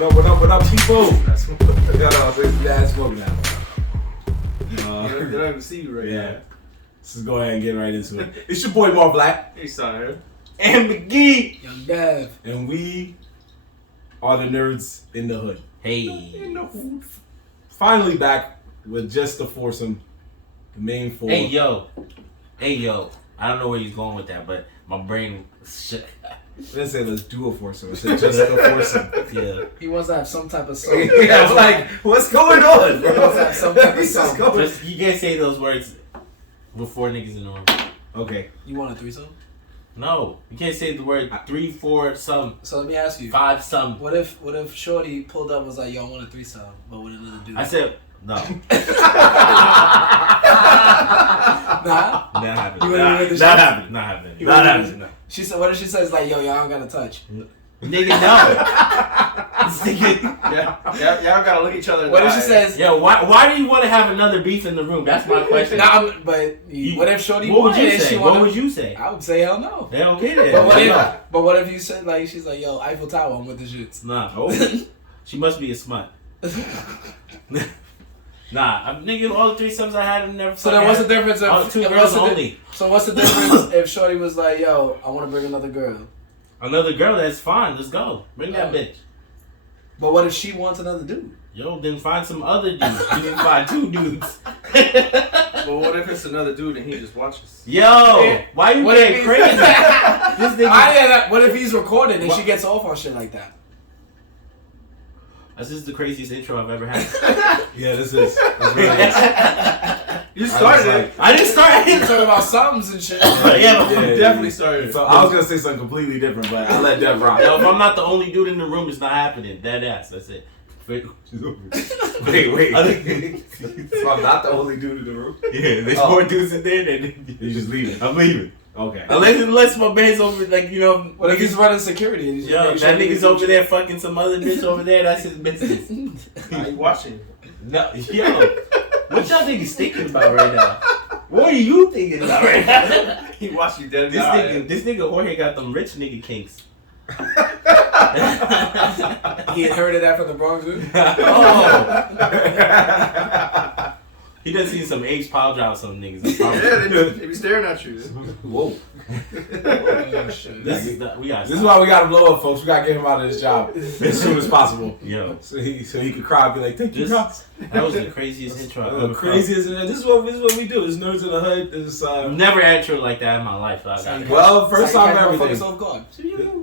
What up, people? That's smoke now. They don't even see you right now. Let's just go ahead and get right into it. It's your boy Mar Black. Hey, son. And McGee. Young Dev. And we are the Nerdz in the Hood. Hey. Finally back with just the foursome. The main four. Hey, yo. I don't know where he's going with that, but my brain... Let's say let's do a foursome. I said just the foursome. Yeah. He wants to have some type of song. Yeah, I'm like, what's going on, bro? He wants to have some type of song. Just, you can't say those words with four niggas in the room. Okay. You want a threesome? No. You can't say the word 3, 4, some. So let me ask you. 5, some. What if Shorty pulled up and was like, yo, I want a threesome, but with another dude? I said, no. Nah? Not happening. Not happening. No. She said, what if she says like, yo, y'all don't gotta touch? Nigga, no. This nigga. Y'all gotta look each other in the What if she eye. says, Yo, why do you want to have another beef in the room? That's my question. nah, what if Shorty What would you wanted it, say? she What wanted? would you say? I would say hell no. They don't get it. But what if you said like, she's like, yo, Eiffel Tower, I'm with the shits. Nah. She must be a smut. Nah, nigga, all the threesomes I had, I never. So then, what's the difference? All If 2 girls only. So what's the difference if Shorty was like, yo, I want to bring another girl? Another girl, that's fine. Let's go. Bring that bitch. But what if she wants another dude? Yo, then find some other dudes. You can find 2 dudes. But what if it's another dude and he just watches? Yo, why you getting crazy? This nigga. What if he's recording and she gets off on shit like that? This is the craziest intro I've ever had. Yeah, this is. You started it. I didn't start You it. talking about sums and shit. Yeah, Definitely started. So I was gonna say something completely different, but I let Dev rock. Yo, if I'm not the only dude in the room, it's not happening. Dead ass. That's it. Wait. So I'm not the only dude in the room? Yeah, there's more dudes in there than You just leaving. I'm leaving. Okay. Unless my man's over, like, you know. What if he's running security? And he's just Yo, making that sure nigga's over there fucking some other bitch over there. That's his business. Nah, you watching. No, yo, what y'all niggas thinking about right now? What are you thinking about right now? He watching you dead. This nigga Jorge got them rich nigga kinks. He had heard of that from the Bronx, dude. Oh. He done seen some H pile drop some niggas. Yeah, they be staring at you. Whoa. Oh, shit. This is why we gotta blow up, folks. We gotta get him out of this job as soon as possible. Yo. So he could cry and be like, thank you, guys. That was the craziest intro I've ever Craziest. This is what we do. It's Nerds in the Hood. This I've never intro like that in my life. So I got it. well, first time Catch everything. motherfuckers off guard.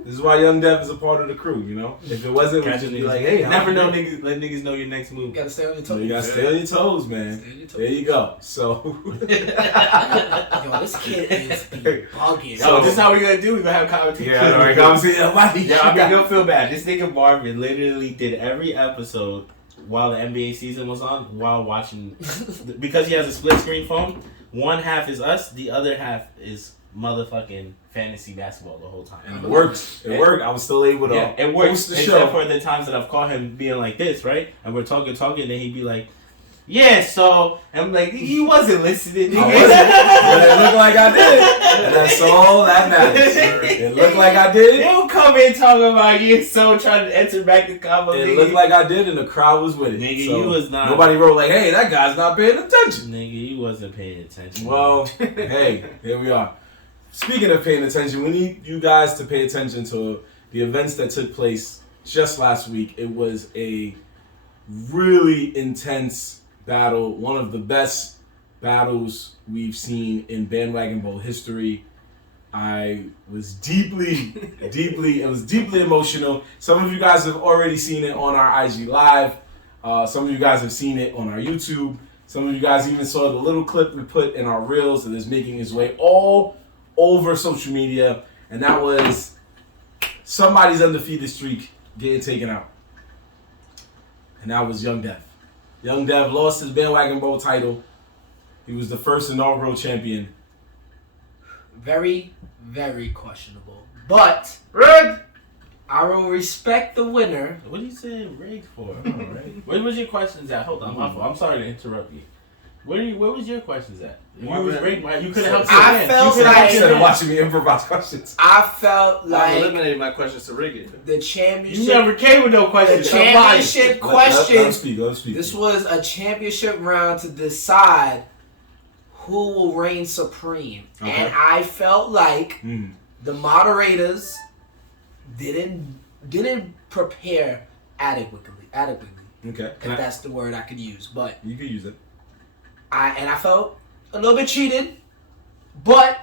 This is why Young Dev is a part of the crew, you know? If it wasn't, we'd just be like, hey, never know niggas, let niggas know your next move. You gotta stay on your So toes. you gotta stay on your toes, man. Stay on your toes. There you go. So Yo, this kid is bugging. Yo, this is how we gonna do. We gonna have conversation. yeah, all right. I'm saying, Yeah, I mean, don't feel bad. This nigga Marvin literally did every episode while the NBA season was on, while watching, because he has a split screen phone. One half is us, the other half is motherfucking fantasy basketball the whole time. And it worked. It worked. I was still able to it works. host the Except show. for the times that I've caught him being like this, right? And we're talking, and then he'd be like, yeah, so, and I'm like, he wasn't listening. I wasn't, but it looked like I did. And that's all that matters. It looked like I They did. don't come in talking about you, so trying to enter back the combo. It looked like I did, and the crowd was with it. Nigga, So you was not. Nobody wrote like, hey, that guy's not paying attention. Nigga, you wasn't paying attention. Well, hey, here we are. Speaking of paying attention, we need you guys to pay attention to the events that took place just last week. It was a really intense battle, one of the best battles we've seen in Bandwagon Bowl history. I was deeply emotional. Some of you guys have already seen it on our IG Live. Some of you guys have seen it on our YouTube. Some of you guys even saw the little clip we put in our Reels that is making its way all over social media. And that was somebody's undefeated streak getting taken out. And that was Young Dev. Young Dev lost his Bandwagon Bowl title. He was the first inaugural champion. Very, very questionable. But Red. I will respect the winner. What are you saying rigged for? All right. What was your questions at? Hold on, my fault. I'm sorry to interrupt you. Where was your questions at? You Marvin- was great. You could have helped. I felt like- Instead of watching me improvise questions. I felt I like eliminated my questions to rig it. the You championship. never came with no The questions. championship Let him question. speak. Let him speak. This was a championship round to decide who will reign supreme, Okay. and I felt like the moderators didn't prepare adequately. Okay. If that's the word I could use, but You could use it. I felt a little bit cheated, but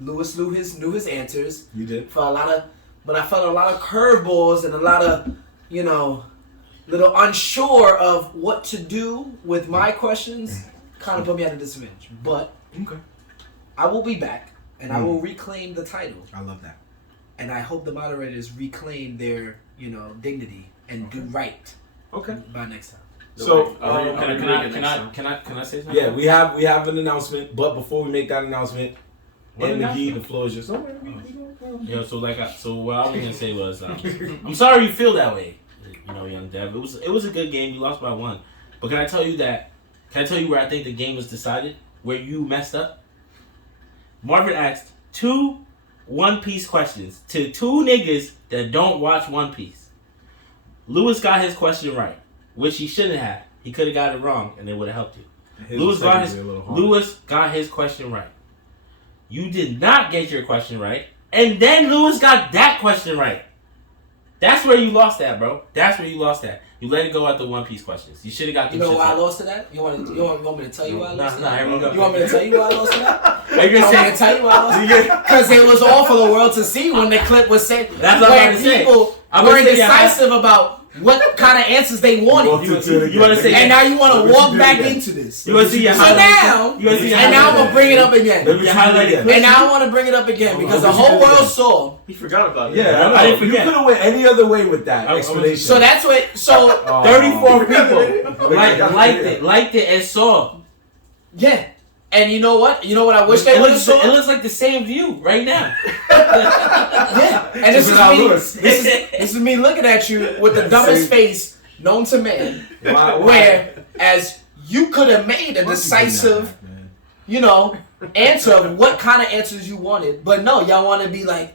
Lewis knew his answers. You did. But I felt a lot of curveballs and a lot of, little unsure of what to do with my questions. Kind of put me at a disadvantage. But Okay. I will be back and I will reclaim the title. I love that. And I hope the moderators reclaim their, dignity and do right Okay. by next time. So, Can I say something? yeah, we have an announcement, but before we make that announcement, What and McGee, announcement? the floor is yours. Yeah, so what I was gonna say was, I'm sorry you feel that way, young Dev. It was a good game. You lost by 1, but can I tell you where I think the game was decided? Where you messed up? Marvin asked 2 One Piece questions to 2 niggas that don't watch One Piece. Lewis got his question right, which he shouldn't have. He could have got it wrong, and it would have helped you. Lewis got his question right. You did not get your question right. And then Lewis got that question right. That's where you lost that, bro. That's where you lost that. You let it go at the One Piece questions. You should have got them. You know shit why I right. lost to that? You want me to tell you why I lost to that? Here we go. You want me to tell you why I lost to that? Are you You gonna want me say? to tell you why I lost to that? Because it was all for the world to see when the clip was sent. That's what I'm where about to say. people I'm were gonna say, indecisive about what kind of answers they wanted. You want to say? And now you want to Let me walk see back again. into this. You want to see your So highlights? now, You wanna see your and now I'm highlights? going to bring it up again. Let me Your see highlight again. And now I want to bring it up again because the whole world saw. He forgot about it. Yeah, I didn't you forget. could have went any other way with that I was- explanation. So that's what. So 34 Oh. people liked it and saw. yeah. And you know what? You know what I wish It they would have looks, saw. it looks like the same view right now. Yeah. And this is Without me. Lewis. This is me looking at you with the dumbest face known to man. Why- Whereas you could have made a decisive, answer of what kind of answers you wanted. But no, y'all want to be like,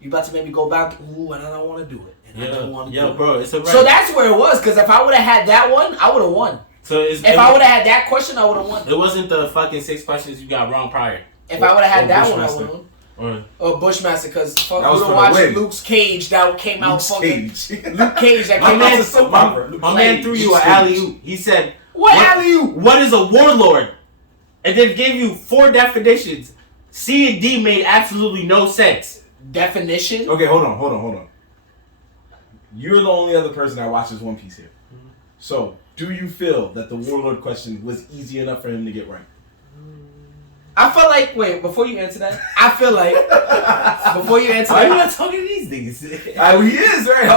you about to make me go back. Ooh, and I don't want to do it. And I don't want to do it. bro, it's a right. So that's where it was. Because if I would have had that one, I would have won. So If I would have had that question, I would have won. It wasn't the fucking 6 questions you got wrong prior. If I would have had Or that one, I Bushmaster. would have won. Or Or Bushmaster, because fuck, That was we for don't the watch win. Luke's Cage that came out fucking. Cage. Luke Cage that My came man's a out. soap opera. my man threw you an alley-oop. He said, What alley-oop? What is a warlord? And then gave you 4 definitions. C and D made absolutely no sense. Definition? Okay, hold on. You're the only other person that watches One Piece here. So, do you feel that the Warlord question was easy enough for him to get right? I feel like, wait, before you answer that, I feel like, before you answer Why are you that, not talking to these niggas? He is, right?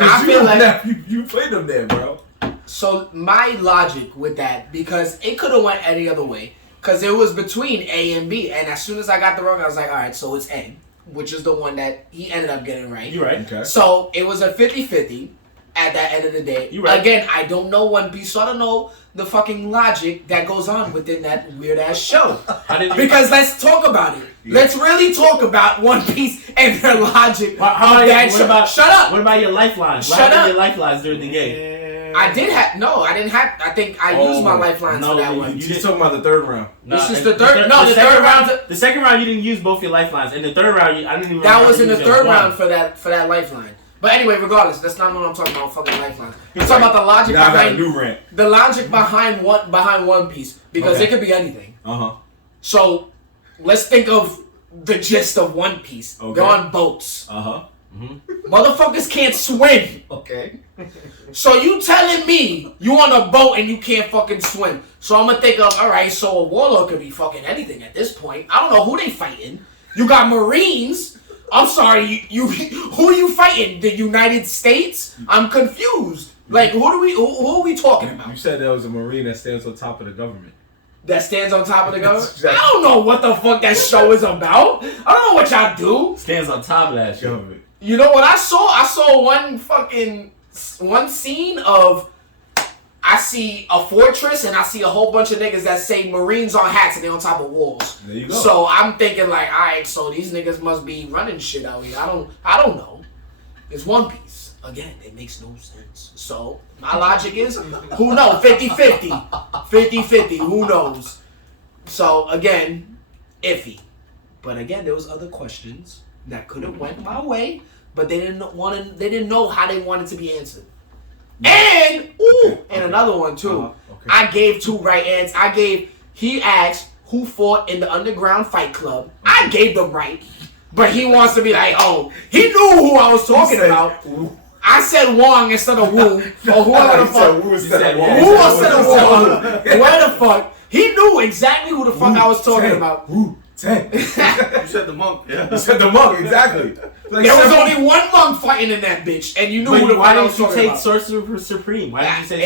I feel like- you played them there, bro. so my logic with that, because it could have went any other way, because it was between A and B, and as soon as I got the wrong, I was like, alright, so it's A, which is the one that he ended up getting right. You right. Okay. So it was a 50-50 at the end of the day. You right. Again, I don't know One Piece, so I don't know the fucking logic that goes on within that weird ass show. How did you, Because let's talk about it. Yeah. Let's really talk about One Piece and their logic how of that what show. about, Shut up! What about your lifelines? What Shut happened to up. your lifelines during the game? I didn't have. I think I used my lifelines no, for that you one. You just talking about the third round. This is and the third. No, the third round. The second round, you didn't use both your lifelines. In the third round, I didn't even. That was in remember the you used third one. round for that lifeline. But anyway, regardless, that's not what I'm talking about. Fucking lifelines. I'm talking about the logic Now I got a behind new rant. the logic behind One Piece, because Okay. it could be anything. Uh-huh. So let's think of the gist of One Piece. Okay. They're on boats. Uh-huh. Motherfuckers can't swim. Okay. So you telling me you on a boat and you can't fucking swim. So I'm gonna think of, alright, so a warlord could be fucking anything at this point. I don't know who they fighting. You got Marines. I'm sorry, you who are you fighting? The United States? I'm confused. Like who are we talking You about? said there was a Marine that stands on top of the government. That stands on top of the government? Exactly. I don't know what the fuck that show is about. I don't know what y'all do. Stands on top of that shit. Government. You know what I saw? I saw one scene of, I see a fortress and I see a whole bunch of niggas that say Marines on hats and they're on top of walls. There you go. So I'm thinking like, all right, so these niggas must be running shit out here. I don't know. It's One Piece. Again, it makes no sense. So my logic is, who knows? 50-50. 50-50. Who knows? So again, iffy. But again, there was other questions that could have went my way, but they didn't know how they wanted to be answered. And and another one too. Okay. I gave 2 right answers. He asked who fought in the underground fight club. I gave them right. But he wants to be like, oh, he knew who I was talking about. I said Wong instead of Wu. Or whoever the fuck. Wu instead of Wong. Wu instead of Wong. Where the fuck? He knew exactly who the fuck I was talking about. Wu. Tang. You said the monk. Yeah. You said the monk, exactly. Like There was only one monk fighting in that bitch, and you knew who the fuck I was talking about. Why didn't you take Sorcerer Supreme? Why did you say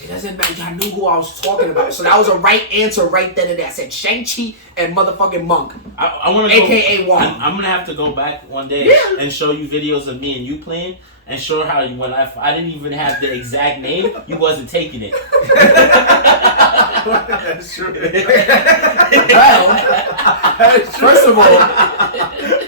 It doesn't matter. I knew who I was talking about. So that was a right answer right then and there. I said Shang-Chi and motherfucking Monk. I want to AKA Wong. I'm going to have to go back one day and show you videos of me and you playing and show how you, when I didn't even have the exact name, you wasn't taking it. That's true. Well, first of all,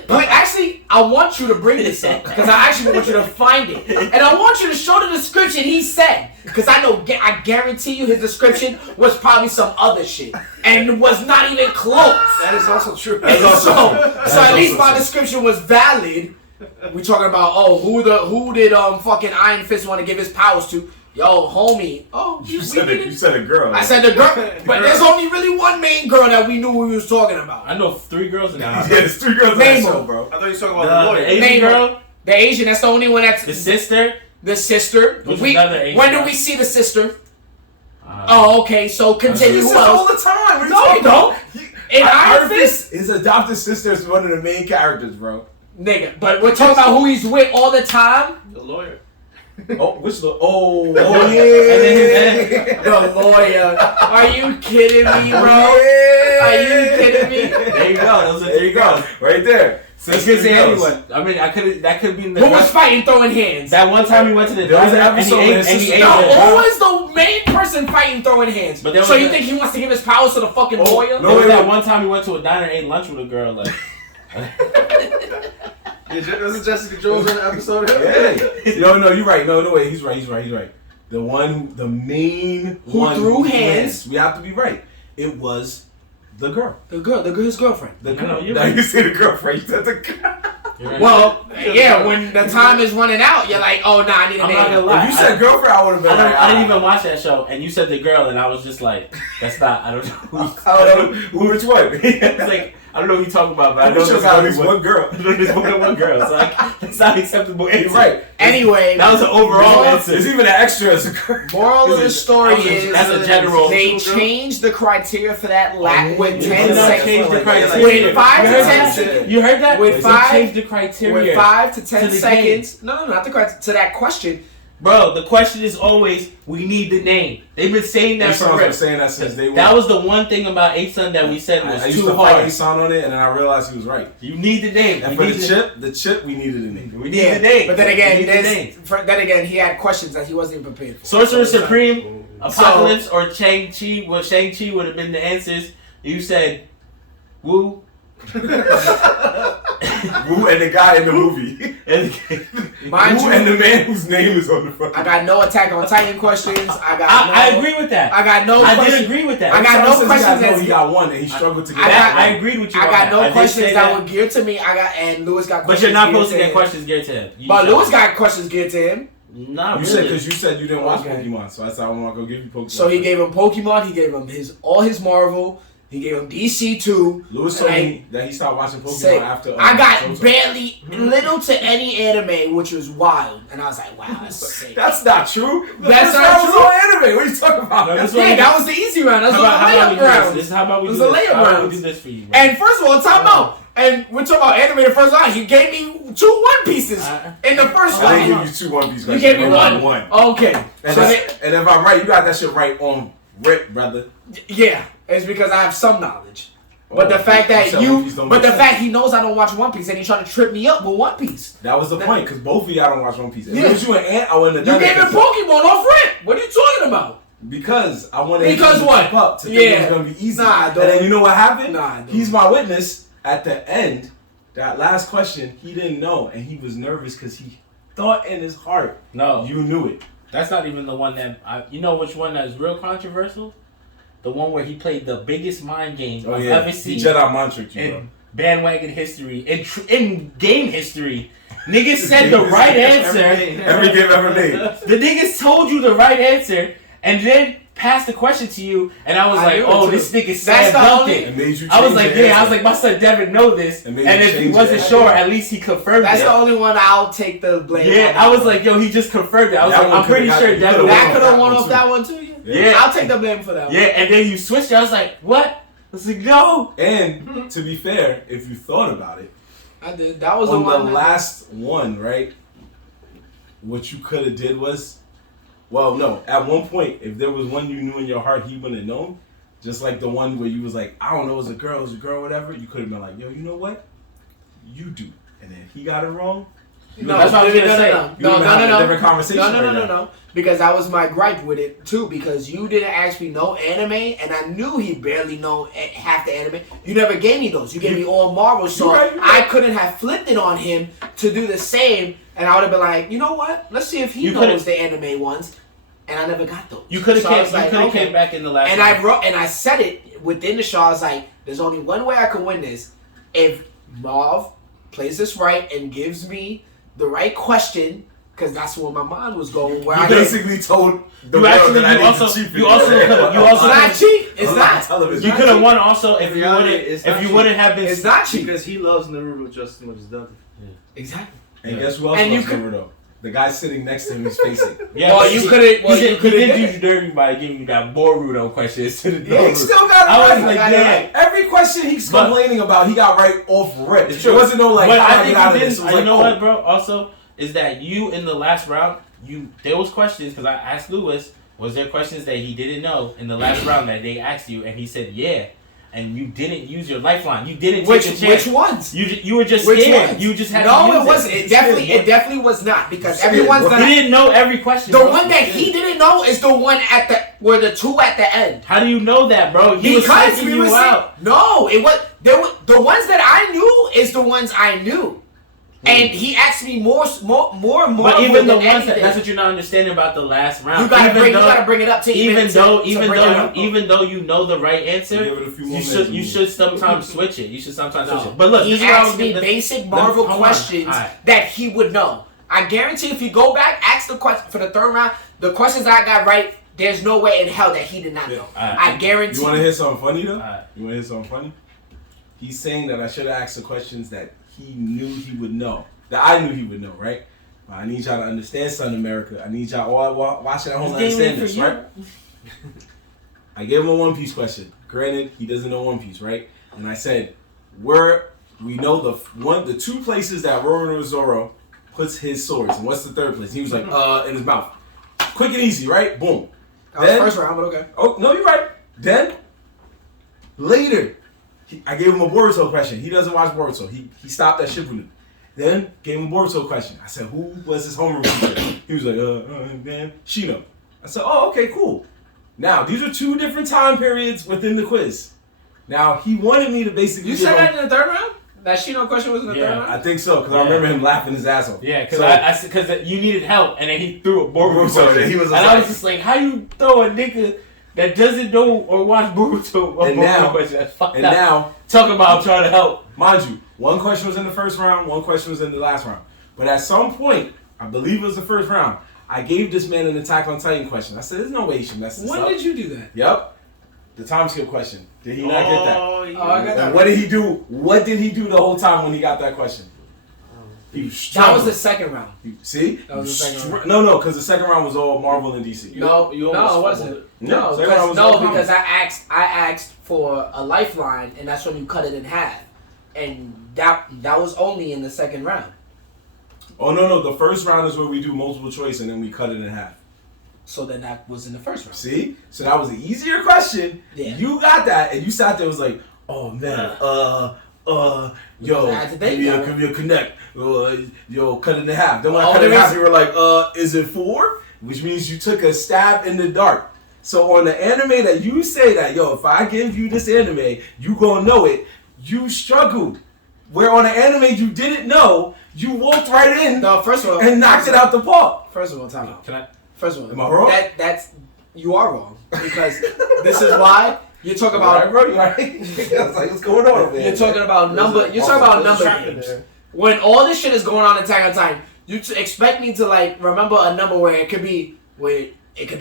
but actually, I want you to bring this up because I actually want you to find it, and I want you to show the description he said because I guarantee you his description was probably some other shit and was not even close. That is also true. So at least my description was valid. We talking about who did fucking Iron Fist want to give his powers to? Yo, homie. Oh, you said a girl. I said the girl, but there's only really one main girl that we knew we was talking about. I know 3 girls in that. Yeah, there's 3 girls in that show, bro. I thought you were talking about the lawyer. The Asian girl. The Asian. That's the only one that's The sister. The sister. Another Asian When girl. do we see the sister? Oh, okay. So continue. Who all else? the time. No, you don't. In Iron Fist, his adopted sister is one of the main characters, bro. nigga. But we're talking about who he's with all the time. The lawyer. Oh, which the Yeah. The lawyer. Are you kidding me, bro? Are you kidding me? There you go. Those are 3 girls. Right there. So you could say anyone. I mean, that could be the Who was fighting, throwing hands? that one time we went to the There was an diner and he episode ate, where and his he sister- ate No, it. who was the main person fighting, throwing hands? But there So was you a- think he wants to give his powers to the fucking lawyer? no. There was that wait. one time we went to a diner and ate lunch with a girl. Like, Wasn't Jessica Jones in the episode? Yeah. Yo, no, you're right. No, wait, he's right. The main Who one threw who hands? We have to be right. It was the girl. His girlfriend. The I know, girl. you're Now right. you say the girlfriend. You said the girl. Well, yeah, when the time is running out, you're like, oh, nah, I need a I'm not name. gonna lie. If you said girlfriend, I would have been like, I didn't even watch that show, and you said the girl, and I was just like, that's not. I don't know. I don't know which one. It's like I don't know what you're talking about, but I know There's there's at least one girl. I know there's more than one girl. So like, that's not acceptable. Answer. You're right. Anyway, That was an overall answer. There's even an extra as a girl. moral of the story is That's a general. they changed the criteria for that lap with yeah. 10 Did not Like, change the like, criteria. With 5 to You heard 10 that? seconds. You heard that? With They five- changed the criteria. With 5 to 10 To the seconds. No, not the criteria. To that question. Bro, the question is always, we need the name. They've been saying that That's for what I've real. been saying that since day one. That was the one thing about A-Sun that we said was I used too to fight hard. A-Son on it, and then I realized he was right. You need the name. And We for need the chip, we needed a name. We need the name. But then We again, need the name. he had questions that he wasn't even prepared for. Sorcerer Supreme, Apocalypse, or Shang-Chi. Well, Shang-Chi would have been the answers. You said, Wu. Wu and the guy in the movie. Mind Wu you, and the man whose name is on the fucking. I got no Attack on Titan questions. I agree with that. I got no I questions. did agree with that. I got no questions. He got one, and he struggled to get That, that. I agreed with you I on got that. no I did questions say that were geared to me. And Lewis got But questions. you're not geared supposed to to get him. questions geared to him. But Lewis got questions geared to him. Not You really. said because you said you didn't watch Okay. Pokemon, so I said I'm not gonna give you Pokemon. So he gave him Pokemon. He gave him all his Marvel. He gave him DC too. Lewis told me that he stopped watching Pokemon Say, after. I got Shoto. barely little to any anime, which was wild, and I was like, "Wow, that's sick." That's not true. That's The not first round true. was on anime. What are you talking about? That's Yeah, what that was the easy round. That's How the about we layup do this? round. This is how about we It do was a this? layup How about round. we do this for you, bro? And first of all, time out. And we're talking about anime the first round. He gave me 2 One Pieces in the first I didn't round. give you 2 One Piece. You gave me one. one. Okay. And, So and if I'm right, you got that shit right on rip, brother. yeah, it's because I have some knowledge. But the fact that the fact he knows I don't watch One Piece and he's trying to trip me up with One Piece. That was the point, because both of y'all don't watch One Piece. If Yeah. it was you and Ant, I wouldn't have You done gave it. me Pokemon off rip. What are you talking about? Because I wanted Because to what? keep up to think it Yeah. was going to be easy. Nah, and then you know what happened? Nah, He's my witness. At the end, that last question, he didn't know, and he was nervous because he thought in his heart, No, you knew it. that's not even the one that you know which one that is real controversial. The one where he played the biggest mind game I've ever seen. He Jedi mind tricked you, bro. In bandwagon history, in game history. Niggas said the right answer. Every game ever made. The niggas told you the right answer, and then passed the question to you, and I was I like, knew it oh, too. this nigga That's Sam the dunked only- it. It made you I was change like, your yeah, I was answer. like, my son Devin know this, It and made you if he change wasn't your sure, answer. at least he confirmed That's it. the only one I'll take the blame. Yeah, I was like, yo, he just confirmed it. I was That like, one I'm pretty could've sure got- Devin. that could have that won one off too. that one too. Yeah. I'll take the blame for that one. Yeah, and then you switched it. I was like, what? I was like, no. And to be fair, if you thought about it, I did. That was on the one. the last one, right? What you could have did was, well, no. At one point, if there was one you knew in your heart, he wouldn't have known. Just like the one where you was like, I don't know, it was a girl, whatever. You could have been like, yo, you know what? You do. And then he got it wrong. No, That's what I was gonna say. A different conversation. No. Because that was my gripe with it too. Because you didn't ask me no anime, and I knew he barely know half the anime. You never gave me those. You gave me all Marvel, so You're right. I couldn't have flipped it on him to do the same. And I would have been like, you know what? Let's see if he You knows the anime ones. And I never got those. You could have So I was came, came back in the last And round. I wrote and I said it within the show. I was like, "There's only one way I can win this. If Marv plays this right and gives me the right question, because that's where my mind was going. Where You I basically told the You world actually, that I you need also, to cheat for you also it's not cheap. It's not. Television. You could have won also if you Reality, wouldn't, it's if not you cheap. wouldn't have been. It's not cheap. Because he loves Naruto just as much as Doug. Exactly. And guess who else And loves you could- Naruto? The guy sitting next to him is facing. Yeah, Well, but you he- could've- well, he you did, could've he did did do it. you dirty by giving you that Boruto question instead of Yeah, he Naruto. still got it I was right. like, Got it damn. right. Every question he's But- complaining about, he got right off rip. It's It true. wasn't no like, But how I I think get out you of this. did. It was You like, know oh. what, bro? Also, is that you in the last round? There was questions because I asked Lewis. Was there questions that he didn't know in the last round that they asked you, and he said yeah, and you didn't use your lifeline. You didn't take a chance. Which ones? You were just Which scared. ones? You just had to No, use it wasn't. It definitely was not because Scared, everyone's bro. done. He didn't know every question. The bro. one that he didn't know is the one at the were the two at the end. How do you know that, bro? He was Because checking we you were out. no, it was there were the ones that I knew is the ones I knew, and he asked me more. But even the than ones that, anything. that's what you're not understanding about the last round. you gotta Even though- bring it up to even though you know the right Give answer, it a few more you minutes. should sometimes switch it. You should sometimes No. switch it. But look, he this is what I was asked me getting- basic Marvel hold on. questions Alright. that he would know. I guarantee if you go back, ask the question for the third round, the questions I got right, there's no way in hell that he did not know. Yeah. I guarantee. You want to hear something funny though? Alright. You want to hear something funny? He's saying that I should have asked the questions that he knew he would know. That I knew he would know, right? But I need y'all to understand, Son America. I need y'all all watching at home to This game understand ain't this, for right? I gave him a One Piece question. Granted, he doesn't know One Piece, right? And I said, we know the two places that Roronoa Zoro puts his swords. And what's the third place? He was like, in his mouth. Quick and easy, right? Boom. That was first round, but okay. Oh, no, you're right. Then, later, I gave him a Boruto question. He doesn't watch Boruto. He stopped at Shippuden. Then, gave him a Boruto question. I said, who was his homeroom teacher? He was like, man, Shino. I said, oh, okay, cool. Now, these are two different time periods within the quiz. Now, he wanted me to basically You give said him- that in the third round? That Shino question was in the Yeah, third round? I think so, because I Yeah. remember him laughing his ass off. Yeah, So- because you needed help, and then he threw a Boruto Boruto, question. and he was and I like- was just like, how you throw a nigga that doesn't know or watch Boruto a And Boruto now- question? That's fucked And up. now, Talking about I'm trying to help. mind you, one question was in the first round, one question was in the last round. But at some point, I believe it was the first round, I gave this man an Attack on Titan question. I said, there's no way he should mess this When up. did you do that? Yep. The time skip question. Did he not get that? Oh, yeah. Oh, I got that. And what did he do? What did he do the whole time when he got that question? He was That struggling. was the second round. See? That was the second round. No, because the second round was all Marvel and DC. No, you no, almost it wasn't. fumbled No, second round was all comics. because I asked for a lifeline, and that's when you cut it in half, and that was only in the second round. Oh, no. The first round is where we do multiple choice and then we cut it in half. So then that was in the first round. See? So that was the easier question. Yeah. You got that, and you sat there and was like, oh man, yo, give me a connect. Yo, cut it in half. Then when I cut it in half, you were like, is it 4? Which means you took a stab in the dark. So on the anime that you say that, yo, if I give you this anime, you gonna know it, you struggled. Where on the anime you didn't know, you walked right in and knocked it out the park. First of all, time out. Can I? First of all, am I wrong? You are wrong. Because this is why you're talking about... Right, bro, you right? I was like, what's going on, man? You're talking about number games. When all this shit is going on in Attack on Titan, you expect me to like remember a number where it could be 8, it could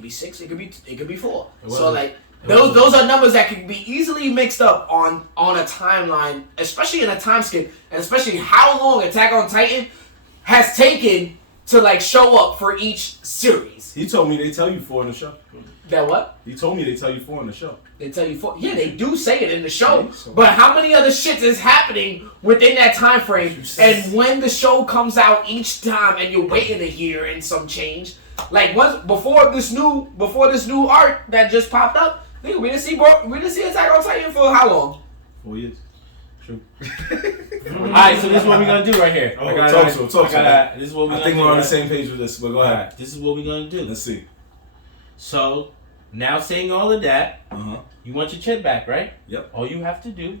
be 6, it could be 4. So like those are numbers that can be easily mixed up on a timeline, especially in a time skip, and especially how long Attack on Titan has taken to like show up for each series. He told me they tell you 4 in the show. That what? He told me they tell you 4 in the show. They tell you 4. Yeah, they do say it in the show. But how many other shit is happening within that time frame? And when the show comes out each time, and you're waiting a year and some change, like before this new art that just popped up, nigga, we didn't see Attack on Titan for how long? 4 years. True. Alright, so this is what we're gonna do right here. Talk to him. This is what we're gonna do. I think we're on the same page with this, but go ahead. Right, this is what we're gonna do. Let's see. So, now saying all of that, you want your chip back, right? Yep. All you have to do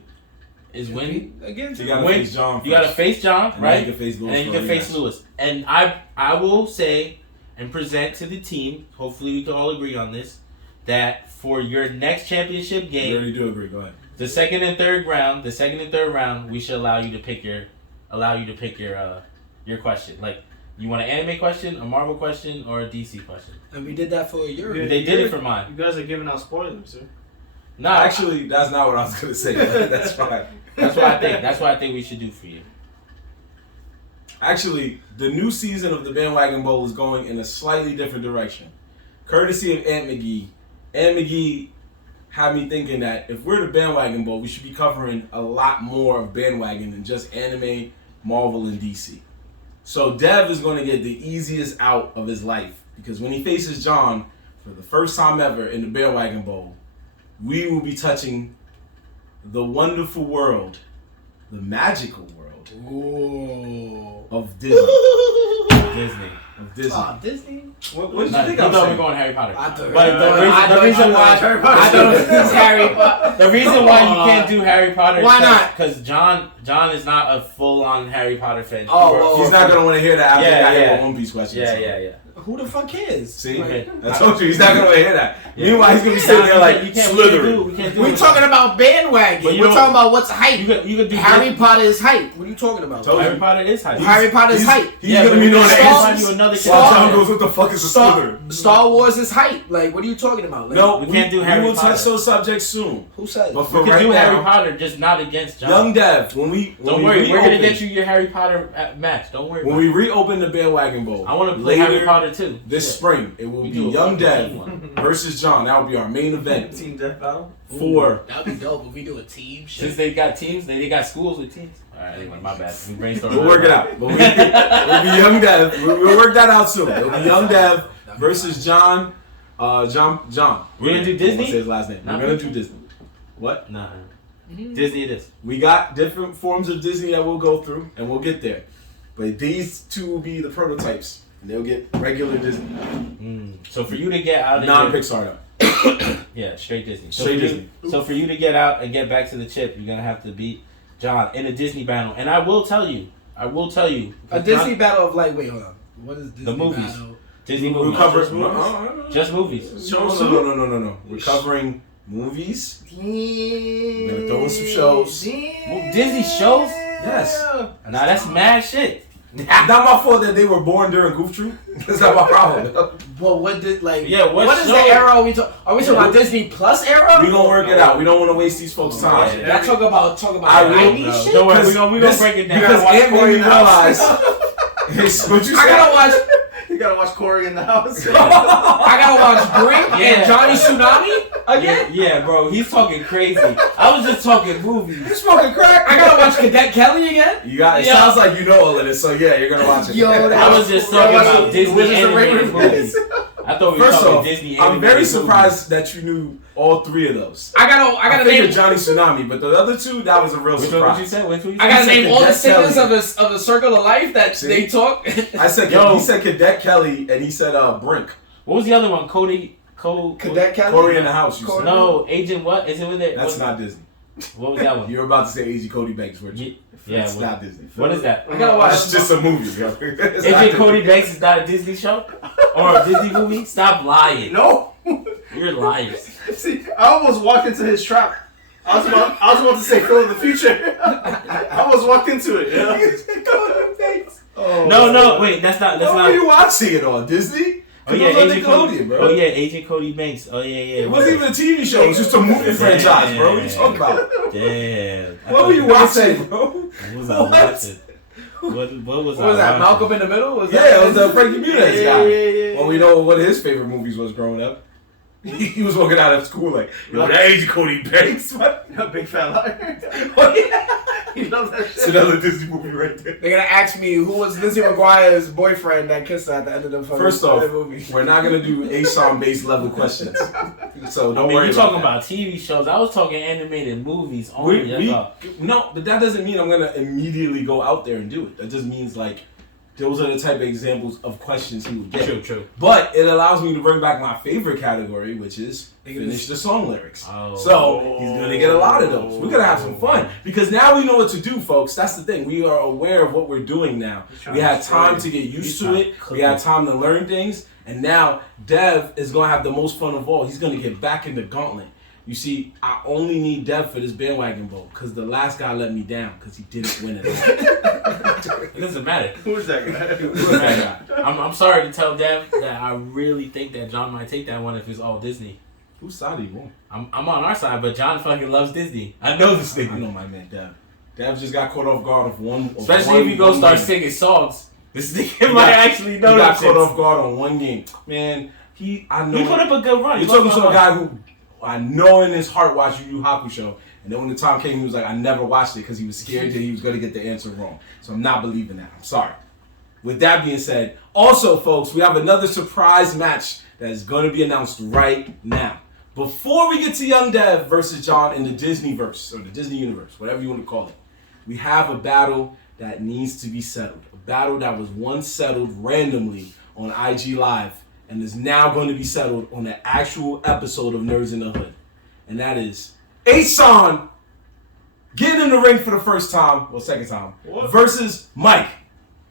is win. Again, you gotta face John first. You gotta face John, and right? Then you can face Lewis. And then you can face Lewis. And I will say and present to the team, hopefully we can all agree on this, that for your next championship game, you already do agree. Go ahead. The second and third round, we should allow you to pick your question. Like, you want an anime question, a Marvel question, or a DC question? And we did that for a year. They did it for mine. You guys are giving out spoilers, sir. No, actually, that's not what I was gonna say. That's fine. That's what I think we should do for you. Actually, the new season of the Bandwagon Bowl is going in a slightly different direction, courtesy of Aunt McGee. Aunt McGee had me thinking that if we're the Bandwagon Bowl, we should be covering a lot more of Bandwagon than just anime, Marvel, and DC. So Dev is going to get the easiest out of his life, because when he faces John for the first time ever in the Bandwagon Bowl, we will be touching the wonderful world, the magical world of Disney. Disney. Disney? What did you think I was thought we saying? were going Harry Potter. The reason why you can't do Harry Potter. Why not? Because John is not a full-on Harry Potter fan. He's not gonna want to hear that after he got One Piece question. Yeah. Who the fuck cares? See, okay. I told you he's not gonna want to hear that. Meanwhile, he's gonna be sitting there like Slytherin. We're talking about Bandwagon. We're talking about what's hype. You could do Harry Potter is hype. What are you talking about? Harry Potter is hype. Harry Potter is hype. He's gonna be knowing the answers. While John goes, what the fuck is a Slytherin? Star Wars is hype. Like, what are you talking about? Like, No, we can't do Harry We will Potter. touch those subjects soon. Who said? But for We can right do now, Harry Potter, just not against John. Young Dev, when we Don't worry, we're gonna reopen- get you your Harry Potter match. Don't worry. When we reopen the Bandwagon Bowl, I want to play Harry Potter too. This spring, it will We be do a Young fucking Dev one. versus John. That will be our main event. Team Death Battle. That'd be dope if we do a team shit. Since they got teams, they got schools with teams. All right, anyway, my bad. We brainstormed. We'll work it out. But we'll be Young Dev. We'll work that out soon. It'll be Young Dev versus John. John. We're gonna do Disney? Say his last name. We're gonna do Disney. What? Nah. Disney it is. We got different forms of Disney that we'll go through, and we'll get there. But these two will be the prototypes. And they'll get regular Disney. So for you to get out of Non-Pixar though. Yeah, straight Disney. Straight Disney. So for you to get out and get back to the chip, you're gonna have to beat John in a Disney battle. And I will tell you. A Disney battle of like, wait, hold on. What is Disney The movies. battle? Disney We'll movies. cover Just movies. No. We're covering movies. We're gonna throw in some shows. Disney shows? Yes. Nah, that's mad shit. Not my fault that they were born during Goof Troop. That's not my problem. But what did like? Yeah, what is the show? era? Are we talking about Disney Plus era? We gonna work it out. We don't want to waste these folks' time. Yeah. Y'all talk about I will, 90s shit. Don't worry, we gonna break it down. Because Aunt made me realize. What you I gotta watch. You gotta watch Corey in the house. I gotta watch Brink and Johnny Tsunami again. Yeah, bro, he's talking crazy. I was just talking movies. You smoking crack? I gotta watch Cadet Kelly again. You got. It sounds like you know all of this, so yeah, you're gonna watch it. Yo, I was just talking about Disney Wizards of animated Waverly movies. I I thought we were First talking off, Disney. I'm very animated surprised that you knew all three of those. I gotta figured name. Johnny Tsunami, but the other two, that was a real movies. Which one surprise. did you say? Which one you I said? gotta said name all the Cadet singers Kelly. of the Circle of Life that See? they talk. I said, Yo. he said Cadet Kelly, and he said Brink. What was the other one? Cadet Kelly. Corey in the House, you Corey. said. No, Agent what? Is it with it? That's not Disney. What was that one? You're about to say Agent Cody Banks, weren't you? Yeah, It's what- not Disney. What is that? I gotta watch. That's just a movie. Yo. It's not Agent Disney. Cody Banks is not a Disney show or a Disney movie. Stop lying. No. You're liars. See, I almost walked into his trap. I was about to say Phil in the future. I almost walked into it. You know? Oh, No, wait, that's not. What were you watching it on? Disney? Oh yeah, It was on Agent Cody. Nickelodeon, bro. Oh yeah, Agent Cody Banks. Oh yeah. It wasn't even a TV show. It was just a movie franchise, bro. What are you talking about? Damn. What were you watching, bro? What was I watching? What was What was that? watching? Malcolm in the Middle? Was Yeah, it was the Frankie Muniz guy. Yeah. Well, we know what his favorite movies was growing up. He was walking out of school like, yo, that Agent Cody Banks. What? A big fat liar. Oh, yeah. He loves that It's shit. another Disney movie right there. They're gonna ask me who was Lizzie McGuire's boyfriend that kissed her at the end of the fucking First off, movie. we're not going to do ASON-based level questions. So don't I mean, worry you're about talking that. about TV shows. I was talking animated movies only. No, but that doesn't mean I'm going to immediately go out there and do it. That just means, like, those are the type of examples of questions he would get. True. But it allows me to bring back my favorite category, which is finish the song lyrics. Oh. So he's going to get a lot of those. We're going to have some fun because now we know what to do, folks. That's the thing. We are aware of what we're doing now. We had time to get used to it. We had time to learn things. And now Dev is going to have the most fun of all. He's going to get back in the gauntlet. You see, I only need Dev for this bandwagon vote because the last guy let me down because he didn't win it. It doesn't matter. Who's that guy? Who's that guy? I'm sorry to tell Dev that I really think that John might take that one if it's all Disney. Whose side are you on? I'm on our side, but John fucking loves Disney. I know this I nigga. know my man Dev. Dev just got caught off guard of one. Especially if you go start singing songs. This nigga might actually know He that got shit. caught off guard on one game. Man, I know. He put up a good run. You're talking to a guy who I know in his heart watched Yu Yu Hakusho, and then when the time came, he was like, I never watched it because he was scared that he was going to get the answer wrong. So I'm not believing that. I'm sorry. With that being said, also, folks, we have another surprise match that is going to be announced right now. Before we get to Young Dev versus John in the Disneyverse, or the Disney Universe, whatever you want to call it, we have a battle that needs to be settled. A battle that was once settled randomly on IG Live and is now going to be settled on the actual episode of Nerds in the Hood. And that is Ason getting in the ring for the first time, well, second time, versus Mike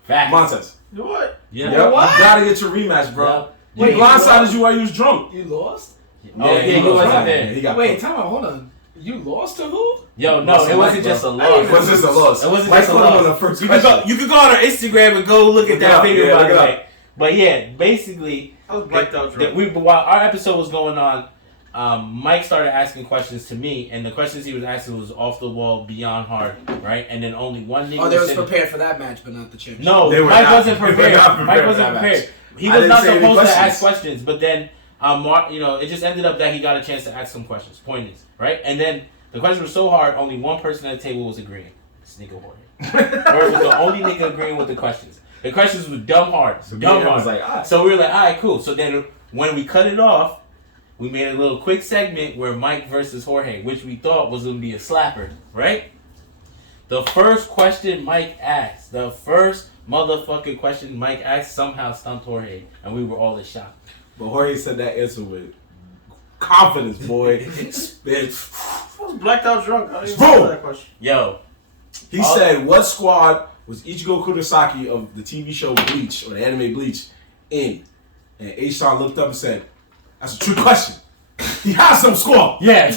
Facts. Montez. What? Yeah. Yep, What? you gotta get your rematch, bro. Yeah. He blindsided you while you was drunk. You lost? Oh, yeah, he you was wasn't right. there. Yeah, he got Wait, time out, hold on. You lost to who? Yo, no, Lost it to wasn't Mike, just a bro. loss. It wasn't just a loss. It wasn't Mike just a put him loss. on the first You can go on our Instagram and go look at Look it that up. video, Yeah, by look the it up. way. But yeah, basically, I was blacked out drunk. while our episode was going on, Mike started asking questions to me, and the questions he was asking was off the wall, beyond hard, right? And then only one nigga Oh, they was sitting- prepared for that match, but not the championship. No, They were Mike not. wasn't They were prepared. not Mike prepared wasn't for that prepared. match. He I was didn't not say any supposed to questions. ask questions, but then, it just ended up that he got a chance to ask some questions. Point is, right? And then the question was so hard, only one person at the table was agreeing. This nigga Jorge. Jorge was the only nigga agreeing with the questions. The questions were dumb hard. So Dumb I hard. was like, all right. So we were like, all right, cool. So then when we cut it off, we made a little quick segment where Mike versus Jorge, which we thought was going to be a slapper, right? The first question Mike asked, the first motherfucking question Mike asked somehow stumped Jorge, and we were all in shock. But Jorge said that answer with confidence, boy. Spit. I was blacked out drunk. I didn't Bro. answer that question. Yo, He said, what squad was Ichigo Kurosaki of the TV show Bleach, or the anime Bleach, in? And Aishan looked up and said, that's a true question. He has some squad. yeah.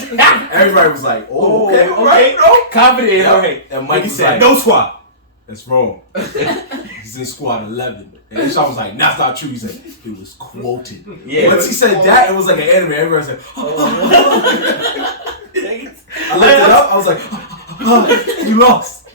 Everybody was like, oh, okay, all okay. right, bro. Confident in Yep. Jorge. And Mike He was said, like, no squad. That's wrong. He's in squad 11. And Aishan was like, that's not true. He said, it was quoted. Yeah. Once he said that, it was like an anime. Everybody said, I looked it up. I was like, you lost.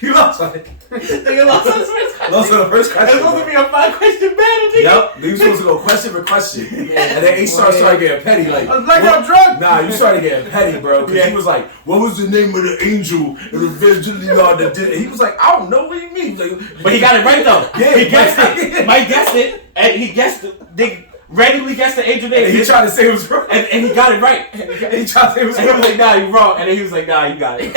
You lost. Nigga lost on his first question. Lost on the first It's question. supposed to be a 5-question battle, nigga. Yep. They were supposed to go question for question. And then H started getting petty. Like, I was blacked what- out drunk. Nah, you started getting petty, bro. Because he was like, what was the name of the angel that eventually that did it? He was like, I don't know what you mean. Like, But he got it right though. Yeah, he guessed Mike- it. Mike guessed it, and he guessed it. randomly guessed the age of And age. he tried to say it was wrong. And he got it right. And he tried to say it was And he wrong. was like, nah, you wrong. And then he was like, nah, you got it.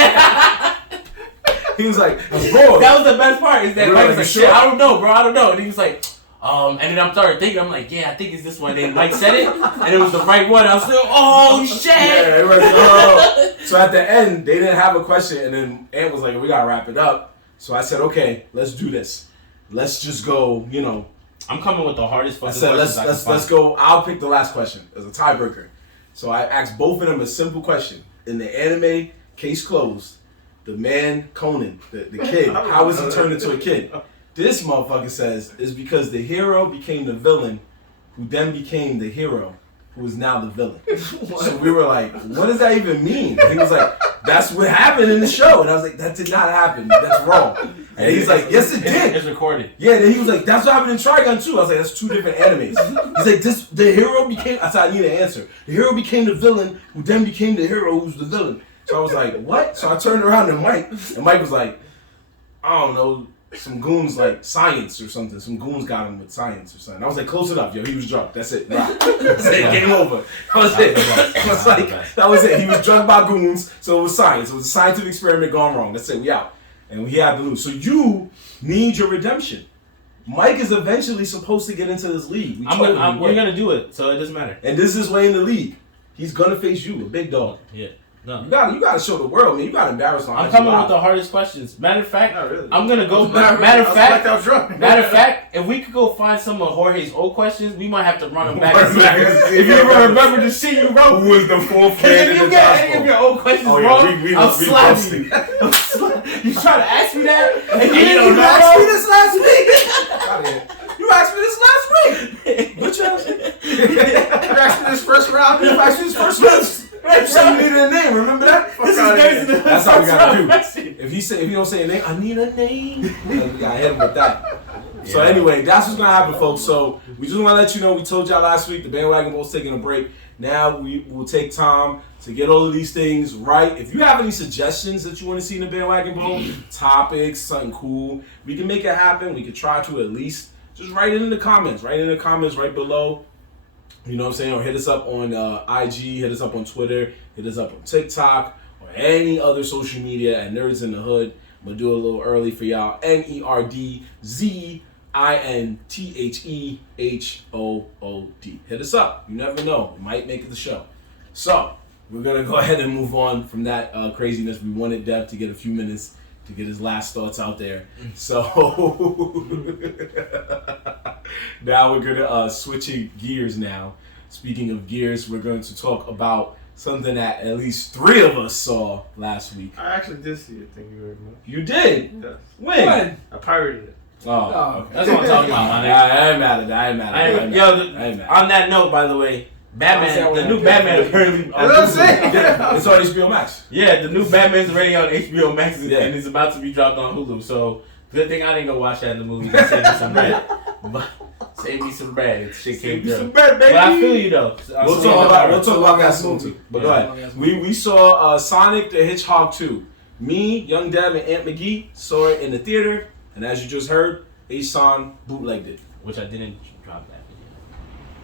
He was like, that's wrong. That was the best part. Is that Really? Mike was Like, like, you shit, sure? I don't know, bro. I don't know. And he was like, and then I started thinking, I'm like, yeah, I think it's this one. And then Mike said it, and it was the right one. I was like, oh, shit. Yeah, it was, oh. So at the end, they didn't have a question, and then Ant was like, we gotta wrap it up. So I said, okay, let's do this. Let's just go, you know. I'm coming with the hardest I fucking said, questions let's go. I'll pick the last question as a tiebreaker. So I asked both of them a simple question. In the anime, case closed, the man, Conan, the kid, how was he turned into a kid? This motherfucker says it's because the hero became the villain, who then became the hero, who is now the villain. So we were like, what does that even mean? And he was like, that's what happened in the show. And I was like, that did not happen. That's wrong. And he's like, yes, it did. It's recorded. Yeah, then he was like, that's what happened in Trigun too. I was like, that's two different animes. He's like, the hero became, I said, I need an answer. The hero became the villain, who then became the hero, who's the villain. So I was like, what? So I turned around to Mike, and Mike was like, I don't know, some goons like science or something. Some goons got him with science or something. I was like, close enough, yo. He was drunk. That's it. Nah. That's it. Game over. That was it. I was like, that was it. He was drunk by goons, so it was science. It was a scientific experiment gone wrong. That's it. We out. And we had to lose. So you need your redemption. Mike is eventually supposed to get into this league. We're gonna do it, so it doesn't matter. And this is way in the league. He's gonna face you, a big dog. Yeah. No. You gotta show the world, man. You gotta embarrass him. I'm coming with the hardest questions. Matter of fact, Not really. I'm gonna go. Matter I of fact, was drunk. matter of fact, if we could go find some of Jorge's old questions, we might have to run them back. Run them back. If you ever remember the shit you wrote, Who was the fourth because man if in you the get any of gospel? your old questions Oh, yeah, wrong, we I'll slap you. You try to ask me that, and you didn't even ask me know. this last week. You asked me this last week. What you asked me? You asked me this first round. You asked me this first round. You said you needed a name. Remember that? This outta is here. days in the That's how we gotta do. question. If he don't say a name, I need a name. We gotta hit him with that. So anyway, that's what's gonna happen, folks. So we just want to let you know, we told y'all last week the Bandwagon Bowl's taking a break. Now we will take time to get all of these things right. If you have any suggestions that you want to see in the Bandwagon Bowl, topics, something cool, we can make it happen. We can try to at least just write it in the comments. Write it in the comments right below. You know what I'm saying? Or hit us up on IG, hit us up on Twitter, hit us up on TikTok, or any other social media at Nerds in the Hood. I'm going to do it a little early for y'all. NERDZINTHEHOOD. Hit us up. You never know. We might make it the show. So, we're going to go ahead and move on from that craziness. We wanted Dev to get a few minutes to get his last thoughts out there. So, now we're going to switching gears now. Speaking of gears, we're going to talk about something that at least 3 of us saw last week. I actually did see it. Thank you very much. You did? Yes. When? I pirated it. Oh, okay. That's what I'm talking about, my nigga. I ain't mad at that. I ain't mad at that. On that note, by the way, Batman, the new Batman apparently. You know what I'm saying? It's on HBO Max. Yeah, the new Batman's already on HBO Max Yeah. and it's about to be dropped on Hulu. So good thing I didn't go watch that in the movie. That saved me some bread. But save me some bread. Shit came through. Some bread, baby. But I feel you though. We'll talk about that soon too. But go ahead. We saw Sonic the Hedgehog 2. Me, Young Dev, and Aunt McGee saw it in the theater, and as you just heard, Asan bootlegged it. Which I didn't drop that video.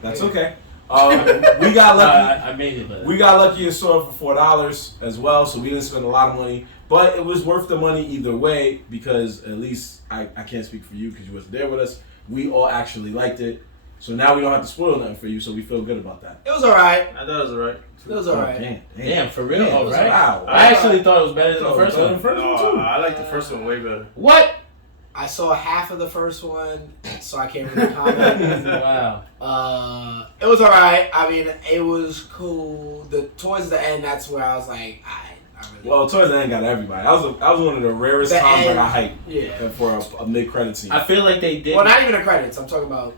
That's okay. We got lucky. I made it, but We got lucky and saw it for $4 as well, so we didn't spend a lot of money. But it was worth the money either way because at least I can't speak for you because you wasn't there with us. We all actually liked it. So now we don't have to spoil nothing for you, so we feel good about that. It was alright. I thought it was alright. It was alright. damn, for real? Damn, Oh, right? wow. I actually thought it was better than the first one. Oh, I like the first one way better. What? I saw half of the first one, so I can't really comment. Wow. It was alright. I mean, it was cool. Towards the end, that's where I was like, I really. Well, towards the end got everybody. That was one of the rarest The times I end. got hyped Yeah. for a mid-credit scene. I feel like they did. Well, not even the credits. I'm talking about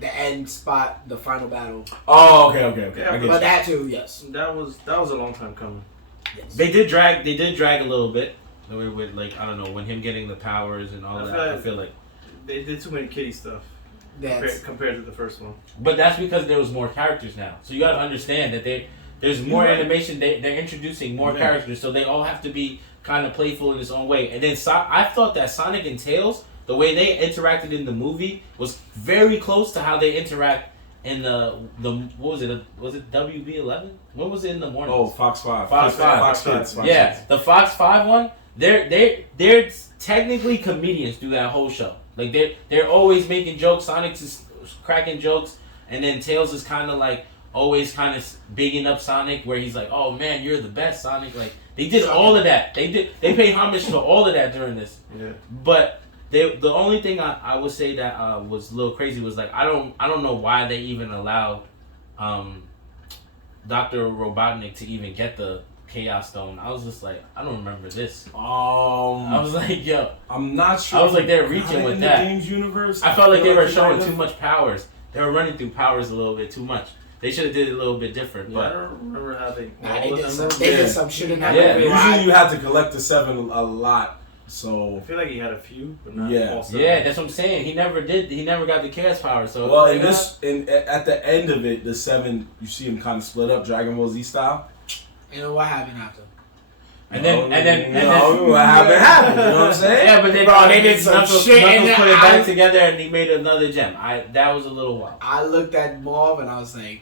the end spot, the final battle. Oh, okay. Yeah, I get But you. that too, yes. That was a long time coming. Yes. They did drag a little bit. With like, I don't know, when him getting the powers and all of that. I feel like. They did too many kiddie stuff That's compared to the first one. But that's because there was more characters now. So you got to understand that there's more animation. They're introducing more characters, so they all have to be kind of playful in its own way. And then I thought that Sonic and Tails, the way they interacted in the movie, was very close to how they interact in the what was it? Was it WB11? What was it in the morning? Oh, Fox 5. Fox 5. Fox Kids. Fox Yeah, Kids. the Fox 5 one. They're technically comedians through that whole show. Like they're always making jokes. Sonic's is cracking jokes, and then Tails is kind of like always kind of bigging up Sonic, where he's like, "Oh man, you're the best, Sonic." Like they did all of that. They paid homage to all of that during this. Yeah. But the only thing I would say that was a little crazy was like I don't know why they even allowed Dr. Robotnik to even get the Chaos Stone. I was just like, I don't remember this. I was like, yo, I'm not sure. I was like, they're reaching with in that. The games universe, I felt like they were showing kind of- too much powers. They were running through powers a little bit too much. They should have did it a little bit different. I But don't remember how they. Nah, all they of did them some. were- They Yeah. did some shit in that Yeah. movie. Usually you have to collect the 7 a lot. I So feel like he had a few, but not Yeah. all 7. yeah, that's what I'm saying. He never did. He never got the Chaos power. So well, at the end of it, the 7 you see them kind of split up, Dragon Ball Z style. You know what happened after? and then what happened? You know what I'm saying? yeah, but then Bro, they did some shit and Knuckles put then it back I- together and he made another gem. That was a little wild. I looked at Marv and I was like,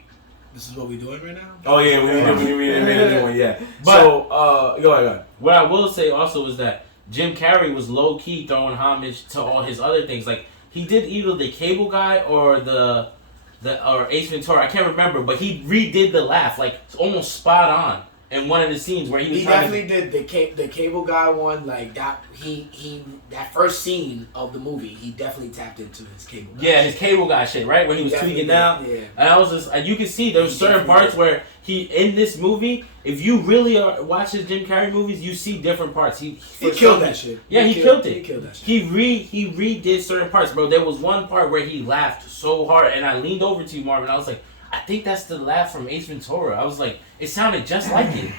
"This is what we doing right now." Oh yeah, when you made a new one, yeah. But- So go ahead. What I will say also is that Jim Carrey was low key throwing homage to all his other things. Like he did either the Cable Guy or or Ace Ventura. I can't remember, but he redid the laugh like almost spot on in one of the scenes where he was He trying definitely did the Cable Guy one, like that. He that first scene of the movie, he definitely tapped into his Cable Guy. yeah, his Cable Guy shit, right? Where he was Definitely tweaking down. did, yeah. And I was just, you can see there was He certain definitely parts did. where he, in this movie, if you really watch his Jim Carrey movies, you see different parts. He killed that shit. Yeah, he killed it. He killed that shit. He redid certain parts, bro. There was one part where he laughed so hard, and I leaned over to you, Marvin. I was like, I think that's the laugh from Ace Ventura. I was like, it sounded just like it.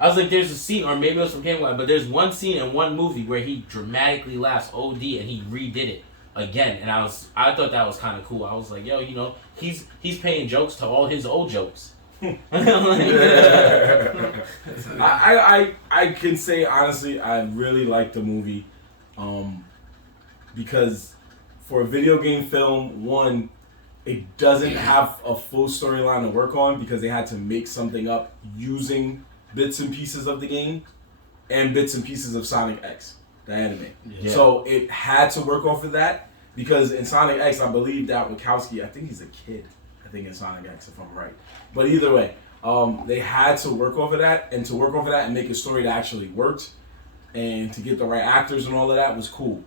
I was like, there's a scene, or maybe it was from Cable Guy, but there's one scene in one movie where he dramatically laughs OD, and he redid it again. And I thought that was kind of cool. I was like, yo, he's paying jokes to all his old jokes. I can say honestly, I really like the movie, because for a video game film, one, it doesn't have a full storyline to work on because they had to make something up using bits and pieces of the game and bits and pieces of Sonic X, the anime. Yeah. So it had to work off of that because in Sonic X, I believe that Wachowski, I think he's a kid. I think in Sonic X, if I'm right. But either way, they had to work off of that, and to work off of that and make a story that actually worked, and to get the right actors and all of that was cool.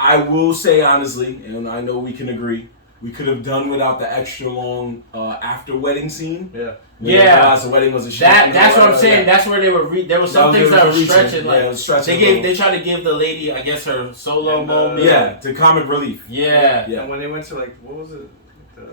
I will say honestly, and I know we can agree, we could have done without the extra long after wedding scene. Yeah. Yeah. The wedding was a shit. That's what I'm saying. That's where they were. There was some things that were reaching. stretching. Like Yeah, it was stretching a little. they tried to give the lady, I guess, her solo And, moment. Yeah, to comic relief. Yeah. Yeah. And when they went to what was it,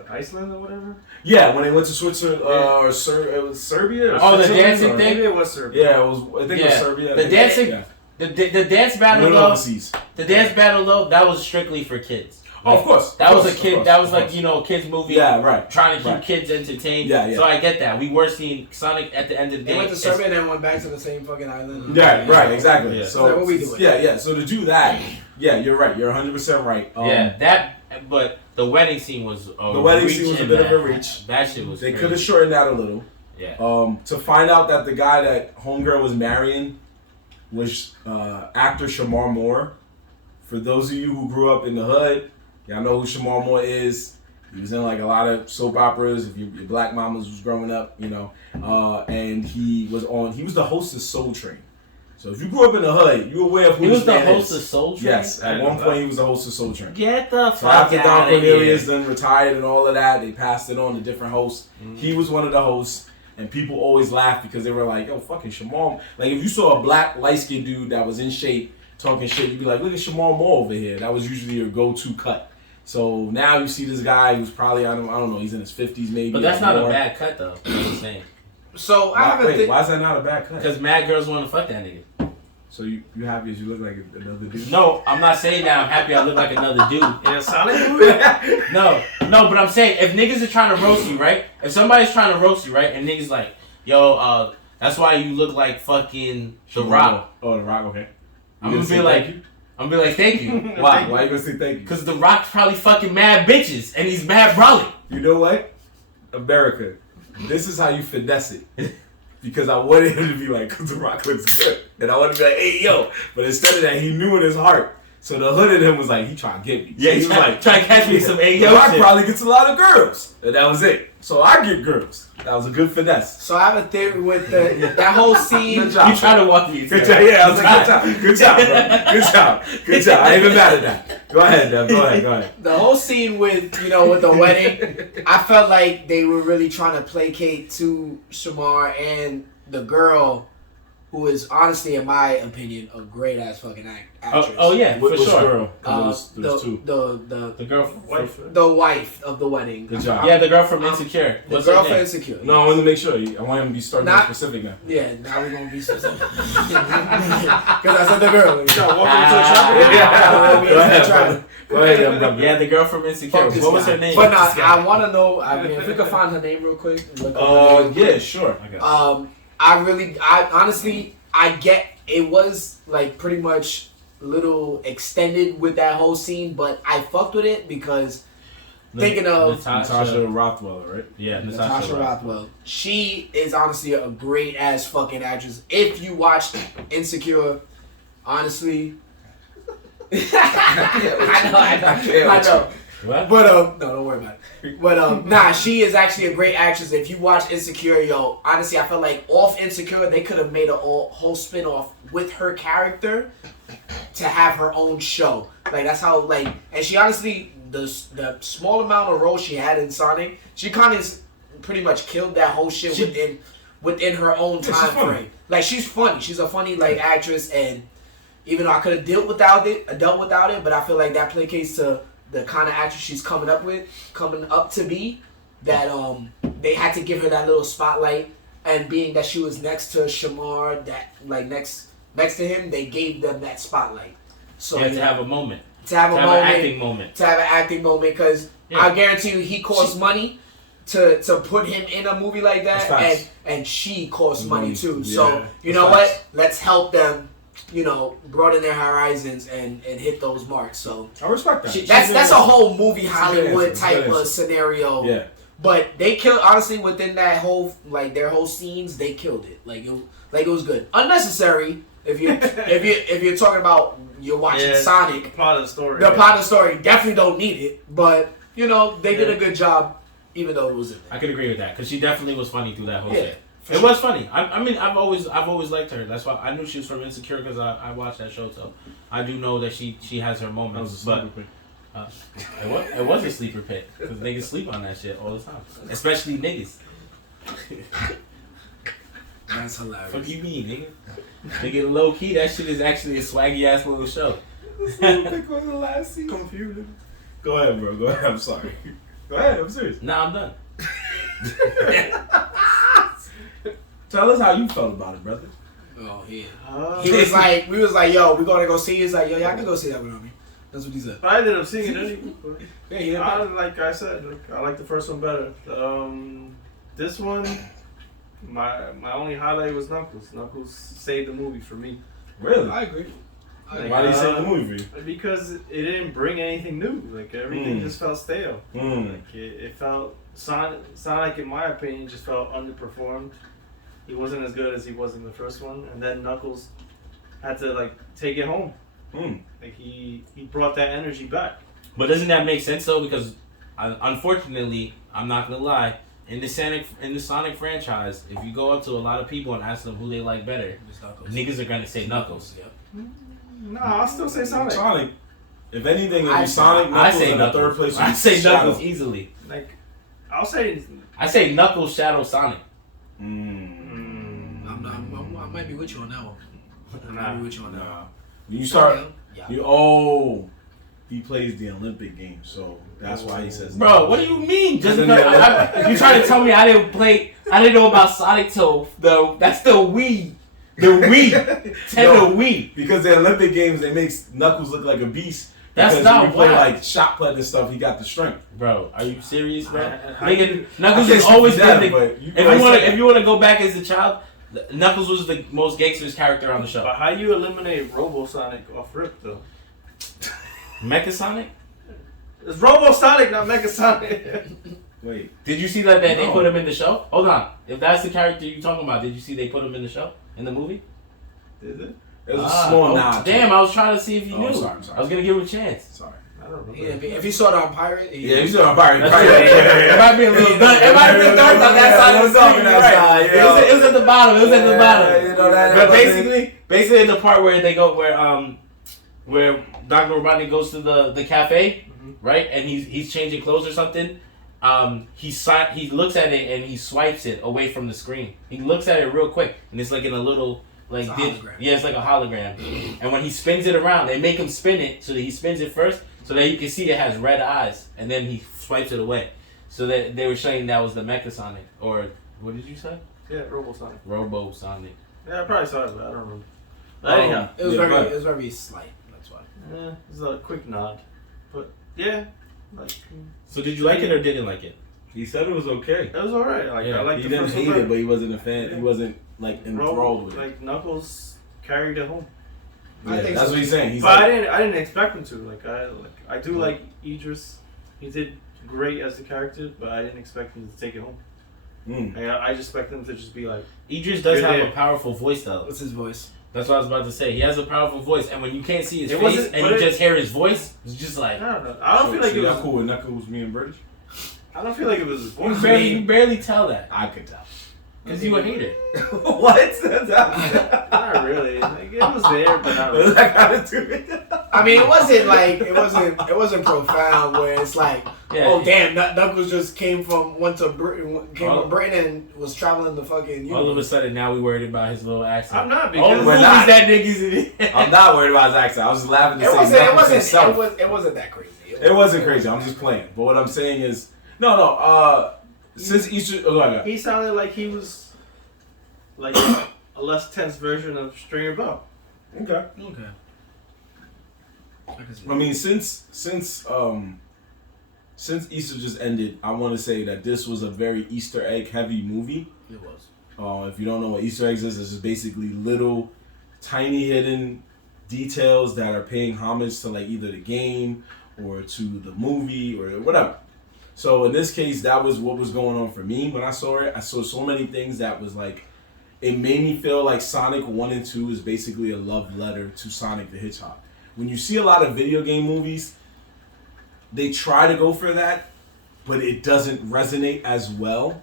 Iceland or whatever? Yeah, when they went to Switzerland or it was Serbia. Or Oh, the Switzerland, dancing or- thing? Maybe it was Serbia. Yeah, it was. I think it was Yeah. Serbia. The dancing- Yeah. The dance battle Went though. overseas. The dance battle though. That was strictly for kids. Oh, of course. That of was course, a of kid. course, That was of like course. a kids movie. Yeah, right. Trying to keep Right. kids entertained. Yeah, yeah. So I get that. We were seeing Sonic at the end of the day. They went to it's- Serbia and then went back to the same fucking island. Yeah, right, exactly. Yeah. So Like, what we doing? Yeah. So to do that, yeah, you're right. You're 100% right. Yeah, but the wedding scene was The wedding scene was a bit of a reach. That shit was. They crazy. could have shortened that a little. Yeah. To find out that the guy that Homegirl was marrying was actor Shamar Moore. For those of you who grew up in the hood, y'all know who Shamar Moore is. He was in like a lot of soap operas. If your black mamas was growing up, and he was the host of Soul Train. So if you grew up in the hood, you were aware of who He was this the man host is. of Soul Train. Yes, I at didn't one know point that. he was the host of Soul Train. Get the So fuck after out Don of here. Cornelius then retired and all of that, they passed it on to different hosts. Mm-hmm. He was one of the hosts, and people always laughed because they were like, "Yo, fucking Shamar." Like if you saw a black light-skinned dude that was in shape talking shit, you'd be like, "Look at Shamar Moore over here." That was usually your go-to cut. So now you see this guy who's probably I don't know, he's in his 50s maybe. But that's or not more. a bad cut though. That's what I'm saying. So I have a Wait, thing. why is that not a bad cut? Because mad girls want to fuck that nigga. So you happy as you look like another dude? No, I'm not saying that I'm happy I look like another dude. In a Sonic movie? No, but I'm saying if niggas are trying to roast you, right? If somebody's trying to roast you, right? And niggas like, yo, that's why you look like fucking The Rock. Oh, The Rock. Okay. I'm gonna be like, thank you. Why? Why you gonna say thank you? Because The Rock's probably fucking mad bitches and he's mad brolic. You know what? America, this is how you finesse it. Because I wanted him to be like, The Rock looks good. And I wanted to be like, hey, yo. But instead of that, he knew in his heart. So the hood in him was like, he trying to get me. Yeah, so he was like, trying to catch me some The AO Rock shit. probably gets a lot of girls. And that was it. So I get girls. That was a good finesse. So I have a theory with that whole scene. Good job. You trying to walk me? Good job. Yeah, I was like, good job, bro. Good job. Good job. I ain't even mad at that. Go ahead, Dev. Go ahead. The whole scene with with the wedding, I felt like they were really trying to placate to Shamar and the girl, who is honestly, in my opinion, a great ass fucking actress. Oh yeah, for Which sure. girl? 'Cause there's two. The girl, The wife of the wedding. Good job. yeah, the girl from Insecure. The What's her girl from name? Insecure. No, I wanted to make sure. I want him to be starting Not- specific now. Yeah, now we're gonna be specific. Because I said the girl. Welcome to the trap. Yeah. Go ahead, Try. brother. Go ahead, young brother. Yeah, the girl from Insecure. Fuck this What was guy. her name? But This guy. I want to know. I mean, if we could find her name real quick. Look up her name. Yeah, sure. I got I honestly, I get it was like pretty much a little extended with that whole scene, but I fucked with it because thinking of Natasha Rothwell, right? Yeah, Natasha Rothwell. She is honestly a great ass fucking actress. If you watched Insecure, honestly, I know. What? But no, don't worry about it. But nah, she is actually a great actress. If you watch Insecure, yo, honestly, I felt like off Insecure, they could have made a whole spin-off with her character to have her own show. Like that's how and she honestly the small amount of role she had in Sonic, she kind of pretty much killed that whole shit within her own Yeah, she's time funny. frame. Like she's funny. She's a funny actress, and even though I could have dealt without it, but I feel like that placates to the kind of actress she's coming up to be, that they had to give her that little spotlight, and being that she was next to Shamar, that next to him, they gave them that spotlight. So Yeah, to have a moment. to have To a have moment, an acting moment. to have an acting moment, because Yeah. I guarantee you, he costs money to put him in a movie like That's that, facts. and she costs money Money, too. yeah, So you that's know facts. what? Let's help them. Broaden their horizons and hit those marks. So I respect that. that's a whole movie It's a good Hollywood answer, type it's a good of answer. scenario. Yeah. But they killed, honestly, within that whole their whole scenes, they killed it. It was good. Unnecessary if you're talking about you're watching Sonic. The plot of the story. The plot of the story definitely don't need it, but they did a good job, even though it was in there. I could agree with that because she definitely was funny through that whole Yeah, shit. for It sure. was funny. I mean, I've always liked her. That's why I knew she was from Insecure because I watched that show. So I do know that she has her That moments. was a But sleeper pick. it was a sleeper pit because niggas sleep on that shit all the time, especially niggas. That's hilarious. Fuck you mean, nigga? Nigga, low key, that shit is actually a swaggy ass little show. Pick was the last scene. Confusing. Go ahead, bro. Go ahead. I'm sorry. Go ahead. I'm serious. Nah, I'm done. Tell us how you felt about it, brother. Oh yeah. He was we was like, yo, we're gonna go see it. He's like, yo, y'all can go see that without me. That's what he said. But I ended up seeing it anyway. Yeah, he didn't. Like I said, I like the first one better. This one, my only highlight was Knuckles. Knuckles saved the movie for me. Really? I agree. Why did you say the movie for you? Because it didn't bring anything new. Like everything just felt stale. Like it felt Sonic, in my opinion, just felt underperformed. He wasn't as good as he was in the first one, and then Knuckles had to take it home. Like he brought that energy back. But doesn't that make sense though? Because unfortunately, I'm not gonna lie. In the Sonic franchise, if you go up to a lot of people and ask them who they like better, niggas are gonna say Knuckles. No, I'll still say Sonic. Sonic. If anything, it'd I be Sonic, I Knuckles, say and the third Knuckles. place would I be say Shadow. Knuckles easily. I'll say. I say Knuckles, Shadow, Sonic. I might be with you on that one. I might be with you on that one. Nah. You start. Yeah. He plays the Olympic games, so that's why he says. Bro, what do you mean? Just And because then you trying to tell me I didn't know about Sonic till that's the Wii. The Wii. Nintendo Wii. Because the Olympic games, they make Knuckles look like a beast. That's because not when you play why. shot put and stuff, he got the strength. Bro, are you serious, bro? I Nigga, Knuckles I has can't always speak to been that, the. but If you wanna go back as a child, Knuckles was the most gangster's character on the show. But how you eliminate Robo Sonic off rip though? Mecha Sonic? It's Robo Sonic, not Mega Sonic. Wait, Did you see that they put him in the show? Hold on. If that's the character you're talking about, did you see they put him in the show? In the movie? Did it? It was a small nod. Damn, I was trying to see if you knew. I'm sorry. I was going to give him a chance. Sorry. I don't know. Yeah, if he saw it on Pirate, If you saw it on Pirate, It might be a little dark. It might be dark on that side of the screen. Right. It was at the bottom. It was at the bottom. You know that. But basically the part where they go, where Dr. Robotnik goes to the cafe, right? And he's changing clothes or something. He looks at it and he swipes it away from the screen. He looks at it real quick, and it's like in a little like it's like a hologram. And when he spins it around, they make him spin it so that he spins it first, so that you can see it has red eyes, and then he swipes it away. So that they were saying that was the Mecha Sonic, or what did you say? Yeah, Robo-Sonic. Robo-Sonic. Yeah, I probably saw it, but I don't remember. Anyhow, it was very slight. That's why. Yeah, it was a quick nod. But yeah, like. So did you like it or didn't like it? He said it was okay. It was alright. Like I liked He the didn't first hate one. it, but he wasn't a fan. He wasn't like enthralled with it. Like Knuckles carried it home. Yeah, I think that's so. what he's saying. He's But like, I didn't expect him to. I do like Idris. He did great as the character, but I didn't expect him to take it home. I just expect him to just be like. Idris does You're have there. a powerful voice though. What's his voice? That's what I was about to say. He has a powerful voice, and when you can't see his It face wasn't- and but you it- just hear his voice, it's just like I don't know. I don't feel like it was. cool with Knuckles being British. I don't feel like it was his voice. you barely tell that I could tell. because you a hater. What? Not really. Like, it was there, but not really. That kind of do it. I mean, it wasn't profound where it's like, Yeah. oh damn, Knuckles just came from Britain and was traveling the fucking. All of a sudden, now we worried about his little accent. I'm not All the because We're movies not. that niggas in. I'm not worried about his accent. I was just laughing to It say wasn't. It Knuckles wasn't. himself. It wasn't that crazy. It wasn't crazy. I'm just playing. But what I'm saying is, no. Since Easter, he sounded like he was like a less tense version of Stringer Bell. okay. I mean, since Easter just ended, I want to say that this was a very Easter egg heavy movie. It was. If you don't know what Easter eggs is, it's just basically little, tiny hidden details that are paying homage to like either the game or to the movie or whatever. So in this case, that was what was going on for me when I saw it. I saw so many things that was like, it made me feel like Sonic 1 and 2 is basically a love letter to Sonic the Hedgehog. When you see a lot of video game movies, they try to go for that, but it doesn't resonate as well.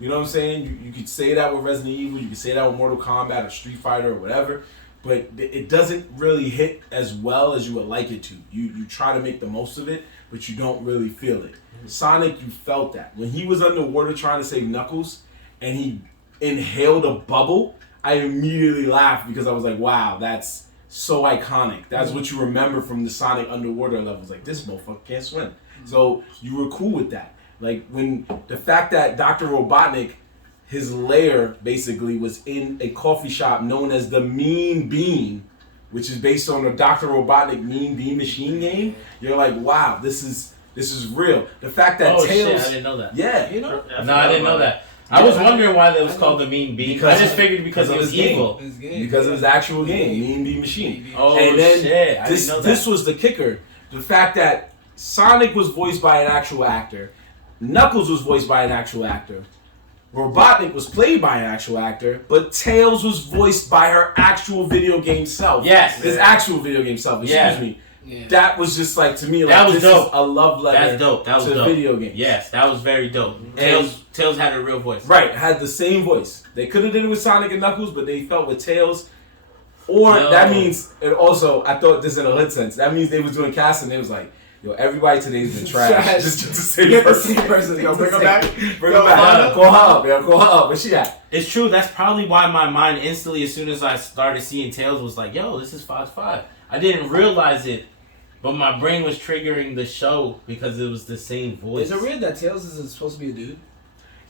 You know what I'm saying? You could say that with Resident Evil, you could say that with Mortal Kombat or Street Fighter or whatever, but it doesn't really hit as well as you would like it to. You try to make the most of it, but you don't really feel it. Sonic, you felt that. When he was underwater trying to save Knuckles and he inhaled a bubble, I immediately laughed because I was like, wow, that's so iconic. That's what you remember from the Sonic underwater levels. Like, this motherfucker can't swim. So you were cool with that. Like, when the fact that Dr. Robotnik, his lair basically was in a coffee shop known as the Mean Bean, which is based on the Dr. Robotnik Mean Bean machine game, you're like, wow, this is real. The fact that Tails... shit, I didn't know that. Yeah. You know? No, I didn't know that. I was wondering why that was called the Mean Bean. Because- I just figured because it of was his game. evil. Because of his actual game, Mean Bean Machine. Oh, And then shit. I this, didn't know that. this was the kicker. The fact that Sonic was voiced by an actual actor, Knuckles was voiced by an actual actor, Robotnik was played by an actual actor, but Tails was voiced by her actual video game self. Yes. His actual video game self, excuse me. Yeah. That was just like, to me, like, That was this dope. is a love letter That's dope. That was to dope. video games. Yes, that was very dope. And- Tails had a real voice. Right, had the same voice. They could have did it with Sonic and Knuckles, but they felt with Tails. Or No. that means, and also, I thought this in a hood sense, that means they was doing casting, they was like, yo, everybody today's been trash. Just get the same Get the person. same person. Yo, bring her back. Bring Yo, her back. Lana. Call her up, yo. Call her up. Where she at? It's true. That's probably why my mind instantly, as soon as I started seeing Tails, was like, yo, this is Fox 5. I didn't realize it, but my brain was triggering the show because it was the same voice. Is it weird that Tails is supposed to be a dude?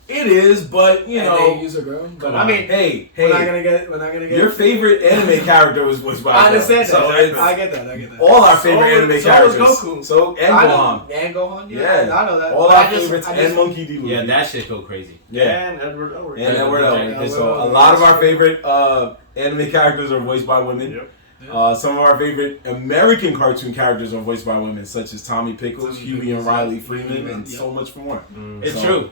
It is, but, you And know. they use a girl? But come I on. mean, hey, we're not gonna get. your favorite anime character was by I understand that. So it's I get that. all our favorite So anime was characters. Goku. So, and I Gohan. know. And Gohan. Yeah, Yeah. I know that. All But our I just- favorites I just- and Monkey D. Luffy. Yeah, that shit go crazy. Yeah. And Edward Elric. And Edward Elric. Edward So Elric. a lot of our favorite anime characters are voiced by women. Yep. Some of our favorite American cartoon characters are voiced by women, such as Tommy Pickles, Huey and Riley Freeman, and so much more. It's So, true.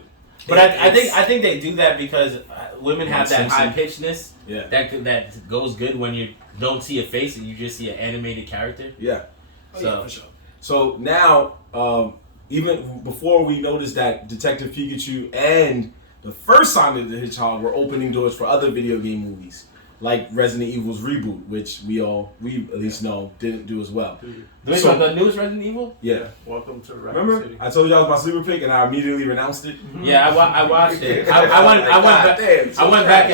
But I think they do that because women have that high pitchedness. Yeah. That goes good when you don't see a face and you just see an animated character. Yeah. For sure. So now, even before we noticed that Detective Pikachu and the first Sonic the Hedgehog were opening doors for other video game movies, like Resident Evil's reboot, which we at least know didn't do as well. So the newest Resident Evil? Yeah. Welcome to Raccoon Remember, City. I told you I was my sleeper pick, and I immediately renounced it. Yeah, I watched it. I went back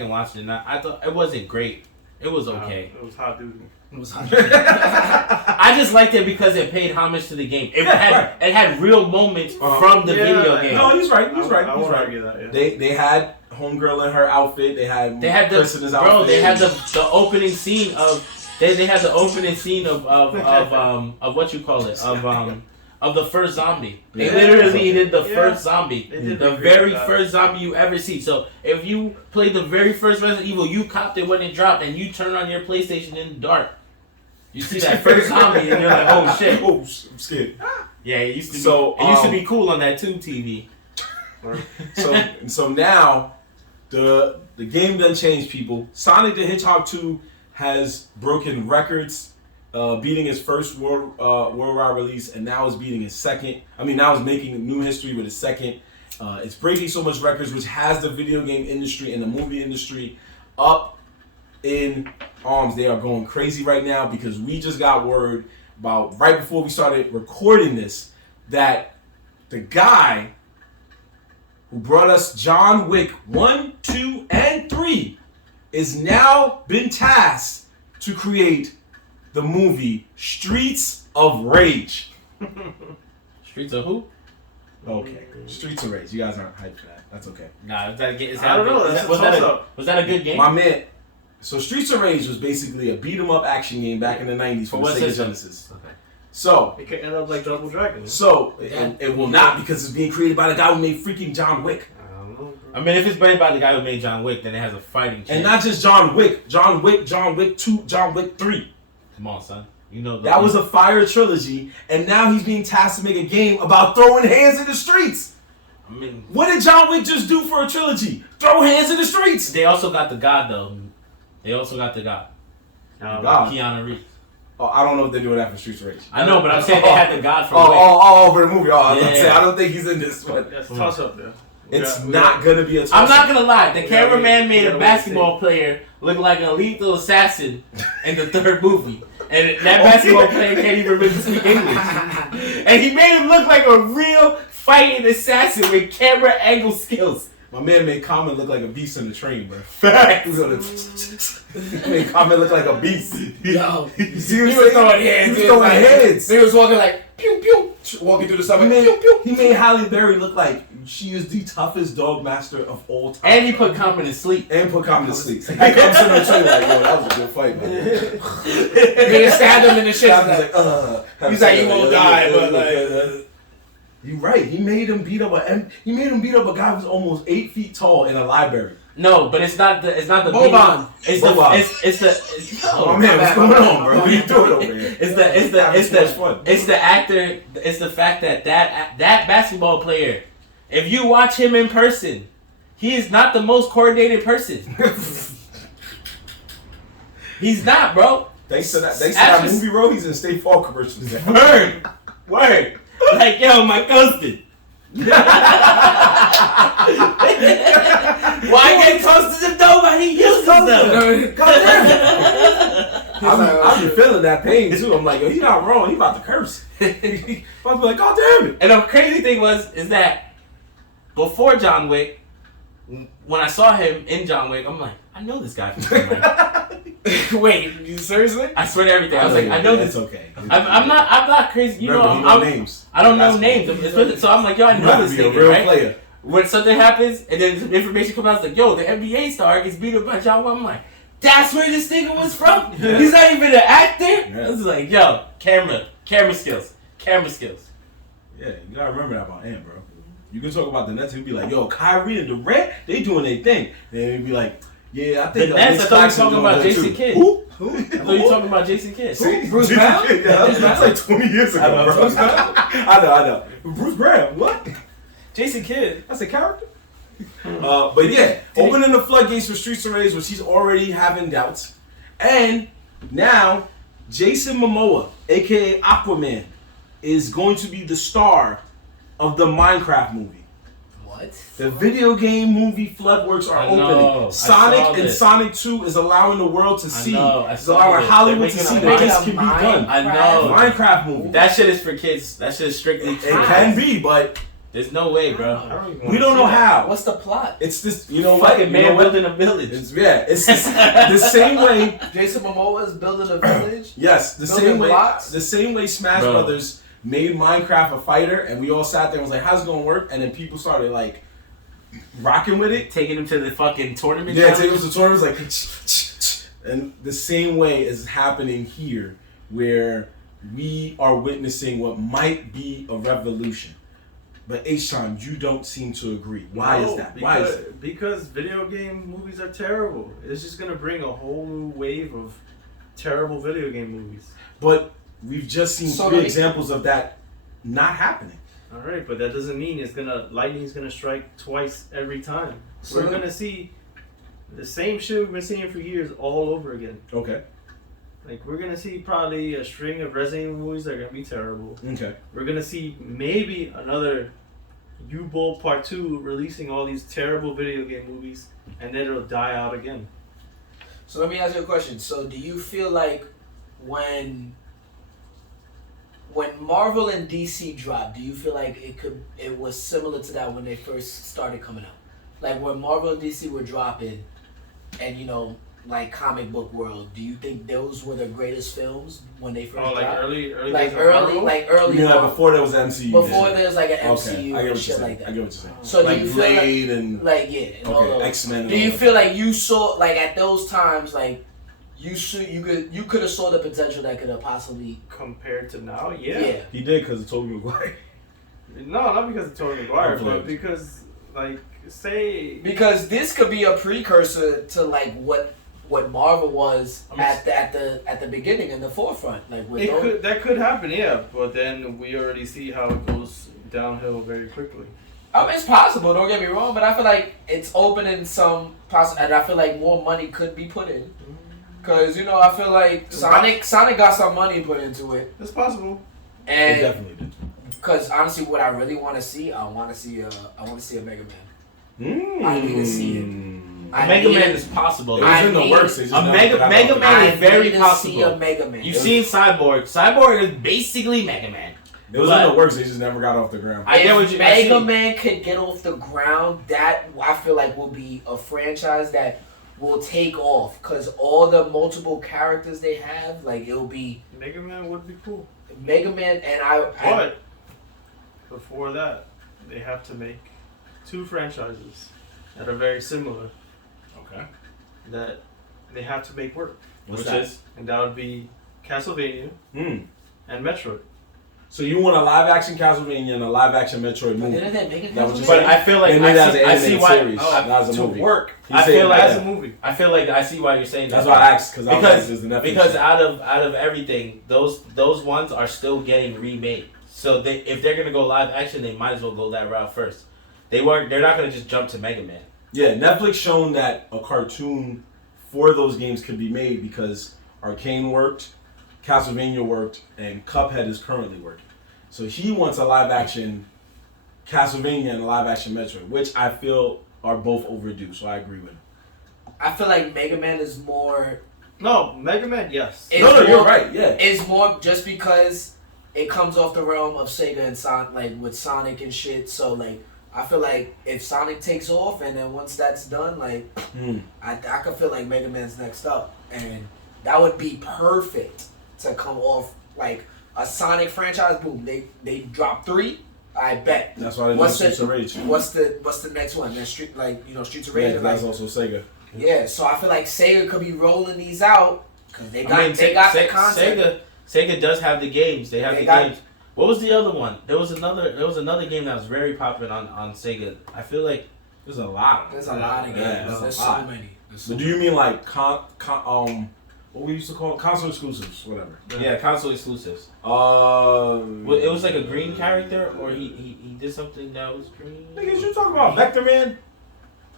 and watched it. And I thought it wasn't great. It was okay. It was hot dude. It was hot. I just liked it because it paid homage to the game. It had real moments from the video game. No, he's right. I won't argue that. Yeah. They had Homegirl in her outfit. They had Chris in his outfit. Bro, they had the opening scene of they had the opening scene of what you call it of the first zombie. They literally did the first zombie, the very first zombie you ever see. So if you played the very first Resident Evil, you copped it when it dropped, and you turn on your PlayStation in the dark. You see that first zombie, and you're like, "Oh shit!" Oh, I'm scared. Yeah, it used to be cool on that tube TV. So now the game done changed, people. Sonic the Hedgehog 2 has broken records, beating his first worldwide release, and now is beating his second. Now it's making new history with his second. It's breaking so much records, which has the video game industry and the movie industry up in arms. They are going crazy right now because we just got word about right before we started recording this that the guy who brought us John Wick 1, 2, and 3 is now been tasked to create the movie Streets of Rage. Streets of who? Okay, Streets of Rage. You guys aren't hyped for that. That's okay. Nah, I don't know. Was that a good game? My man. So Streets of Rage was basically a beat 'em up action game back in the 90s for the Sega Genesis. Okay. So it could end up like Double Dragon. So it will not, because it's being created by the guy who made freaking John Wick. I mean, if it's made by the guy who made John Wick, then it has a fighting chance. And not just John Wick, John Wick 2, John Wick 3. Come on, son. You know that was a fire trilogy, and now he's being tasked to make a game about throwing hands in the streets. I mean, what did John Wick just do for a trilogy? Throw hands in the streets. They also got the God though. Keanu Reeves. Oh, I don't know if they're doing that for Streets of Rage. I know, but I'm saying they had the God for for the movie. I don't think he's in this one. That's a toss up there. It's not gonna be a toss up. I'm not gonna lie. The cameraman made a basketball player look like a lethal assassin in the third movie. And that basketball player can't even really speak English. And he made him look like a real fighting assassin with camera angle skills. My man made Common look like a beast in the train, bro. Facts. Made Common look like a beast. Yo, you see what he was throwing hands. He was throwing hands. He was walking like pew pew, walking through the subway. Pew pew. He made Halle Berry look like she is the toughest dog master of all time. And he put Common to sleep. He comes in the train like, yo, that was a good fight, man. They stabbed him in the shit. He's like, you won't die, but like. You're right. He made him beat up a guy who's almost 8 feet tall in a library. No, but it's not the Boban. Oh man, what's going on, bro? What are you doing over here? It's the actor. It's the fact that basketball player, if you watch him in person, he is not the most coordinated person. He's not, bro. Thanks to that movie, bro. He's in State Farm commercials. Word. Like, yo, my cousin. Why get toasted if nobody uses them? I'm be feeling that pain too. I'm like, yo, he's not wrong. He about to curse. I was like, God damn it. And the crazy thing is that before John Wick, when I saw him in John Wick, I'm like, I know this guy from somewhere. Wait, you seriously? I swear to everything. I was like, I know this. It's okay. I'm not crazy. You Remember, know, names. I don't know names. So I'm like, yo, I know this nigga, nigga, right? Player. When something happens and then some information comes out, it's like, yo, the NBA star gets beat up by John Wick. I'm like, that's where this nigga was from? He's not even an actor? Yeah. I was like, yo, camera skills. Yeah, you gotta remember that about him, bro. You can talk about the Nets and be like, yo, Kyrie and Durant, they doing their thing. Then you'd be like, yeah, I think the Nets. I thought you were talking about Jason Kidd. Who? I thought you were talking about Jason Kidd. Bruce Brown? Yeah, that's like 20 years ago, bro. I know. Bruce Brown, what? Jason Kidd. That's a character. But yeah, opening the floodgates for Streets of Rage, which he's already having doubts. And now, Jason Momoa, aka Aquaman, is going to be the star of the Minecraft movie. What? The video game movie floodworks are opening. Sonic and Sonic 2 is allowing the world to see. It's allowing Hollywood to see that this can be done. I know. Minecraft movie. That shit is for kids. That shit is strictly It can be, but there's no way, bro. we don't know how. What's the plot? It's this, you know Fucking what? man building a village. It's the same way. Jason Momoa is building a village? Yes, the Building same way. blocks? The same way Smash Brothers made Minecraft a fighter, and we all sat there and was like, "How's it gonna work?" And then people started like rocking with it, taking him to the fucking tournament. Yeah, taking him to tournaments like, and the same way is happening here, where we are witnessing what might be a revolution. But H-Time, you don't seem to agree. Why is that? Why is it? Because video game movies are terrible. It's just gonna bring a whole new wave of terrible video game movies. But we've just seen three examples of that not happening. All right, but that doesn't mean lightning's gonna strike twice every time. So we're gonna see the same shit we've been seeing for years all over again. Okay. Like, we're gonna see probably a string of Resident Evil movies that are gonna be terrible. Okay. We're gonna see maybe another U-Bolt Part 2 releasing all these terrible video game movies, and then it'll die out again. So let me ask you a question. So do you feel like when Marvel and DC dropped, do you feel like it was similar to that when they first started coming out? Like when Marvel and DC were dropping, and you know, like comic book world, do you think those were the greatest films when they first dropped? early like days of early. You mean like before there was MCU? Before there was like an MCU I get what and you're shit saying. like that. I get what you're saying. So like do you feel Blade and and all those. X-Men. Do you feel like you saw like at those times like you could have saw the potential that could have possibly compared to now? Yeah. He did because of Tobey Maguire. No, not because of Tobey Maguire, but because because this could be a precursor to like what Marvel was at the beginning in the forefront. Like that could happen, yeah. But then we already see how it goes downhill very quickly. I mean, it's possible. Don't get me wrong, but I feel like it's opening some and I feel like more money could be put in. Cause you know, I feel like Sonic got some money put into it. It's possible. And it definitely did. Cause honestly, what I really want to see, I want to see a Mega Man. I need to see it. Mega Man is possible. It was in the works. Mega Man is very possible. See a Mega Man. You've seen Cyborg. Cyborg is basically Mega Man. It was in the works. They just never got off the ground. If Mega Man could get off the ground, that I feel like will be a franchise that will take off. Cause all the multiple characters they have, like it'll be Mega Man would be cool. Mega Man But before that, they have to make 2 franchises that are very similar. Okay. That they have to make work. Which is? And that would be Castlevania and Metroid. So you want a live action Castlevania and a live action Metroid movie? Didn't they make it? But I feel like I see why to work. I feel like as a movie. I feel like I see why you're saying that. That's why I asked because out of everything, those ones are still getting remade. So if they're gonna go live action, they might as well go that route first. They're not gonna just jump to Mega Man. Yeah, Netflix shown that a cartoon for those games could be made because Arcane worked, Castlevania worked, and Cuphead is currently working. So he wants a live action Castlevania and a live action Metroid, which I feel are both overdue. So I agree with him. I feel like Mega Man is more. No, Mega Man, yes. You're right. Yeah, it's more just because it comes off the realm of Sega and Sonic, like with Sonic and shit. So like, I feel like if Sonic takes off and then once that's done, like, I could feel like Mega Man's next up, and that would be perfect to come off like a Sonic franchise. Boom, they drop 3. I bet. That's why they do Streets of Rage. What's the next one? The Streets of Rage. Yeah, that's also Sega. Yeah, so I feel like Sega could be rolling these out because they got the content. Sega does have the games. They have the games. What was the other one? There was another game that was very popular on Sega. I feel like there's a lot of games. There's so many. But do you mean like what what we used to call console exclusives, whatever. Yeah, console exclusives. Well, it was like a green character, or he did something that was green. Niggas, you talking about Vector Man?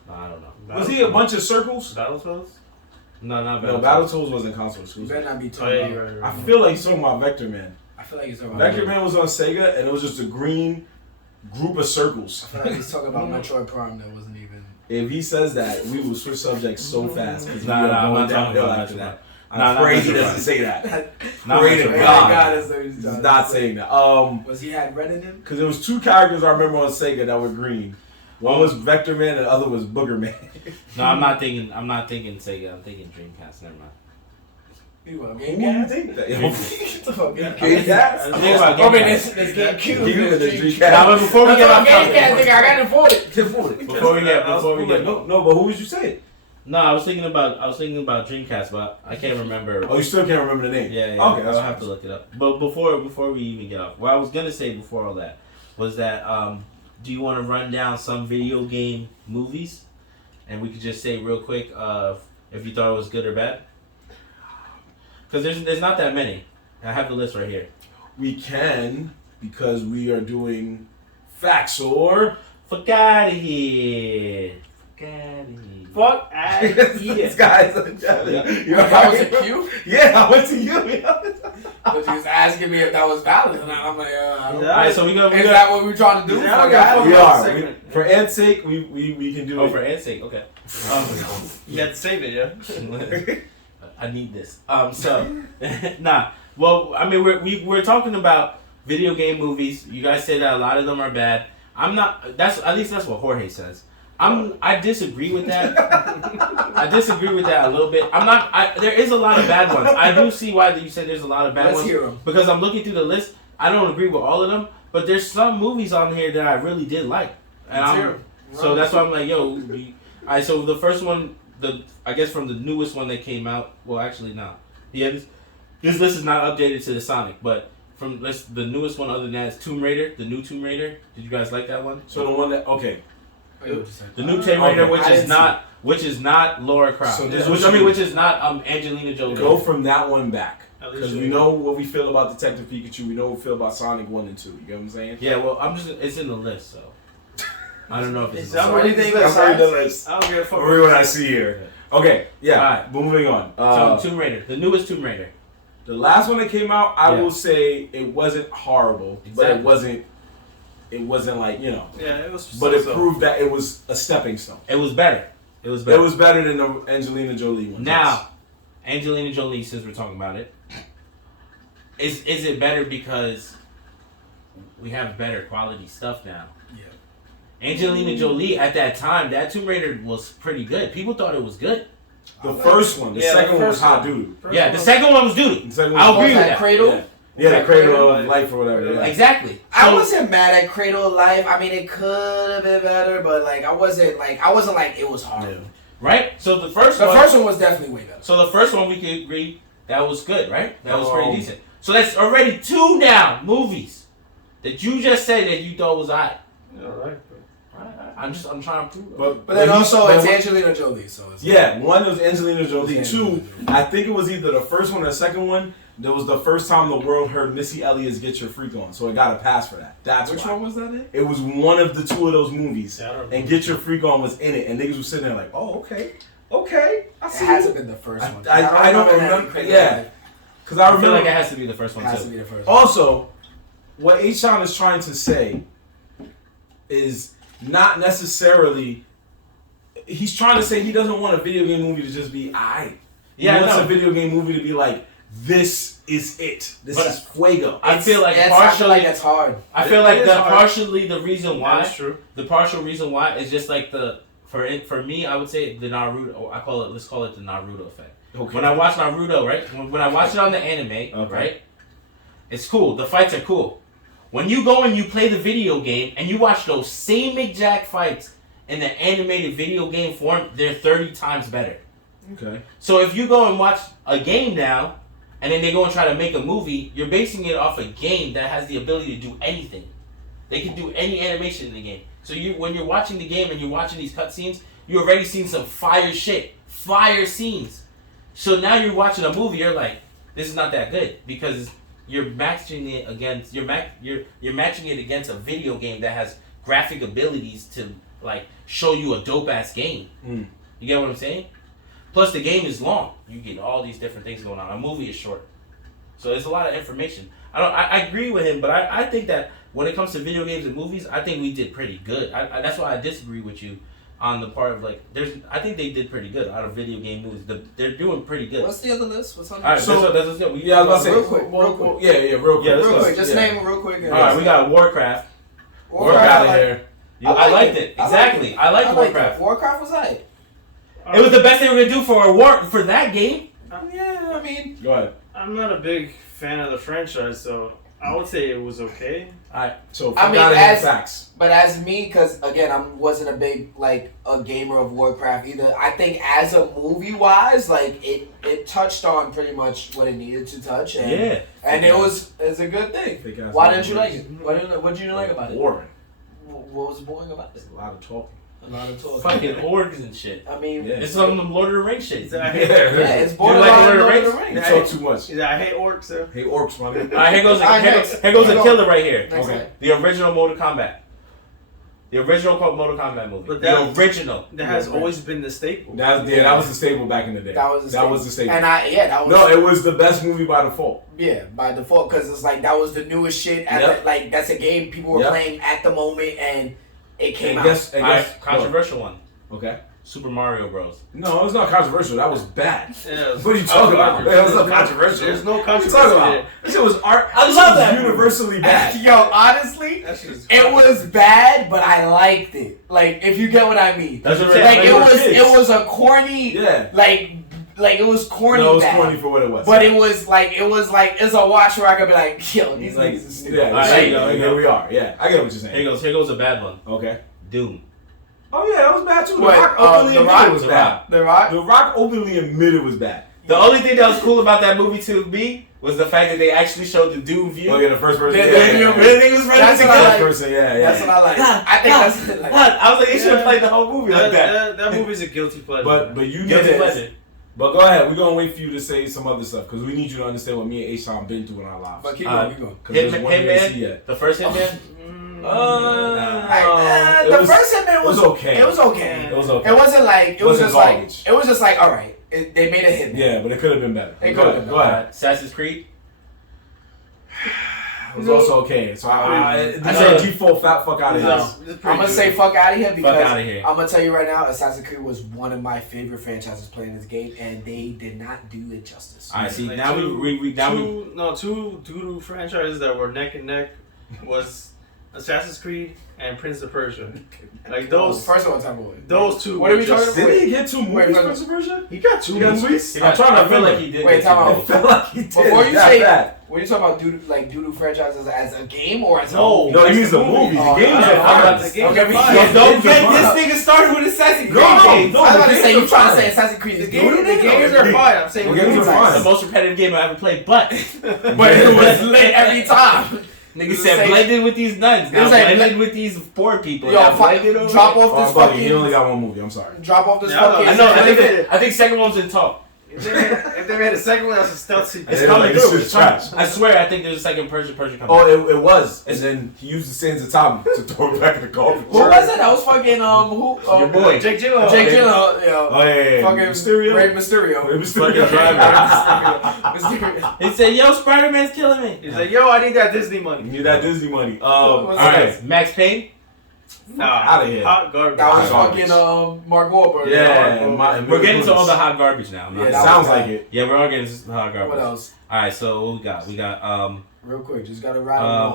No, I don't know. Was he a bunch of circles? Battletoads? No, not No, Battletoads wasn't console You exclusive. better not be Oh, talking yeah, about. you're right. I feel like he's talking about Vector Man. I feel like he's talking about. Vector Man was on Sega, and it was just a green group of circles. I feel like he's talking about Metroid Prime that wasn't even. If he says that, we will switch subjects so fast. Nah, I'm not talking downhill about after Metroid. that. Nah, I'm afraid he Metroid doesn't Prime. say that. Not Pray to Metroid. God. that's what he's He's talking not about. saying that. Was he had red in him? Because there was two characters I remember on Sega that were green. One was Vector Man, and the other was Booger Man. No, I'm not thinking Sega. I'm thinking Dreamcast. Never mind. You want Who do you Gamecast? think that? What the fuck? Gamecast? I'm thinking about I mean, Gamecast. this GameCube. Give me the Now, Dreamcast. but before we That's get all off Gamecast, topic, nigga. I got it for it. before we get, No, but who would you say? no, I was thinking about Dreamcast, but I can't remember. Oh, you still can't remember the name? Yeah. Okay, that's I'll have to look it up. But before we even get off, what I was gonna say before all that was that do you want to run down some video game movies, and we could just say real quick if you thought it was good or bad? Because there's not that many. I have the list right here. We can, because we are doing facts or... Fuck out of here. Fuck out of here. Fuck out These guys. You know, That was a cue? Yeah, I went to you. But you was asking me if that was valid, and I'm like, I don't know. Alright, so we Is go. that what we're trying to do? Yeah, Fuck yeah, out. We are. segment. For Ant's sake, we can do Oh, it. for Ed's sake, okay. You had to save it, yeah? I need this. So, nah. Well, I mean, we're talking about video game movies. You guys say that a lot of them are bad. I'm not. At least that's what Jorge says. I disagree with that. I disagree with that a little bit. There is a lot of bad ones. I do see why you said there's a lot of bad Let's ones. hear 'em. Because I'm looking through the list. I don't agree with all of them, but there's some movies on here that I really did like. And so that's why I'm like, yo. Alright, so the first one, I guess from the newest one that came out. Well, actually, no. Yeah, this list is not updated to the Sonic, but from the newest one other than that is Tomb Raider, the new Tomb Raider. Did you guys like that one? So the one that... Okay. The new Tomb Raider, Okay, which is not Laura Croft, So which is not Angelina Jolie. Go from that one back. At least Because you we know what we feel about Detective Pikachu. We know what we feel about Sonic 1 and 2. You get what I'm saying? Yeah, well, it's in the list, so I don't know if it's. Is that in what the you think? That's already the list. I don't give a fuck. Read what I see here. Okay, yeah. Alright. Moving on. So Tomb Raider, the newest Tomb Raider. The last one that came out, I Yeah. will say it wasn't horrible, but Exactly. it wasn't like, you know. Yeah, it was. But it so-so. proved that it was a stepping stone. It was better. It was It better. was better than the Angelina Jolie one. Now, Angelina Jolie, since we're talking about it, is it better because we have better quality stuff now? Yeah. Angelina Jolie at that time, that Tomb Raider was pretty good. People thought it was good. The first one, the Yeah, second the one was first hot one. dude. Yeah, the second one was doo-doo. The second one I'll was agree with that that. Cradle? Yeah, the That Cradle Cradle of Life or whatever. Yeah. Exactly. I So- wasn't mad at Cradle of Life. I mean, it could have been better, but like I wasn't like it was hard. Yeah. Right? So the first The one. first one was definitely way better. So the first one we could agree that was good, right? That was pretty Um, decent. So that's already 2 now movies that you just said that you thought was alright. All right. I'm trying to prove it. But then he's- also but it's when- Angelina Jolie, so it's Yeah, one was Angelina Jolie. Yeah. 2, I think it was either the first one or the second one. That was the first time the world heard Missy Elliott's "Get Your Freak On," so it got a pass for that. That's Which why. one was that in? It was one of the 2 of those movies, Yeah, I don't and remember. "Get Your Freak On" was in it, and niggas were sitting there like, "Oh, okay, I It see." hasn't been the first one. I don't that remember. Cradle of Yeah, Life. because I I feel remember. like it has to be the first one It has to too. be the first one. Also, what H-Town is trying to say is not necessarily. He's trying to say he doesn't want a video game movie to just be aight. He Yeah, I wants know. a video game movie to be like, this is it. This But is fuego. I feel like I feel partially. like that's hard. I feel It like is the hard. partially the reason why. That's true. The partial reason why is just like for me, I would say the Naruto. Or let's call it the Naruto effect. Okay. When I watch Naruto, right? When I watch it on the anime, right? It's cool. The fights are cool. When you go and you play the video game and you watch those same exact fights in the animated video game form, they're 30 times better. Okay. So if you go and watch a game now, and then they go and try to make a movie, you're basing it off a game that has the ability to do anything. They can do any animation in the game. So when you're watching the game and you're watching these cutscenes, you already seen some fire shit, fire scenes. So now you're watching a movie, you're like, this is not that good because you're matching it against you're matching it against a video game that has graphic abilities to like show you a dope ass game. You get what I'm saying? Plus the game is long. You get all these different things going on. A movie is short, so there's a lot of information. I agree with him, but I think that when it comes to video games and movies, I think we did pretty good. That's why I disagree with you on the part of like I think they did pretty good out of video game movies. They're doing pretty good. What's the other list? What's on the All right, list? so that's real quick. Yeah, I was about to say Real quick. real quick. Just name them real quick. All right, we got Warcraft. Warcraft out of here. I liked it. Exactly. I liked Warcraft. Warcraft was alright. It was the best they were gonna do for that game. Yeah, I mean, Go ahead. I'm not a big fan of the franchise, so I would say it was okay. Alright. So I mean, out of here, facts. but as me, because again, I wasn't a big like a gamer of Warcraft either. I think as a movie wise, like it touched on pretty much what it needed to touch, and and it's a good thing. Why didn't you like it? What did you like about it? Boring. What was boring about it? A lot of talking. A lot of talking. Fucking orgs and shit. I mean, Yeah. It's some of them Lord of the Rings shit. Yeah. it's You borderline like Lord of the Lord of the Rings? You Rings. talk too much. I hate orcs, though. Hey, orcs, man. Alright, here goes Next. here goes a Go. killer right here. Next Okay. one. The original Mortal Kombat. The original Mortal Kombat movie. But The original. That has always been the staple. That was the staple back in the day. That was the staple. And that was No, it was the best movie by default. yeah, by default, because it's like that was the newest shit. Yep. Like that's a game people were Yep. playing at the moment, and it came out. Guess, Alright, controversial one. Okay. Super Mario Bros. No, it's not controversial. That was bad. Yeah, What are you talking about? That was not controversial. There's no What are you controversy talking about? there. This shit was art. I this love was that. universally bad. Yo, honestly, That shit is it was bad, but I liked it. Like, if you get what I mean. That's what I'm Like saying. it was a corny. Yeah. Like it was corny. No, it was bad. corny for what it was. But it was like it's a watch where I could be like, yo, these like, niggas is stupid. yeah, Alright, there here you go, here you here go. we are. Yeah, I get what you're Here saying. goes a bad one. Okay. Doom. Oh yeah, that was bad too. The What, Rock openly The admitted Rock? it was The bad. Rock. The Rock. The Rock openly admitted it was bad. The only thing that was cool about that movie to me was the fact that they actually showed the Doom view. Oh yeah, the first person. The- Yeah, the yeah, video- yeah. Everything was running That's what I together. like. First person, yeah, That's yeah. what I like. I think that's like. I was like, they should have played the whole movie like that. That movie's a guilty pleasure. But you Guilty need to. pleasure. But go ahead. We're gonna wait for you to say some other stuff because we need you to understand what me and H-Tom been through in our lives. But keep going, keep going. Because there's one we didn't see Hitman, yet. the first Hitman. The first Hitman was okay. It was okay. It was okay. It wasn't like it was Wasn't just like garbage. it was just like all right. They made a Hitman. Yeah, but it could have been better. It Go could've ahead. been Go ahead. Assassin's Creed. It was also okay. So I I said know. default fat fuck out of No, here. it's pretty I'm gonna good. say fuck out of here because outta here. I'm gonna tell you right now, Assassin's Creed was one of my favorite franchises playing this game, and they did not do it justice. All right, see Like now two we doo-doo franchises that were neck and neck was Assassin's Creed and Prince of Persia. Like those First of all, time away. those two. What are were we just- talking Did he get two movies, Wait, Prince of Persia? He got two He got movies. I'm trying to I feel remember. like he did. Wait, get time two out. I felt like he did. Before you That say bad. when you talk about doo-doo franchises as a game or as a No. movie? No, he means the movie. The Oh, games no, are no, fine. the games Okay, are we- fine. Yo, Don't Games are think this fine. nigga started with Assassin's Creed. No, games. I was about to say you games trying are to say fine. Assassin's Creed is The doo-doo? games are fine. I'm saying The games are fine. The most repetitive game I ever played, but But it was lit every time. nigga It's said the same- blended with these nuns. Now was like blended with these poor people. Yo, Now blended over drop here. off Oh, this I'm fucking. He fucking. only got one movie. I'm sorry. Drop off this Yeah, I know. fucking. I know. Yeah. I think second one's in talk. If they made a second one, that's a stealth sequence. It's Yeah, coming like, this through. shit's It's coming. trash. I swear, I think there's a second Persia coming. Oh, it was, and then he used the sands of time to throw it back in the garbage. Who was it? That was fucking who? Your boy. Jake Gyllenhaal. Jake Gyllenhaal. Yo. Oh yeah. Fucking Mysterio. Ray Mysterio. It was Fucking Mysterio. He said, "Yo, Spider-Man's killing me." He's like, yo, I need that Disney money. Give that Disney money. What's All that? right, Max Payne. Nah, outta here. Hot garbage. That was Garbage. fucking Mark Wahlberg. Yeah, We're getting to all the hot garbage now. Yeah, it that sounds was like bad. it. Yeah, we're all getting to the hot garbage. What else? All right, so what we got? We got Real quick, just gotta rattle them off.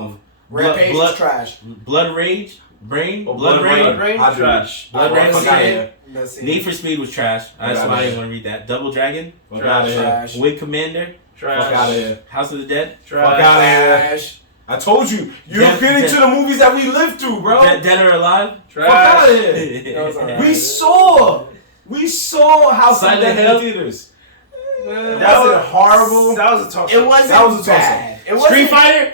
Blood- Rampage Blood- is trash. Blood Rage, Brain, Oh, Blood Blood Rain. Rain, I do. trash. Blood I Rain, wanna fuck see outta it. here. Let's see. Need for Speed was trash. That's Fuck why I outta didn't here. want to read that. Double Dragon, Fuck out of here. Trash. Wig Commander, Trash. Fuck out of here. House of the Dead, Trash. Fuck out of here. Trash. I told you. You Dead- don't get into Dead- the movies that we lived through, bro. Dead or Alive. Fuck out of Trash. here. That was alright. We saw House of Silent Dead in Hill. theaters. That Was it horrible? That was a toss. It wasn't That was a bad. It wasn't Street Fighter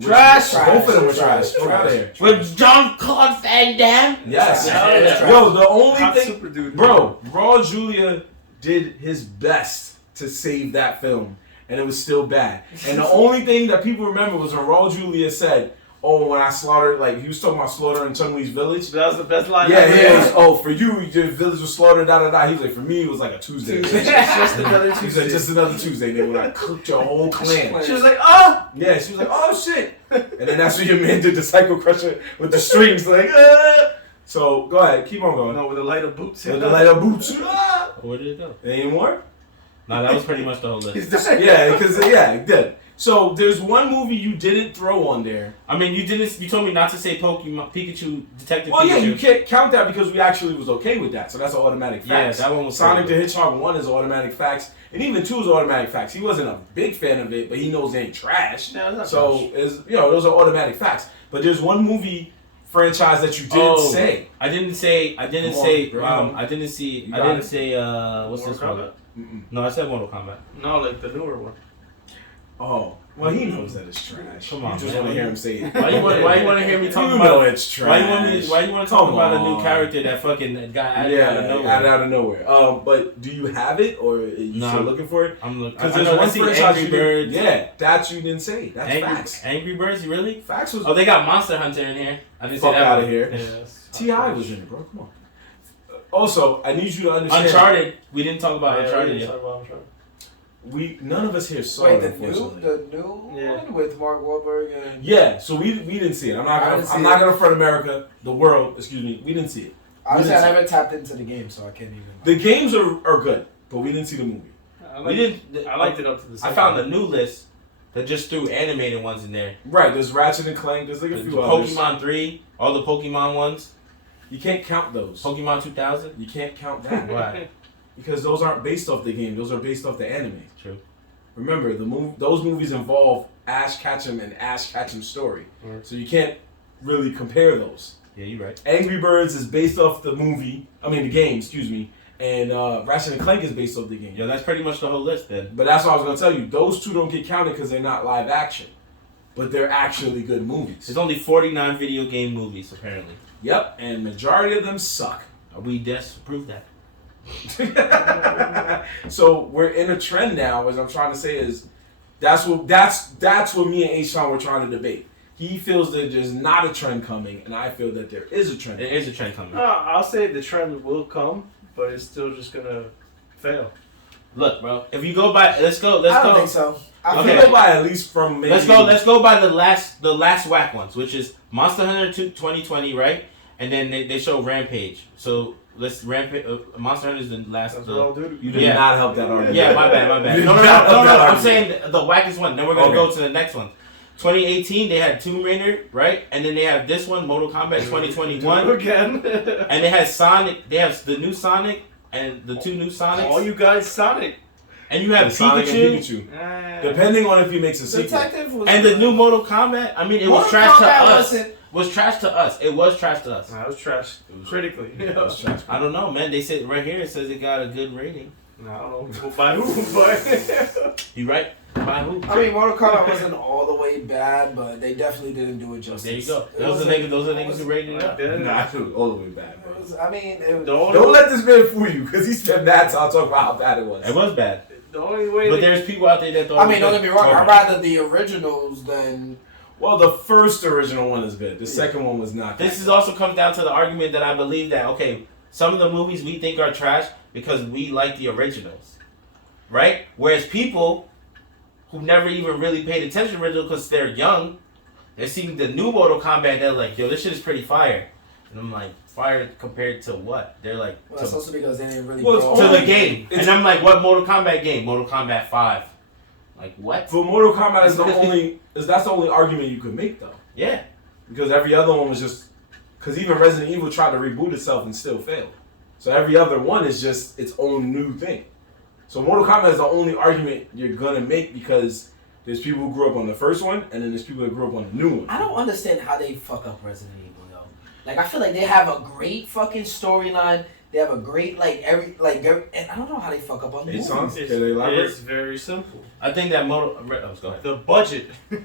Trash. Both of them were Trash. trash. Fuck out of here. with John Claude Van Damme. Yes. Yeah. Yo, the only Hot thing, super dude. bro, Raw Julia did his best to save that film, and it was still bad. And the only thing that people remember was when Raul Julia said, "Oh, when I slaughtered," like he was talking about slaughtering Chung-Li's village. That was the best line. Yeah, ever. he was, "Oh, for you, your village was slaughtered." Da da da. He was like, "For me, it was like a Tuesday." It's just another He Tuesday. said, "Just another Tuesday, nigga, when I cooked your whole clan." She was like, "Oh!" Yeah, she was like, "Oh shit," and then that's when your man did the Psycho Crusher with the strings, like. So go ahead, keep on going. No, with the light of boots. With the light up boots. Where did it go? Any more? No, that was pretty much the whole list. He's dead. Yeah, because it did. So there's one movie you didn't throw on there. I mean, you didn't. You told me not to say Pokemon, Pikachu, Detective Well, Pikachu. yeah, you can't count that because we actually was okay with that. So that's an automatic fact. Yeah, that one was Sonic the pretty Hedgehog 1 is automatic facts, and even 2 is automatic facts. He wasn't a big fan of it, but he knows it ain't trash. No, it's not So those are automatic facts. But there's one movie franchise that you didn't say. I didn't say. Come on, bro. I didn't see. You I got didn't it. say. What's Mortal this one? Kombat? No, I said Mortal Kombat. No, like the newer one. Oh, well, he knows that it's trash. Come on, you just man. want to hear him say it. Why you want to hear me talk You about? know it's trash. Why you want to talk Come about a on. new character that fucking got added out of nowhere? out of nowhere. But do you have it, or are you No. still looking for it? I'm looking. Because I there's know, one I see franchise Angry you didn't- Birds. Yeah, that you didn't say. That's facts. Angry Birds, really? Facts was Oh, they got Monster Hunter in here. I didn't fuck say that out one. of here. Yes. T.I. was in it, bro. Come on. Also, I need you to understand. Uncharted. We didn't talk about Yeah, Uncharted we yet. talk about Uncharted. None of us here saw Wait, it, the unfortunately. new Yeah. one with Mark Wahlberg and Yeah, so we didn't see it. I'm I not didn't see gonna it. I'm not gonna front America, the world. Excuse me. We didn't see it. honestly, I didn't see never tapped into the game, so I can't even. The games are good, but we didn't see the movie. We didn't. I liked it up to the I second found one. a new list that just threw animated ones in there. Right. There's Ratchet and Clank. There's like a few others. Pokemon 3, all the Pokemon ones. You can't count those. Pokemon 2000. You can't count that. Why? Because those aren't based off the game. Those are based off the anime. True. Remember, those movies involve Ash Ketchum and Ash Ketchum's story. Mm. So you can't really compare those. Yeah, you're right. Angry Birds is based off the game, excuse me. And Ratchet and Clank is based off the game. Yeah, that's pretty much the whole list then. But that's what I was going to tell you. Those two don't get counted because they're not live action. But they're actually good movies. There's only 49 video game movies apparently. Yep, and majority of them suck. We disprove that. So we're in a trend now. As I'm trying to say is, that's what me and H-Sean were trying to debate. He feels that there's not a trend coming, and I feel that there is a trend. There is a trend coming. I'll say the trend will come, but it's still just gonna fail. Look, bro. If you go by, let's go. I don't think so. I Okay. You go by at least from maybe. Let's go by the last whack ones, which is Monster Hunter 2020, right? And then they show Rampage. So let's Rampage. Monster Hunter is the last. That's what I'll do. You did Yeah. not help that argument. Yeah, my bad. You No. did not help that I'm argument. saying the wackest one. Then we're gonna Okay. go to the next one. 2018, they had Tomb Raider, right? And then they have this one, Mortal Kombat 2021, again. and they had Sonic. They have the new Sonic and the two new Sonics. All you guys Sonic. And you have Sonic Pikachu. and Pikachu. Depending on if he makes a sequel. Detective was And the new Mortal Kombat. I mean, it was Mortal trash to Kombat us. wasn't- Was trash to us. It was trash to us. Nah, it was trash. Critically. It was trash. I don't know, man. They said right here it says it got a good rating. Nah, I don't know by who, but You right? By who? I mean, Mortal Kombat wasn't all the way bad, but they definitely didn't do it justice. There you go. It Those are wasn't- niggas who rated it up. Nah, I feel all the way bad, It bro. was, I mean, it was, the only, Don't let this man fool you, because he spent mad time talking about how bad it was. It was bad. the only way But they- there's people out there that thought I mean, don't get me wrong. Okay. I'd rather the originals than. Well, the first original one is good. The second one was not. This is also comes down to the argument that I believe that, okay, some of the movies we think are trash because we like the originals. Right? Whereas people who never even really paid attention to the original because they're young, they're seeing the new Mortal Kombat, they're like, yo, this shit is pretty fire. And I'm like, fire compared to what? They're like, Well, that's also because they didn't really. Well, it's grow to up. the game. And I'm like, what Mortal Kombat game? Mortal Kombat 5. Like, what? But Mortal Kombat is that's the only argument you could make, though. Yeah. Because every other one was just. Because even Resident Evil tried to reboot itself and still failed. So every other one is just its own new thing. So Mortal Kombat is the only argument you're gonna make because there's people who grew up on the first one and then there's people that grew up on the new one. I don't understand how they fuck up Resident Evil, though. Like, I feel like they have a great fucking storyline. They have a great and I don't know how they fuck up on the 8 songs. movies. Can they elaborate? It's very simple. I think that go ahead. The budget. But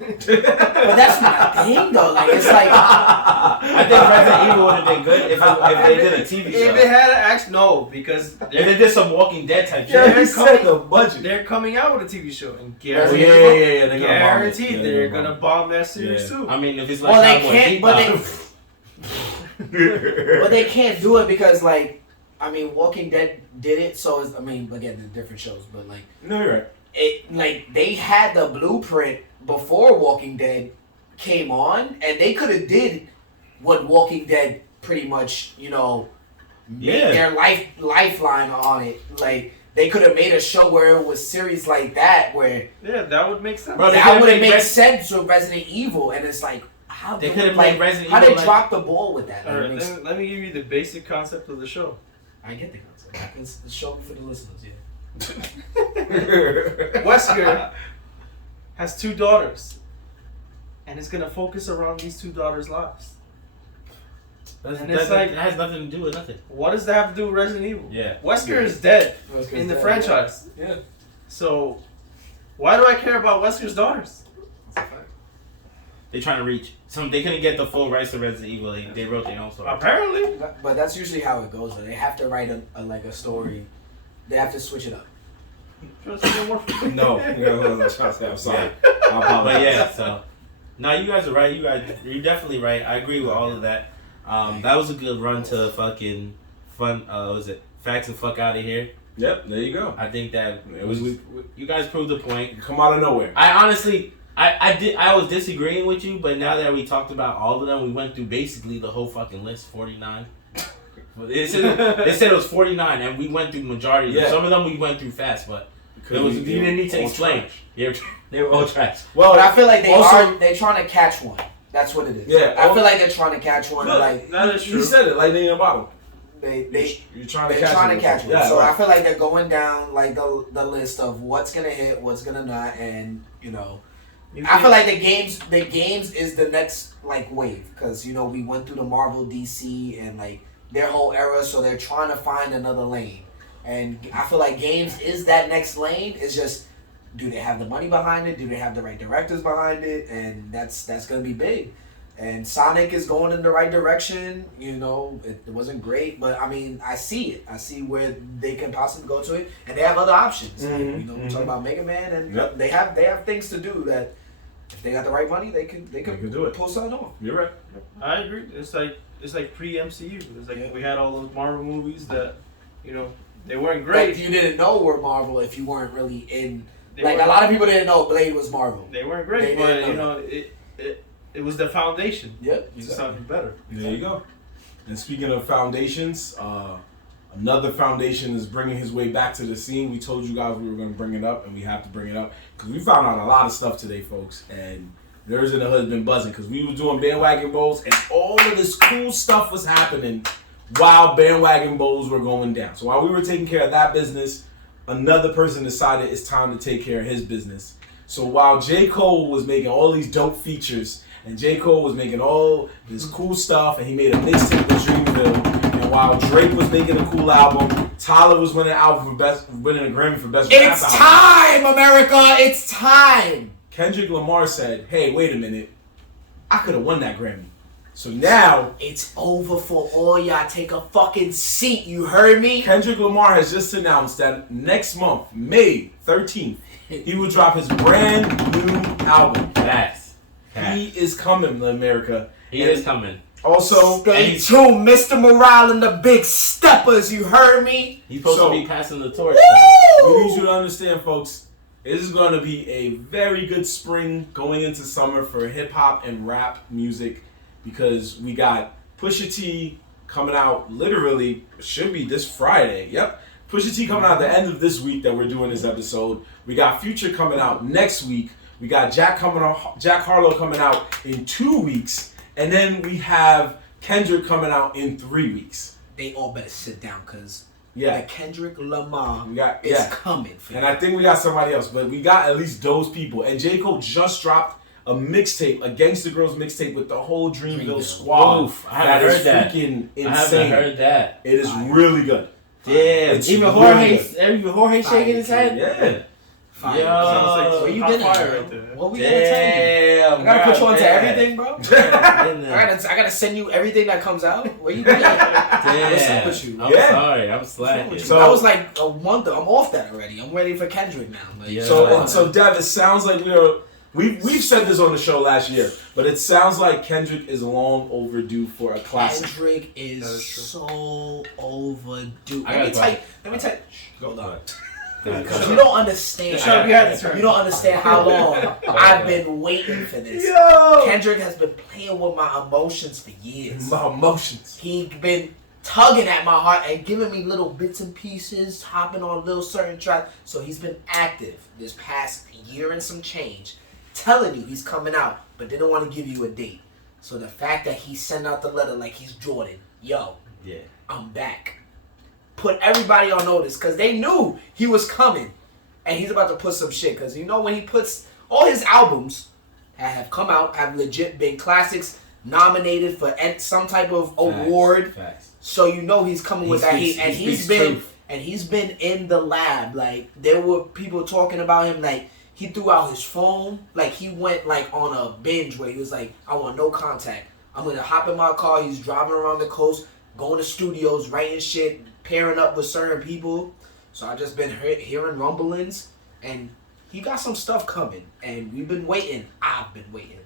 that's not a thing though. Like it's like I think Resident Evil would have been good if they did a TV show. If they had an act, no, because If they did some Walking Dead type shit. Yeah, he said the budget. they're coming out with a TV show, and Oh, guaranteed, yeah. They're gonna bomb it. guaranteed Yeah, they're gonna bomb that series too. I mean, if it's like well they Cowboy can't, but Bebop. but they can't do it because like I mean Walking Dead did it, so it's, I mean again they're different shows, but like No, you're right. it like they had the blueprint before Walking Dead came on, and they could have did what Walking Dead pretty much made their lifeline on it. Like they could have made a show where it was series like that, where Yeah, that would make sense. Bro, that would have made sense with Resident Evil, and it's like how They do- could have like, made Resident how Evil. they drop the ball with that. All right, Like, then let me give you the basic concept of the show. I get the concept. It's the show for the listeners, Wesker has 2 daughters, and it's gonna focus around these 2 daughters' lives. And it's like- it has nothing to do with nothing. What does that have to do with Resident Evil? Yeah. Wesker is dead Wesker's in the dead, franchise. Yeah. So, why do I care about Wesker's daughters? They trying to reach. They couldn't get the full rights to Resident Evil. They wrote their own story. Apparently. But that's usually how it goes. Though. They have to write a story. They have to switch it up. No, I'm sorry. I But apologize. yeah, so no, you guys are right. You're definitely right. I agree with all of that. That was a good run to fucking fun. Was it Facts and Fuck Out of Here? Yep, there you go. I think that It was you guys proved the point. come out of nowhere. I honestly, I was disagreeing with you, but now that we talked about all of them, we went through basically the whole fucking list, 49. They said it was 49, and we went through majority of them. Yeah. Some of them we went through fast, but Because you didn't need to all explain. trash. They were all trash. Well, But I feel like also- they're trying to catch one. That's what it is. Yeah, I feel like they're trying to catch one. Look, Like That is he true. said it, lightning in a bottle. you're You're trying to trying catch to catch one. Yeah, So right. I feel like they're going down like the list of what's gonna hit, what's gonna not, and I feel like the games is the next like wave because we went through the Marvel, DC, and like their whole era, so they're trying to find another lane. And I feel like games is that next lane. It's just, do they have the money behind it? Do they have the right directors behind it? And that's gonna be big. And Sonic is going in the right direction. It wasn't great, but I mean, I see it. I see where they can possibly go to it, and they have other options. We talk about Mega Man, and Yep. they have things to do that. If they got the right money, they could do it. pull something off. You're right. I agree. It's like pre-MCU. It's like we had all those Marvel movies that, they weren't great. Like you didn't know were Marvel if you weren't really in. They Like weren't- a lot of people didn't know Blade was Marvel. They weren't They great, but didn't it was the foundation Yep. to something better. There you go. And speaking of foundations, another foundation is bringing his way back to the scene. We told you guys we were going to bring it up, and we have to bring it up because we found out a lot of stuff today, folks. And Nerdz in the Hood been buzzing because we were doing Bandwagon Bowls, and all of this cool stuff was happening while Bandwagon Bowls were going down. So while we were taking care of that business, another person decided it's time to take care of his business. So while J. Cole was making all these dope features, and J. Cole was making all this cool stuff, and he made a mixtape with Dreamville. And while Drake was making a cool album, Tyler was winning a Grammy for best rap It's album. time, America! It's time! Kendrick Lamar said, "Hey, wait a minute, I could have won that Grammy." So now It's over for all y'all. Take a fucking seat. You heard me? Kendrick Lamar has just announced that next month, May 13th, he will drop his brand new album. Facts. He is coming, America. He And is coming. Also, Stay tuned, Mr. Morale and the Big Steppers. You heard me? He's supposed So- to be passing the torch. we need you to understand, folks, this is going to be a very good spring going into summer for hip-hop and rap music because we got Pusha T coming out literally, should be this Friday. Yep. Pusha T coming out at the end of this week that we're doing this episode. We got Future coming out next week. We got Jack Harlow coming out in 2 weeks. And then we have Kendrick coming out in 3 weeks. They all better sit down because Yeah. Kendrick Lamar We got, is yeah. coming for And you. I think we got somebody else, but we got at least those people. And J. Cole just dropped a mixtape, a Gangsta Girls mixtape with the whole Dreamville Dreamville. squad. Oof, I haven't heard that. Freaking insane. I haven't heard that. It is really good. Damn. It's Even really Jorge shaking his head? Yeah. Fire. Yo. Sounds like Where you hot been at, fire bro? right there. What we gonna tell you? Damn. I gotta put you onto bro, everything, bro. I gotta send you everything that comes out. Where you been at? Damn. What's up with you? I'm Yeah. sorry. I'm slacking. So- that was like a month. I'm off that already. I'm ready for Kendrick now. Like, Yeah. So Dev, it sounds like we've said this on the show last year, but it sounds like Kendrick is long overdue for a classic. Kendrick That is is true. so overdue. I Let me gotta tell you. Go Hold on. ahead. Because you don't understand. Shut up, you had to turn. You don't understand how long I've been waiting for this. Yo! Kendrick has been playing with my emotions for years. My emotions. He been tugging at my heart and giving me little bits and pieces, hopping on little certain tracks. So he's been active this past year and some change, telling you he's coming out, but didn't want to give you a date. So the fact that he sent out the letter like he's Jordan, yo, Yeah. I'm back. Put everybody on notice because they knew he was coming, and he's about to put some shit. Because you know when he puts all his albums that have come out have legit been classics, nominated for some type of award. Facts. So you know he's coming with that heat, and he's been truth. in the lab. Like there were people talking about him. Like he threw out his phone. Like he went like on a binge where he was like, I want no contact. I'm gonna hop in my car. He's driving around the coast, going to studios, writing shit, pairing up with certain people. So I just been hearing rumblings, and he got some stuff coming, and we've been waiting. I've been waiting.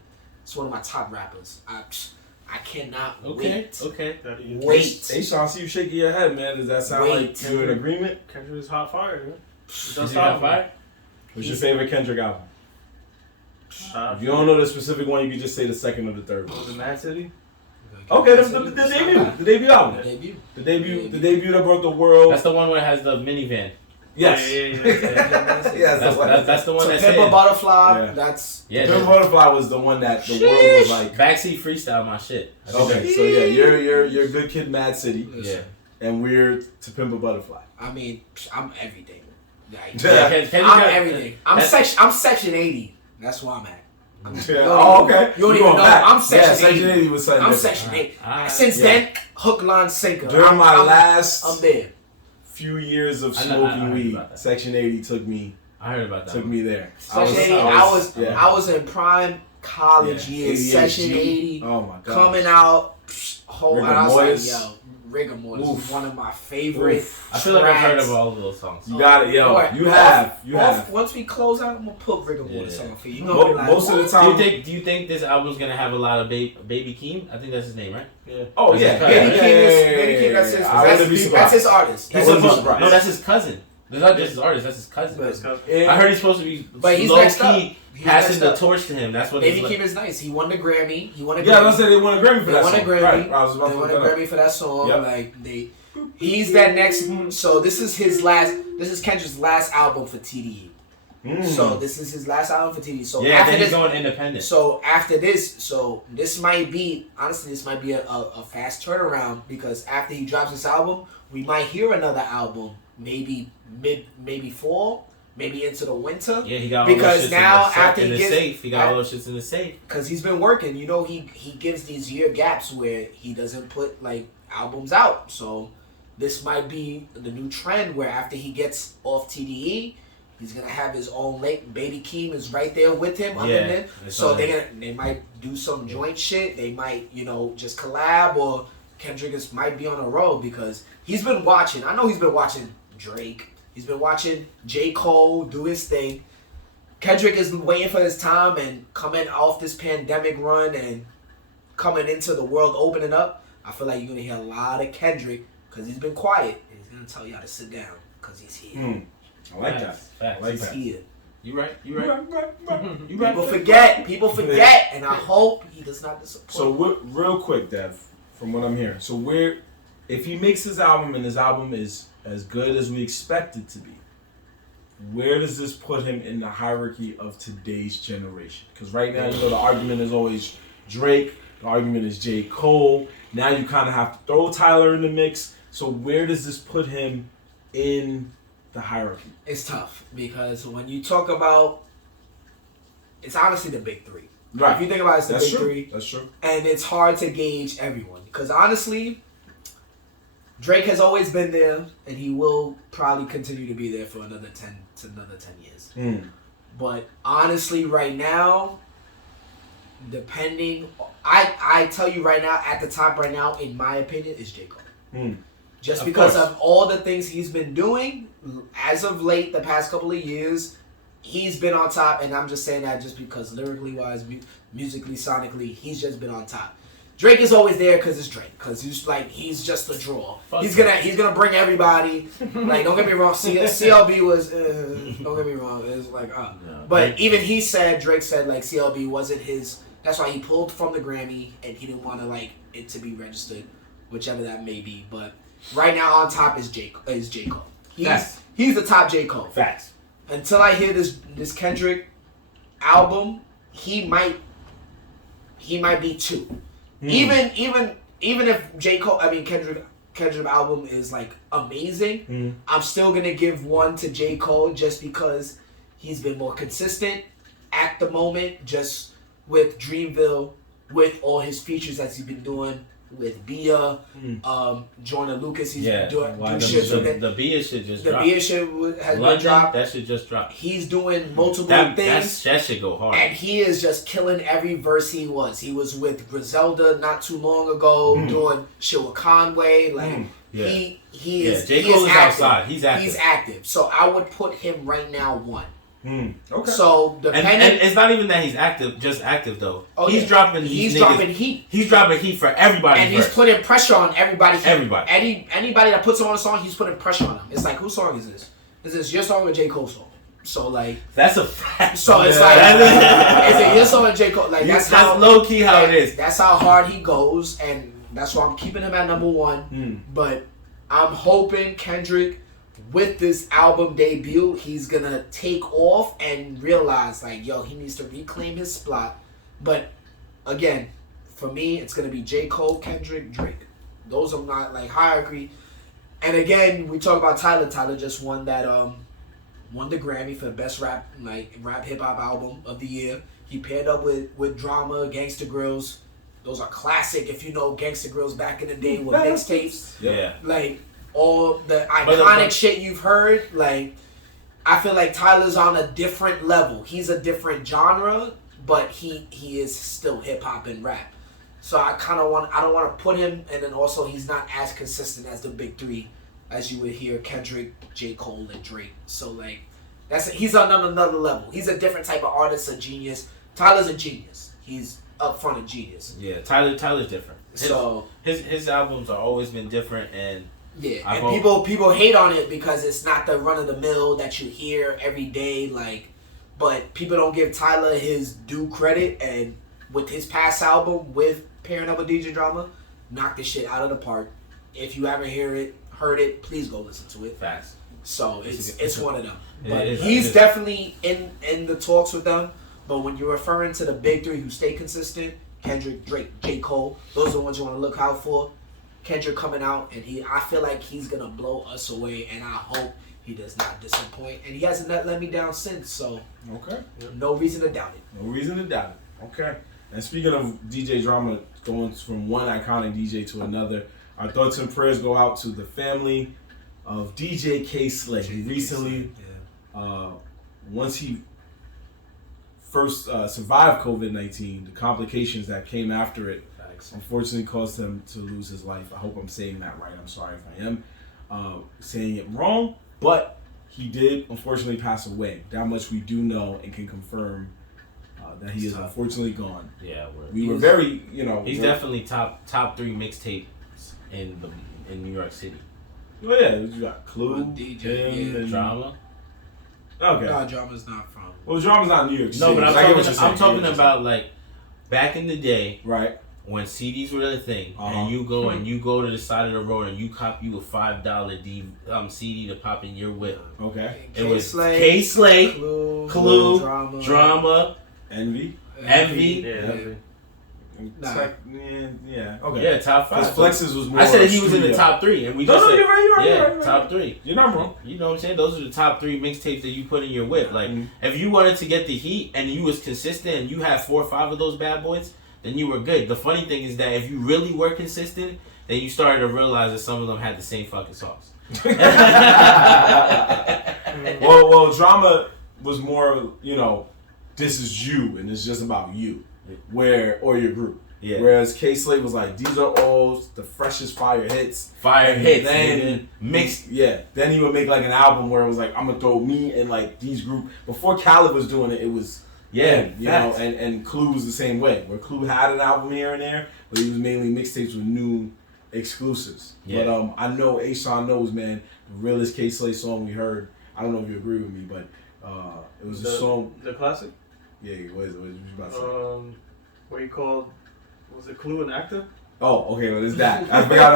It's one of my top rappers. I cannot wait. Okay. Wait. Hey, Sean, I see you shaking your head, man. Does that sound Wait. like you're in agreement? Kendrick was hot fire, man. Is he on fire? What's your favorite Kendrick album? If you don't know the specific one, you can just say the second or the third one. Was it Mad City? Okay, the debut album. Debut. The debut that broke the world. That's the one where it has the minivan. Yes. Yeah. Yes, That's the one So that Pimp a said. Butterfly, Yeah. that's Yeah. Pimp a Butterfly was the one that the world was like. Backseat freestyle my shit. I think Okay, so yeah, you're Good Kid, Mad City, Yeah. and we're To Pimp a Butterfly. I mean, I'm everything. Like, Yeah. I'm everything. I'm section 80. That's where I'm at. Yeah. Oh, okay. You don't We even going know. back. I'm section Yeah, Section 80. 80 was something I'm different. section 8. Alright. Since Yeah. then, hook, line, sinker. During my I'm last there. few years of I smoking heard weed, about that. Section 80 took me I heard about that. took one. me there. Section 80. I was in prime college Yeah. years. Section 88G. 80 Oh my god. coming out. Whole, and I was Rigor like, yo, Rigor Mortis Oof. is one of my favorite. Oof. I feel like I've heard tracks. of all of those songs. You got it, yo. Alright, You have. Once we close out, I'm gonna put Rigor Mortis Yeah. on for you. You gonna be like, Most of the what? time. Do you think this album's gonna have a lot of Baby Keem? I think that's his name, right? Yeah. Oh yeah. Baby King is Baby King. I wouldn't be That's surprised. his artist. I That's wouldn't his be artist. surprised. No, that's his cousin. That's not just his artist. That's his cousin. But- I heard he's supposed to be But he's low next up. key He's passing next the up. torch to him. That's what Baby it's Keem like. is nice. He won the Grammy. Yeah, I was gonna say they won a Grammy for They that won a song. Grammy. Right. I was about They to won a look that up. Grammy for that song. Yep. Like he's that next. So this is his last. This is Kendrick's last album for TDE. So this is his last album for TDE. So Yeah, after then he's this, going independent. so after this, so this might be honestly, this might be a fast turnaround because after he drops this album, we might hear another album, maybe maybe fall, maybe into the winter. Yeah, he got all Because those shits now in the, after in he the gets- safe. He got all those shits in the safe. Because he's been working. You know, he gives these year gaps where he doesn't put, like, albums out. So this might be the new trend where after he gets off TDE, he's going to have his own late. Baby Keem is right there with him. Yeah, Underneath. it's So on they might do some joint shit. They might, just collab, or Kendrick might be on a roll because he's been watching. I know he's been watching Drake. He's been watching J. Cole do his thing. Kendrick is waiting for his time and coming off this pandemic run and coming into the world opening up. I feel like you're going to hear a lot of Kendrick because he's been quiet. And he's going to tell y'all to sit down because he's here. I like that. Facts. I like He's that. here. You right. You right. People forget, and I hope he does not disappoint. So real quick, Dev, from what I'm hearing, so if he makes his album and his album is as good as we expect it to be, where does this put him in the hierarchy of today's generation? Because right now, the argument is always Drake, the argument is J. Cole. Now you kind of have to throw Tyler in the mix. So where does this put him in the hierarchy? It's tough because when you talk about, it's honestly the big three. Right. If you think about it, it's the That's big true. three. That's true. And it's hard to gauge everyone. Because honestly, Drake has always been there, and he will probably continue to be there for another 10 years. But honestly, right now, I tell you right now, at the top right now, in my opinion, is J. Cole. Just because of all the things he's been doing, as of late, the past couple of years, he's been on top, and I'm just saying that just because lyrically wise, musically, sonically, he's just been on top. Drake is always there because it's Drake, because he's just a draw. He's gonna bring everybody. Like, don't get me wrong, CLB was don't get me wrong, it's like but even Drake said like CLB wasn't his. That's why he pulled from the Grammy, and he didn't want to like it to be registered, whichever that may be. But right now on top is J. Cole. He's the top J. Cole. Facts. Until I hear this Kendrick album, he might be 2. Even if Kendrick album is like amazing, I'm still gonna give 1 to J. Cole just because he's been more consistent at the moment, just with Dreamville, with all his features that he's been doing with Bia, Jordan Lucas. He's doing shit with it. The Bia shit just dropped. The Bia shit has been dropped. That shit just dropped. He's doing multiple things. That shit go hard. And he is just killing every verse he was. He was with Griselda not too long ago, doing shit with Conway. Like, he is J. Cole is active. outside. He's active. He's active. So I would put him right now 1. Okay. So depending, and it's not even that he's just active though. Oh, he's dropping heat. He's dropping heat for everybody. And he's putting pressure on everybody. Everybody. Anybody that puts him on a song, he's putting pressure on him. It's like, whose song is this? Is this your song or J. Cole's song? So like, that's a fact. So it's like, is it your song or J. Cole? Like that's low key how it is. That's how hard he goes, and that's why I'm keeping him at number 1. But I'm hoping Kendrick, with this album debut, he's gonna take off and realize like, yo, he needs to reclaim his spot. But again, for me, it's gonna be J. Cole, Kendrick, Drake. Those are not like hierarchy. And again, we talk about Tyler. Tyler just won that won the Grammy for best rap hip hop album of the year. He paired up with Drama, Gangsta Grills. Those are classic. If you know Gangsta Grills back in the day with mixtapes, like all the iconic shit you've heard. Like, I feel like Tyler's on a different level. He's a different genre, but he is still hip hop and rap. So I don't want to put him, and then also he's not as consistent as the big 3, as you would hear Kendrick, J. Cole, and Drake. So like, he's on another level. He's a different type of artist, a genius. Tyler's a genius. He's up front a genius. Yeah, Tyler's different. So his albums have always been different, and people hate on it because it's not the run of the mill that you hear every day. Like, but people don't give Tyler his due credit, and with his past album with pairing up with DJ Drama, knocked this shit out of the park. If you haven't heard it, please go listen to it. Fast. So it's one of them. But he's definitely in the talks with them. But when you're referring to the big 3 who stay consistent, Kendrick, Drake, J. Cole, those are the ones you want to look out for. Kendrick coming out, and I feel like he's gonna blow us away, and I hope he does not disappoint. And he hasn't let me down since, so no reason to doubt it. Okay. And speaking of DJ Drama going from one iconic DJ to another, our thoughts and prayers go out to the family of DJ K Slay. He recently, once he first survived COVID-19, the complications that came after it unfortunately caused him to lose his life. I hope I'm saying that right. I'm sorry if I am saying it wrong, but he did unfortunately pass away. That much we do know and can confirm that he is unfortunately gone. Yeah, we were very, he's definitely top 3 mixtapes in New York City. Oh yeah, you got Clue, DJ, and Drama. Okay. No, Drama's not from. Well, Drama's not New York City. No, but I'm talking about like back in the day, right? When CDs were the thing, and you go to the side of the road and you cop you a $5 CD to pop in your whip. Okay. It was K Slay, Clue, Drama, Envy. Yeah. Nah. Yeah. Okay. Yeah, top Because 5. Flex's was more. I said he was in the studio. top 3, and we No, just said, you're right. yeah, top 3. You're not wrong. You know what I'm saying? Those are the top 3 mixtapes that you put in your whip. Like, Mhm. if you wanted to get the heat and you was consistent and you had 4 or 5 of those bad boys, then you were good. The funny thing is that if you really were consistent, then you started to realize that some of them had the same fucking songs. Well, Drama was more, this is you and it's just about you, or your group. Yeah. Whereas K-Slate was like, these are all the freshest fire hits. Fire hits. Then mixed. Yeah. Then he would make like an album where it was like, I'm gonna throw me and like these group. Before Khaled was doing it, it was Yeah, and Clue was the same way. Where Clue had an album here and there, but he was mainly mixtapes with new exclusives. Yeah. But I know A-Sean knows, man, the realest K-Slate song we heard. I don't know if you agree with me, but it was a song. The classic? Yeah, what is it? What you about to say? Where he called, was it Clue an actor? Oh, okay, well, it's that. I forgot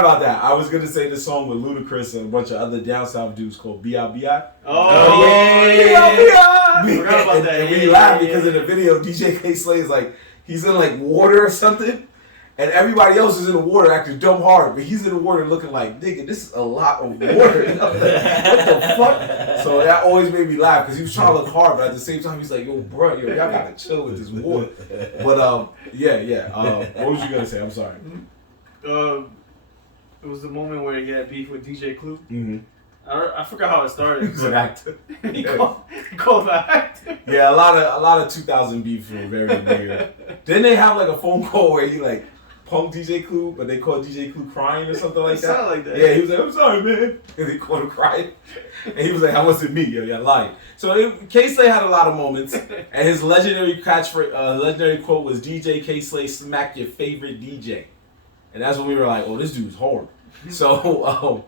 about that. I was going to say this song with Ludacris and a bunch of other down south dudes called B.I.B.I. Oh, B.I.B.I. I forgot about that. And we laugh because in the video, DJ K-Slate is like, he's in like water or something. And everybody else is in the water acting dumb hard, but he's in the water looking like, nigga, this is a lot of water. What the fuck? So that always made me laugh because he was trying to look hard, but at the same time, he's like, yo, bro, y'all gotta chill with this water. But yeah. What was you gonna say? I'm sorry. It was the moment where he had beef with DJ Clue. Mm-hmm. I forgot how it started. He's an actor. He called the actor. Yeah, a lot of 2000 beefs were very weird. Didn't they have like a phone call where he like punked DJ Clue, but they called DJ Clue crying or something like that? Sounded like that. Yeah, he was like, I'm sorry, man. And they called him crying. And he was like, how was it me? Yo, yeah, lying. So K-Slate had a lot of moments, and his legendary legendary quote was, DJ K-Slate smack your favorite DJ. And that's when we were like, oh, this dude's hard. So,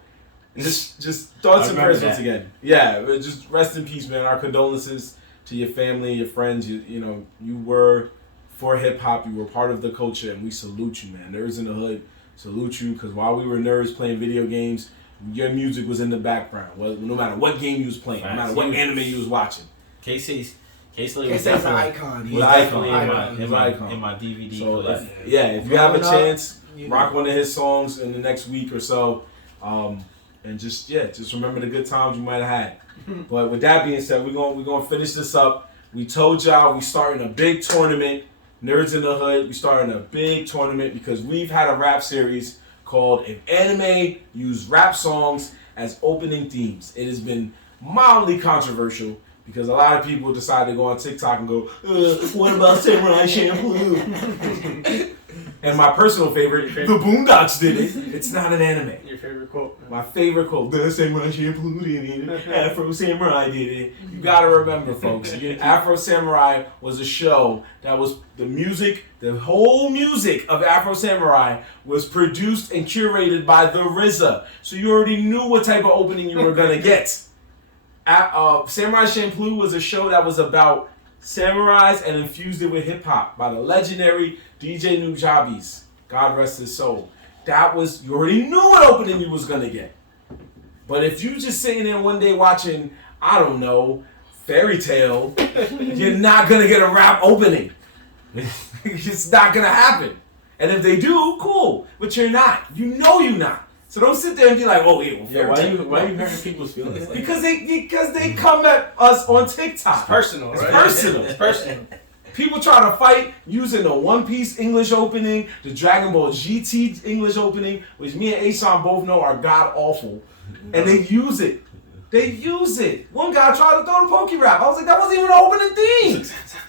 just thoughts and prayers once again. Yeah, but just rest in peace, man. Our condolences to your family, your friends. You were for hip hop. You were part of the culture, and we salute you, man. Nerdz in the Hood salute you, because while we were nerds playing video games, your music was in the background. Well, no matter what game you was playing, no matter what anime you was watching. K-Slate was an definitely icon. was He's definitely icon. in my DVD So collection. if you have a chance, You rock know. one of his songs in the next week or so, and just remember the good times you might have had. But with that being said, we're gonna finish this up. We told y'all we starting a big tournament, Nerdz in the Hood. We starting a big tournament because we've had a rap series called "If Anime Used Rap Songs as Opening Themes." It has been mildly controversial because a lot of people decide to go on TikTok and go, "What about Samurai Champloo?" And my personal favorite, the Boondocks did it. It's not an anime. Your favorite quote? My favorite quote, the Samurai Champloo did it. Afro Samurai did it. You gotta remember, folks, Afro Samurai was a show that was the whole music of Afro Samurai was produced and curated by the RZA. So you already knew what type of opening you were gonna get. Samurai Champloo was a show that was about samurais and infused it with hip hop by the legendary DJ Nujabes. God rest his soul. You already knew what opening you was gonna get. But if you just sitting there one day watching, I don't know, Fairy Tale, you're not gonna get a rap opening. It's not gonna happen. And if they do, cool. But you're not. You know you're not. So don't sit there and be like, oh yeah, well, Why are you hurting people's feelings? Like because they come at us on TikTok. It's personal, right? It's personal. People try to fight using the One Piece English opening, the Dragon Ball GT English opening, which me and A-Sean both know are god awful, and they use it. One guy tried to throw the Poke Rap. I was like, that wasn't even an opening theme.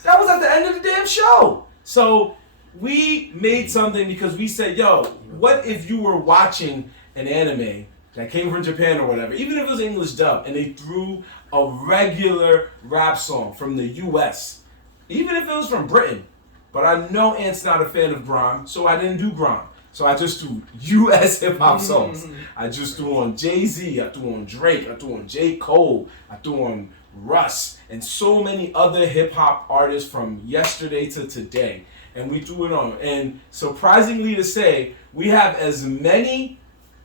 That was at the end of the damn show. So we made something because we said, yo, what if you were watching an anime that came from Japan or whatever, even if it was English dub, and they threw a regular rap song from the US, even if it was from Britain. But I know Ant's not a fan of grime, so I didn't do grime. So I just threw US hip-hop songs. I just threw on Jay-Z, I threw on Drake, I threw on J. Cole, I threw on Russ, and so many other hip-hop artists from yesterday to today. And we threw it on. And surprisingly to say, we have as many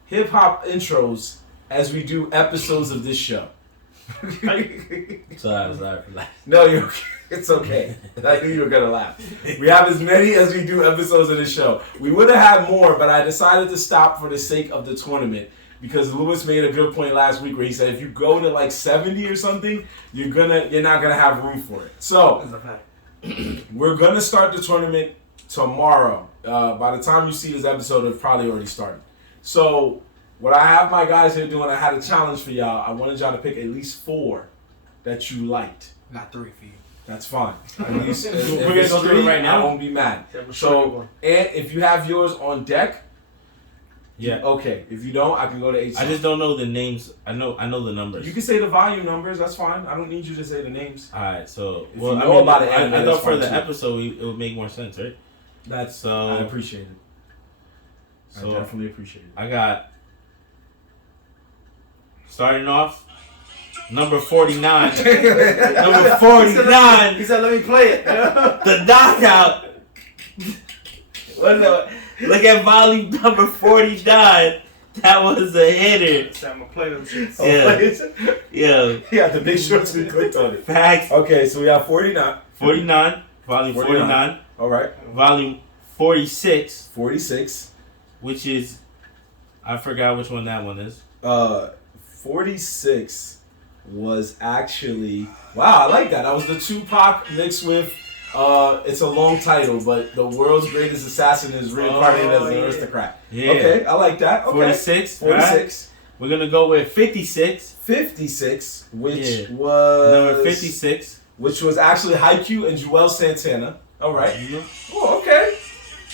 hip-hop intros as we do episodes of this show. Sorry. No, you're okay. It's okay. I knew you were gonna laugh. We have as many as we do episodes of the show. We would have had more, but I decided to stop for the sake of the tournament because Lewis made a good point last week where he said if you go to like 70 or something, you're not gonna have room for it. So we're gonna start the tournament tomorrow. By the time you see this episode, it's probably already started. So what I have my guys here doing, I had a challenge for y'all. I wanted y'all to pick at least 4 that you liked. Got 3 for you. That's fine. At least, We're gonna go through it right now. I won't be mad. So, and if you have yours on deck, yeah. Okay. If you don't, I can go to H. I just don't know the names. I know the numbers. You can say the volume numbers. That's fine. I don't need you to say the names. All right. So, if you know about it, I thought for the episode it would make more sense, right? That's so. I appreciate it. So I definitely appreciate it. I got starting off. Number 49. Number 49. He said, let me play it. The knockout. Look at volume number 49. That was a hitter. So I'm going to play them shits. Yeah. He had to make sure to be clicked on it. Facts. Okay, so we have 49. 49. Volume 49. All right. Volume 46. 46. Which is, I forgot which one that one is. 46 was actually, wow, I like that. That was the Tupac mixed with, it's a long title, but the world's greatest assassin is reincarnated as an aristocrat. Yeah. Okay, I like that. Okay. 46. 46. Right. We're going to go with 56. 56, which was... Number 56. Which was actually Haikyuu and Joel Santana. All right. Mm-hmm. Oh, okay.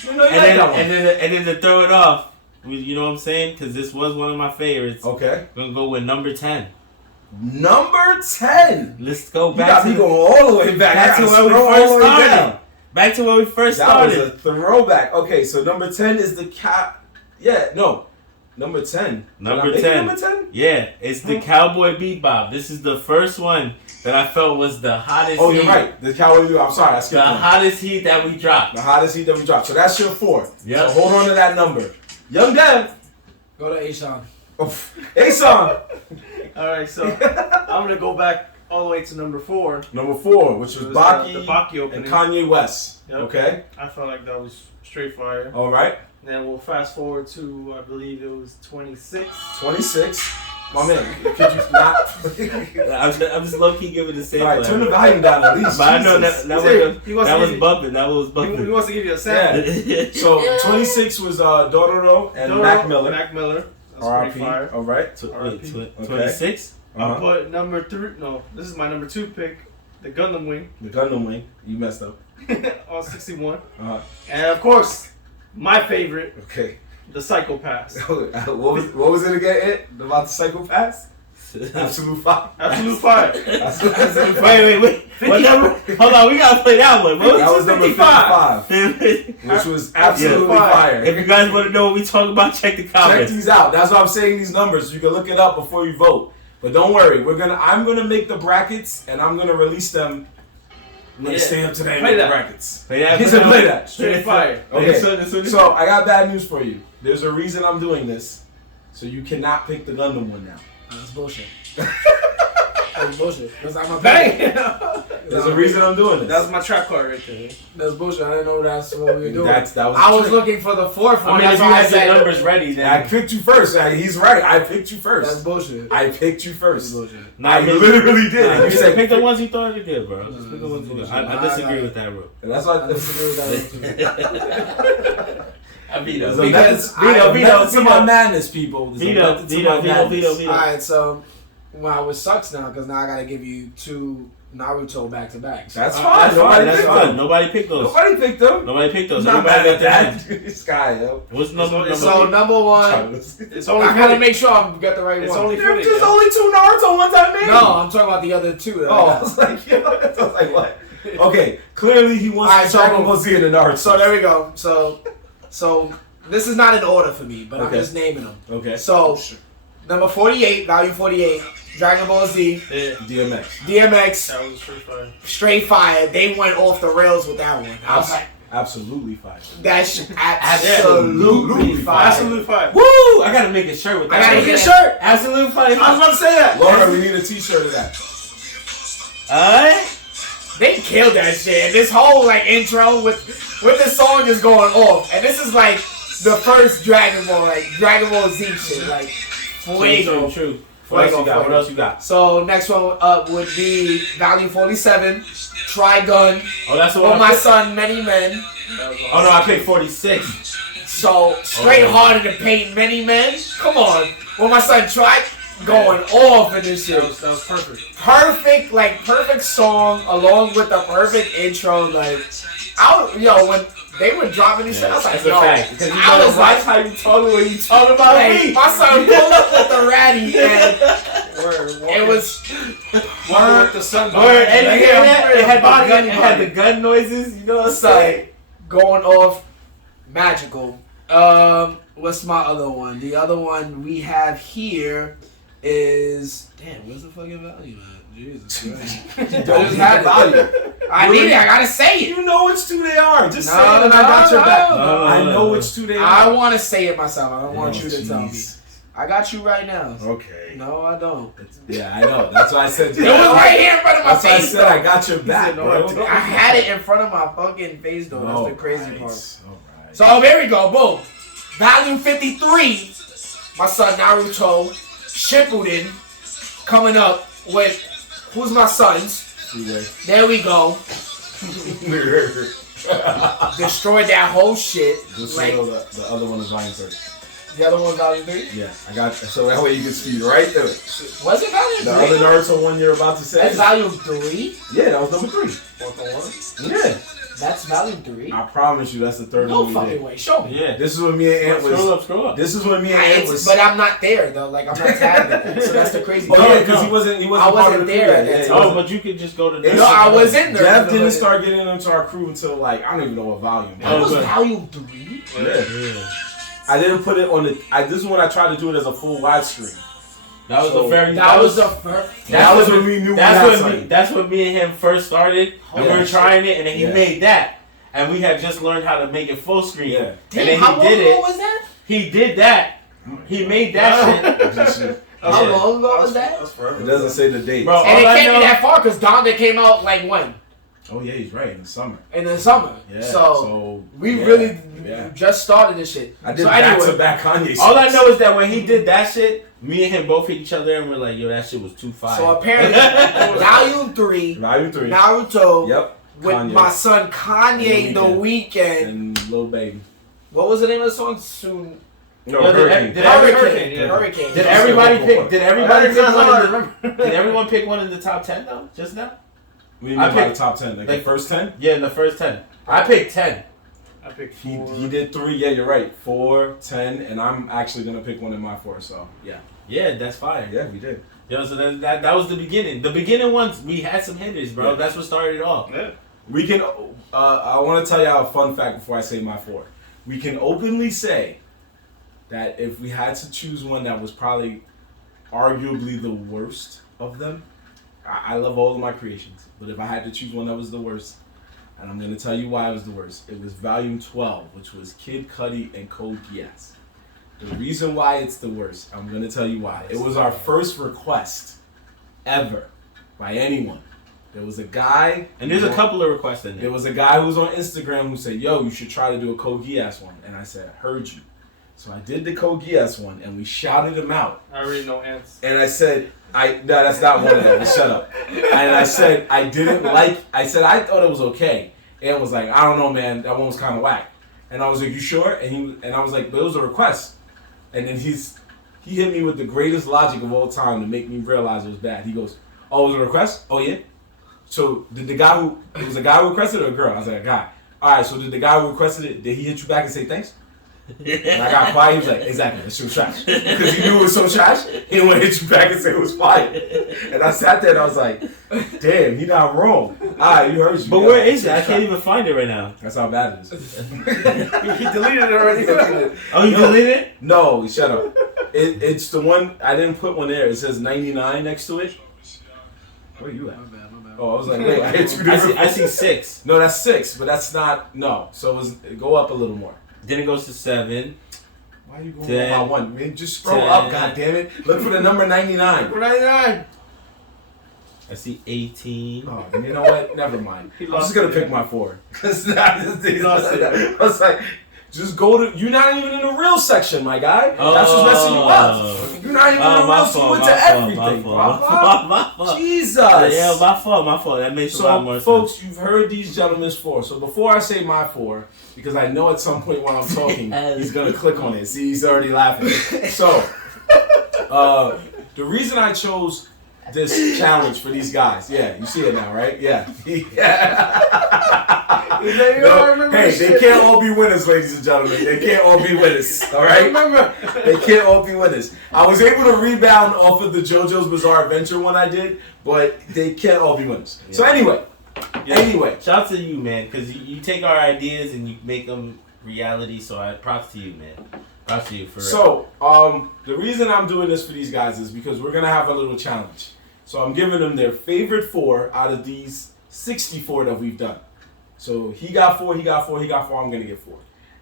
You know, and then to throw it off, you know what I'm saying? Because this was one of my favorites. Okay. We're going to go with number 10. Number 10. Let's go back. You got me going all the way back to where we first started. Back to where we first started. That was a throwback. Okay, so number 10 is the cat. Yeah, no. Number 10. Number 10. Number 10? Yeah, it's the Cowboy Bebop. This is the first one that I felt was the hottest heat. Oh, you're heat. right. The Cowboy Bebop. I'm sorry, I skipped one. Hottest heat that we dropped. The hottest heat that we dropped. So that's your 4. Yep. So hold on to that number. Young Dev. Go to A-Song. A-Song. All right, so I'm gonna go back all the way to number 4. Number 4, which was Baki, the Baki opening. and Kanye West. Yep. Okay. I felt like that was straight fire. All right. Then we'll fast forward to, I believe it was 26. 26. My man, could you not? I'm just low key giving the same. All right, turn the volume down at least. But I know that was bumping. That was bumping. He wants to give you a sample. Yeah. So 26 was Dororo and Mac Miller. Mac Miller. That's R.I.P. pretty fire. All right. 26. I'll put number 3. No, this is my number 2 pick. The Gundam Wing. The Gundam Wing. You messed up. On 61. And of course, my favorite. Okay. The Psychopaths. what was it again? About the Psychopaths? Absolute fire. Absolute fire. Absolute fire. Wait. What number? Hold on, we gotta play that one. That was number 55. Which was absolutely fire. If you guys want to know what we talk about, check the comments. Check these out. That's why I'm saying these numbers. You can look it up before you vote. But don't worry, I'm gonna make the brackets and I'm gonna release them. I'm gonna stay up today and make the brackets. Play that. He said play that. Straight fire. Okay. So I got bad news for you. There's a reason I'm doing this. So you cannot pick the Gundam one now. That's bullshit. That's bullshit. That's not my bang. There's a reason I'm doing this. That's my trap card right there. That's bullshit. I didn't know that's what we were doing. I was looking for the 4th one. I mean, if you had the numbers ready, then I picked you first. He's right. I picked you first. That's bullshit. I picked you first. That's bullshit. I literally did. Nah, you said pick the ones you thought you did, bro. Just pick the ones you did. I disagree with that, bro. And that's why I disagree with that. Vito. Because to my madness, people. Vito. Alright, so it sucks now because now I gotta give you 2 Naruto back to backs. That's fine. Nobody picked them. Nobody picked them. Not mad at that. This guy, yo. What's number? So number 1. It's only. I gotta make sure I got the right it's one. Only There's only 2 Naruto ones I made. No, I'm talking about the other 2. I was like, what? Okay, clearly he wants to Dragon Ball Z and the Naruto. So there we go. So this is not in order for me, but I'm just naming them. Okay. So number 48, volume 48, Dragon Ball Z, DMX. That was straight fire. Straight fire. They went off the rails with that one. I was like, Absolutely fire. That shit absolutely fire. Absolute fire. Woo! I gotta make a shirt with that. I gotta one. get a shirt. Absolute fire. I was about to say that. Laura, we need a t-shirt of that. Alright. They killed that shit. And this whole like intro with this song is going off, and this is like the first Dragon Ball, like Dragon Ball Z shit, like fuego. True. What else you got? What else you got? So next one up would be Volume 47, Trigun. Oh, that's the For one. my son, Many Men. Oh no, I picked 46. So straight hearted and paint Many Men. Come on. When my son tried going off in this shit. That was perfect. Perfect song along with the perfect intro. Like, when they were dropping this shit, I was like, That's a fact. Because you I know was that's like, how you talk when you talk about me. my son pulled up with the ratty and it was Walking with the sun. Word, and you hear that? It had Body, the gun noises. You know what I'm it's saying? like going off magical. What's my other one? The other one we have here is where's the fucking value at? Jesus Christ. I just had it. I need it. I gotta say it. You know which two they are. Just No, say it and I got your no, back. no. I know which two they are. I want to say it myself. I don't want you to jeez. tell me. I got you right now. Okay. No, I don't. Yeah, I know. That's why I said. It was right here in front of my That's why I face. said I got your back, No, bro. I I had it in front of my fucking face, though. That's the crazy Alright, part. alright. So there we go. Boom. Volume 53. My son Naruto Shippuden coming up with Who's My Sons. There we go. Destroyed that whole shit. Just Like, so the other one is volume 3. the other one, Volume 3? Yeah, I got. So that way you can speed right through it. Was it Volume 3? The other Naruto one you're about to say. That's Volume 3? Yeah, that was number 3. Yeah, That's Volume 3? I promise you, that's the third No one we fucking did. way. Show me. Yeah. This is when me and Ant was. Scroll up. This is when me and Ant was. But I'm not there, though. Like, I'm not tagged in that. So that's the crazy Oh part. yeah, because he wasn't. I part wasn't of the there crew at yet. that Yeah, time. Oh, but you could just go to It's- No, I was in there. Jeff didn't start getting into our crew until like I don't even know what volume. That was good. Volume 3? Yeah. I didn't put it on the. This is when I tried to do it as a full widescreen. That was So, the very. That was the first. That was when we knew we had something. That's when me and him first started, and we Yeah. were trying it, and then he Yeah. made that, and we had just learned how to make it full screen. Yeah. And Damn, then how he long did ago it. was that? He did that. He made that shit. How Yeah. long ago was that? That's forever. It doesn't say the date. Bro, And it all I can't be know- that far because Donda came out like when? Oh yeah, he's right. In the summer. In the summer. Yeah. So we yeah, really yeah. just started this shit. I did so back anyway, to back Kanye. All I songs. know is that when he did that shit, me and him both hit each other, and we're like, "Yo, that shit was too fire." So apparently, Volume 3, Volume 3. Naruto, Yep. with Kanye. my son Kanye the Weeknd. And Lil Baby. What was the name of the song? Soon. No, Yeah, Hurricane. did Hurricane. yeah. Hurricane. Did everybody pick? Did everybody pick one? Hurricane. Did everyone pick one in the top 10 though? Just now? We mean I by picked- the top 10. Like the first 10? Yeah, in the first 10. I picked 10. I picked He 4. did 3. Yeah, you're right. 4, 10, and I'm actually gonna pick one in my 4. So yeah, Yeah, that's fire. yeah, we did. You know, so that was the beginning. The beginning ones, we had some hitters, bro. Yeah. That's what started it off. Yeah. We can. I want to tell y'all a fun fact before I say my 4. We can openly say that if we had to choose one that was probably arguably the worst of them, I love all of my creations, but if I had to choose one that was the worst, and I'm going to tell you why it was the worst, it was Volume 12, which was Kid Cudi and Code Geass. The reason why it's the worst, I'm going to tell you why. It was our first request ever by anyone. There was a guy, And there's a couple of requests in there. there was a guy who was on Instagram who said, "Yo, you should try to do a Code Geass one." And I said, "I heard you." So I did the Code Geass one, and we shouted him out. I already know ants. And I said, no, that's not one of them. Shut up. And I said, I thought it was okay. And was like, I don't know, man. That one was kind of whack. And I was like, you sure? And I was like, but it was a request. And then he hit me with the greatest logic of all time to make me realize it was bad. He goes, "Oh, it was a request? Oh, yeah? So it was a guy who requested it or a girl?" I was like, "A guy." "All right, so did the guy who requested it, did he hit you back and say thanks?" And I got quiet. He was like, "Exactly, that shit was trash." Because he knew it was so trash, he didn't want to hit you back and say it was fire. And I sat there and I was like, damn, he not wrong. All right, you heard you. But where is it? I can't even find it right now. That's how bad it is. He deleted it already. Oh, you deleted it? No, shut up. It's the one, I didn't put one there. It says 99 next to it. Where you at? Oh, I was like, wait, I hit two different. I see 6. No, that's 6, but that's not no. So go up a little more. Then it goes to 7. Why are you going 10, up by 1? Man, just scroll 10. up, goddammit. Look for the number 99. Number 99. I see 18. Oh, you know what? Never mind. He I'm lost just gonna it. pick my 4. Cause he lost it. I was like, just go to. You're not even in the real section, my guy. That's what's messing you up. You're not even in the real section. You went to everything, My fault. Jesus. Yeah, my fault. That makes a lot more So, folks, sense. you've heard these gentlemen's 4. So before I say my 4, because I know at some point when I'm talking, he's gonna click on it. See, he's already laughing. So, the reason I chose this challenge for these guys, yeah, you see it now, right? Yeah. Hey, they can't all be winners, ladies and gentlemen. They can't all be winners, all right? Remember, They can't all be winners. I was able to rebound off of the JoJo's Bizarre Adventure one I did, but they can't all be winners. Yeah. So anyway, shout out to you, man, because you take our ideas and you make them reality. So props to you, man. Props to you for real. So the reason I'm doing this for these guys is because we're gonna have a little challenge. So I'm giving them their favorite 4 out of these 64 that we've done. So he got 4, he got 4, he got 4. I'm gonna get 4,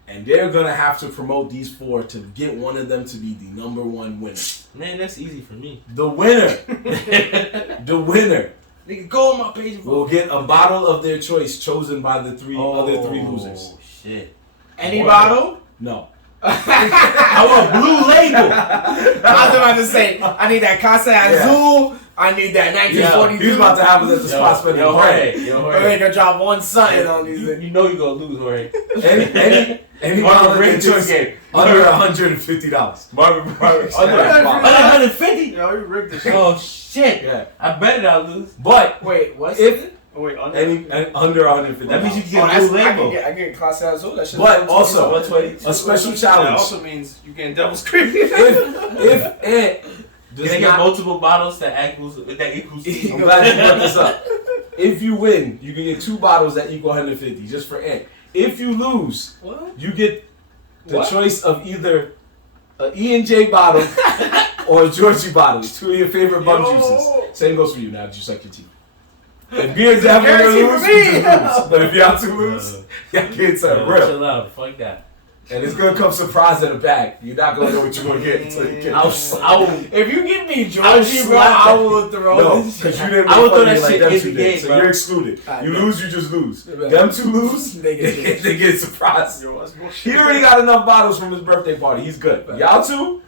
and they're gonna have to promote these 4 to get one of them to be the number 1 winner. Man, that's easy for me. The winner, the winner. Nigga, go on my page. Will get a bottle of their choice chosen by the other 3 losers. Oh shit! Any bottle? No. I want Blue Label. I was about to say, I need that Casa Azul. I need that 1942. He's about to have it at the spot spending bread. We're gonna drop one something on these. You know you're gonna lose, Jorge. Any bottle of their choice under $150. Marvin, under 150. Yo, you rigged this shit. Oh shit! Yeah. I bet I'll lose. But Wait, what's if Oh, wait, under. under $150, That means you can Oh, get that's, Blue Label. I get Casa Azul. That shit. But also, 120. a special That challenge. also means you getting double screen. If Ant does Can I get not, multiple bottles that equals? I'm glad you brought this up. If you win, you can get 2 bottles that equal 150 just for Ant. If you lose, What? you get the choice of either an E&J bottle or a Georgie bottle. It's 2 of your favorite bum juices. Same goes for you now, just like your team. If beer's definitely Guarantee gonna lose, for you me. just lose. But if y'all 2 lose, y'all get something real. Chill out. Fuck that. And it's gonna come surprise in the bag. You're not gonna know what you're gonna get until you get it. I will. If you give me I'll Georgie, bro, slap I that. will throw No, this because shit. you didn't I would make throw fun of that me like shit them in 2 the did. game, So bro. you're excluded. I You know. lose, you just lose. Right. Them 2 lose, They get they get surprised. Yo, that's bullshit. He already got enough bottles from his birthday party. He's good. Y'all 2,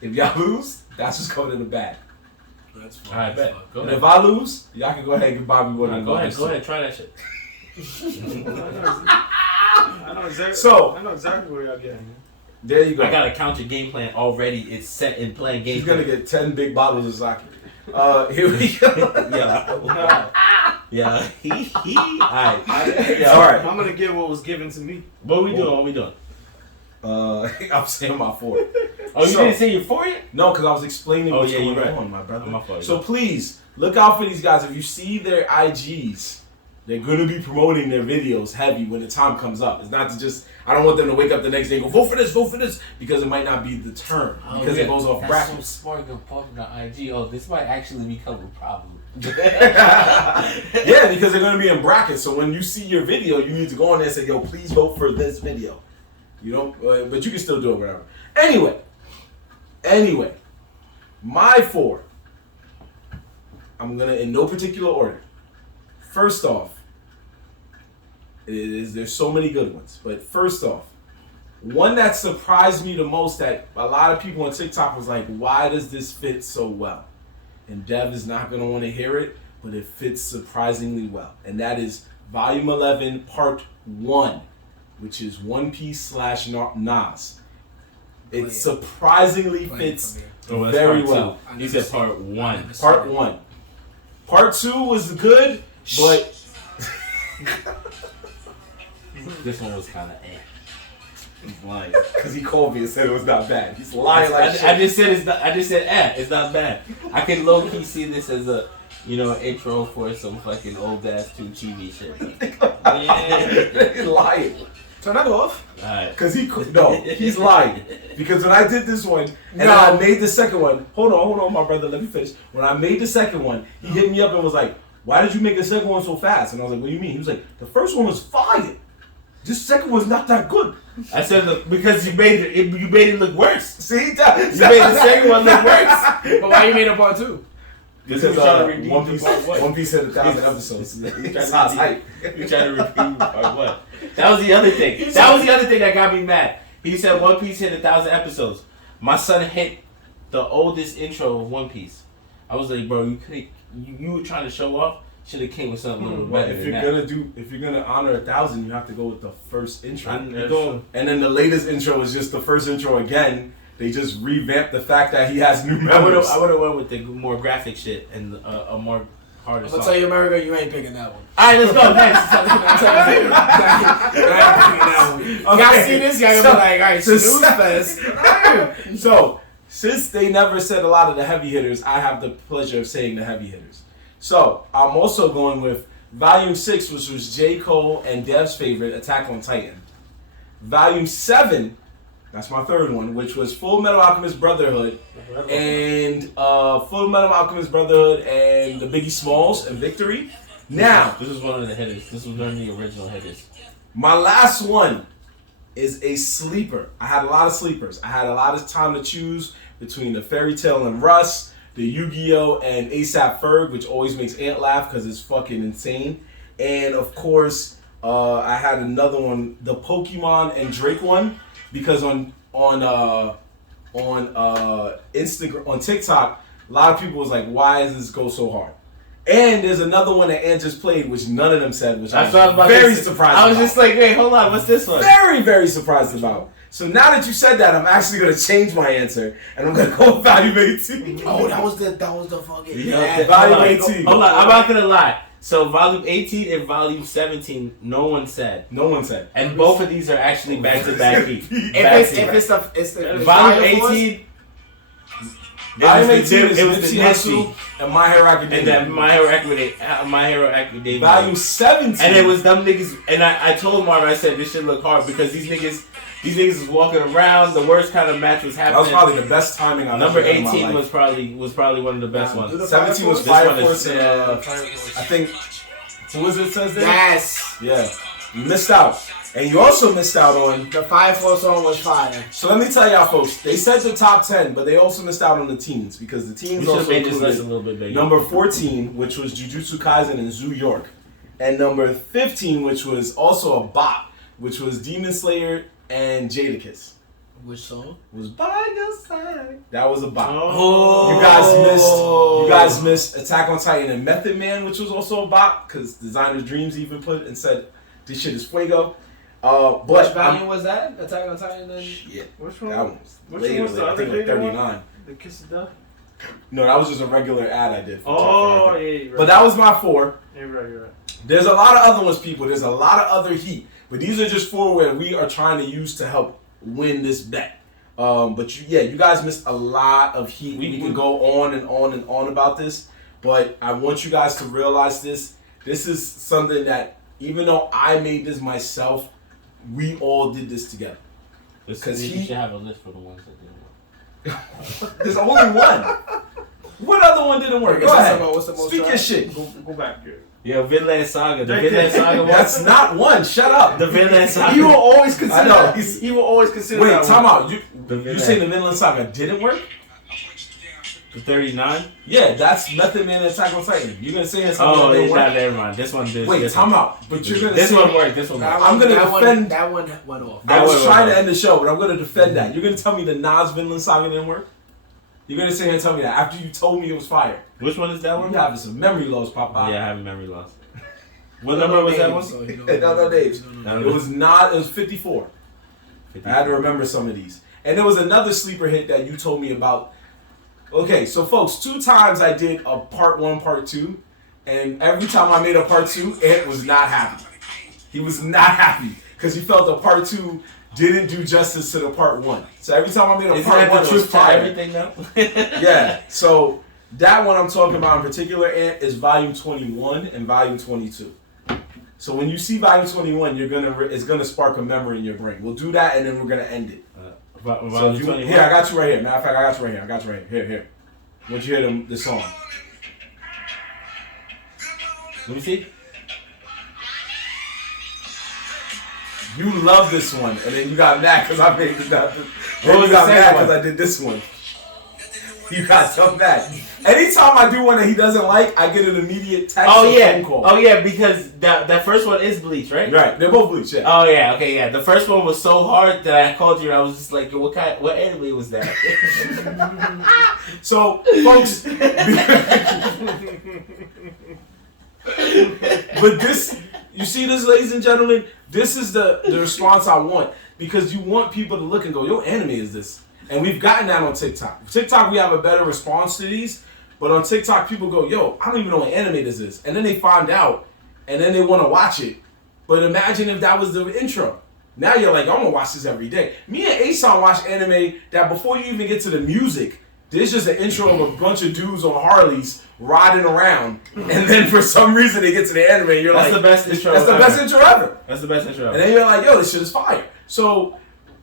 if y'all lose, that's just going in the bag. That's fine. Alright, bet. Go And ahead. if I lose, y'all can go ahead and give Bobby one of the Go ahead. bottles, Go too. ahead. Try that shit. I know exactly. So- I know exactly where y'all getting. There you go. I got a counter game plan already. It's set in playing game. He's gonna get 10 big bottles of sake. Here we go. Yeah. Alright. Yeah, all right. I'm gonna get what was given to me. What we doing? What we doing? I'm saying my 4. Oh, you So- didn't say you're for it? No, because I was explaining what's yeah, going you're right. on, my brother. My fault, So yeah. please, look out for these guys. If you see their IGs, they're going to be promoting their videos heavy when the time comes up. It's not to just, I don't want them to wake up the next day and go, vote for this, because it might not be the turn, because it goes off That's brackets. so smart to post on IG. Oh, this might actually become a problem. Yeah, because they're going to be in brackets. So when you see your video, you need to go on there and say, yo, please vote for this video. You know, but you can still do it, whatever. Anyway, my 4, I'm going to, in no particular order. First off, there's so many good ones, but first off, one that surprised me the most that a lot of people on TikTok was like, why does this fit so well? And Dev is not going to want to hear it, but it fits surprisingly well. And that is Volume 11, Part 1, which is One Piece / Nas. It surprisingly fits Oh, very part well. 2. You said part 1. Part 1. Part 2 was good, but This one was kind of He's lying. because he called me and said it was not bad. He's lying like shit. I just said it's not. I just said it's not bad. I can low key see this as a intro for some fucking old ass 2 TV shit. He's lying. Turn that off. Alright. Because he's lying. Because when I did this one, and I made the second one, hold on, my brother, let me finish. When I made the second one, he hit me up and was like, why did you make the second one so fast? And I was like, what do you mean? He was like, the first one was fire. This second one's not that good. I said, look, because you made it look worse. See, You made the second one look worse. But why you made a part 2? Because One Piece had 1,000 episodes. That's not hype. You trying to repeat part what? That was the other thing. That was the other thing that got me mad. He said One Piece hit 1,000 episodes. My son hit the oldest intro of One Piece. I was like, bro, you were trying to show off. Should have came with something a little better. If you're gonna honor 1,000, you have to go with the first intro. And then the latest intro is just the first intro again. They just revamped the fact that he has new members. I would have went with the more graphic shit and a more harder I'm song. gonna tell you, America, you ain't picking that one. All right, let's go next. Y'all see this? Y'all gonna be like, alright, snooze fest. So, since they never said a lot of the heavy hitters, I have the pleasure of saying the heavy hitters. So, I'm also going with Volume 6, which was J. Cole and Dev's favorite, Attack on Titan. Volume 7, that's my third one, which was Full Metal Alchemist Brotherhood and Full Metal Alchemist Brotherhood and the Biggie Smalls and Victory. Now, this is one of the hitters. This was one of the original hitters. my last one is a sleeper. I had a lot of sleepers. I had a lot of time to choose between the Fairy Tail and Russ, the Yu-Gi-Oh! And ASAP Ferg, which always makes Ant laugh because it's fucking insane. And of course, I had another one, the Pokemon and Drake one, because on Instagram, on TikTok, a lot of people was like, "Why does this go so hard?" And there's another one that Ant just played, which none of them said, which I was very surprised. I was just like, wait, hold on, what's this one? Very, very surprised about. So now that you said that, I'm actually gonna change my answer, and I'm gonna go with Volume 18. Oh, that was the fucking Volume 18. Hold on, I'm not gonna lie. So Volume 18 and Volume 17, no one said. No one said. And both of these are actually back-to-back heat. If it's the Volume 18. Volume 18 is it was Nipsey the Hussle and My Hero Academia. And then My Hero Academia. Volume 17. And it was them niggas. And I told Marvin, I said this shit look hard because these niggas was walking around. The worst kind of match was happening. That was probably the best timing I've Number ever done in my 18 life. was probably one of the best ones. 17 was Fire Force and I think who was it says there? Yes. Yeah. You missed out. And you also missed out on The 5-4 song was fire. So let me tell y'all folks, they said the top 10, but they also missed out on the teens because the teens We also made this list a included little bit bigger. number 14, which was Jujutsu Kaisen and Zoo York, and number 15, which was also a bop, which was Demon Slayer and Jadakiss. Which song? Was By Your Side. That was a bop. Oh. You guys missed Attack on Titan and Method Man, which was also a bop because Designer Dreams even put and said this shit is fuego. But Which volume was that? Attack on Titan and... Shit. Which one? That one was Which later, one was the I other think like later one? 39. The Kiss of Death? No, that was just a regular ad I did. For Oh, Jeff yeah, you're right. But that was my 4. You're right. There's a lot of other ones, people. There's a lot of other heat. But these are just 4 where we are trying to use to help win this bet. But you guys missed a lot of heat. We can go on and on and on about this. But I want you guys to realize this. This is something that, even though I made this myself, we all did this together. Because you should have a list for the ones that didn't work. There's only one. What other one didn't work? Go ahead. What's the most Speak your shit. Go back here. Yeah, Vinland Saga. The Vinland Saga one. That's not one. Shut up. The Vinland Saga. He will always consider I know. that. He will always consider Wait, that time one. out. You say the Vinland Saga didn't work? The 39? Yeah, that's Method Man and Attack on Titan. You're gonna say something Oh, that didn't yeah, work? never mind. This one did. Wait, this time one. out. But you're gonna This say one worked. This one worked. I'm gonna defend. That one went off. I was That trying one to end the show, but I'm gonna defend that. You're gonna tell me the Nas Vinland Saga didn't work? You're gonna sit here and tell me that after you told me it was fire. Which one is that one? You having some memory loss, Papa. Yeah, I have a memory loss. What number was that one? No names. No. It was not. It was 54. I had to remember some of these. And there was another sleeper hit that you told me about. Okay, so folks, 2 times I did a part 1, part 2, and every time I made a part 2, Ant was not happy. He was not happy because he felt the part 2 didn't do justice to the part 1. So every time I made a Isn't part that 1, the it was truth to fire. everything though? Yeah. So that one I'm talking about in particular, Ant, is volume 21 and volume 22. So when you see volume 21, it's gonna spark a memory in your brain. We'll do that and then we're gonna end it. So if you, here, I got you right here. Matter of fact, I got you right here. Here. Once you hear the song. Let me see. You love this one, and then you got mad because I made that. What was You got the mad second because one? I did this one. You got so mad. Anytime I do one that he doesn't like, I get an immediate text or phone call. Oh yeah, because that first one is Bleach, right? Right, they're both Bleach, yeah. Oh yeah, okay, yeah. The first one was so hard that I called you and I was just like, what anime was that? So, folks, but this, you see this, ladies and gentlemen, this is the response I want, because you want people to look and go, yo, anime is this. And we've gotten that on TikTok. TikTok, we have a better response to these, but on TikTok, people go, yo, I don't even know what anime this is. And then they find out, and then they want to watch it. But imagine if that was the intro. Now you're like, I'm going to watch this every day. Me and Asan watch anime that before you even get to the music, there's just an intro of a bunch of dudes on Harleys riding around. And then for some reason they get to the anime and you're That's like, the best intro that's the ever. best intro ever. That's the best intro. And then you're like, yo, this shit is fire. So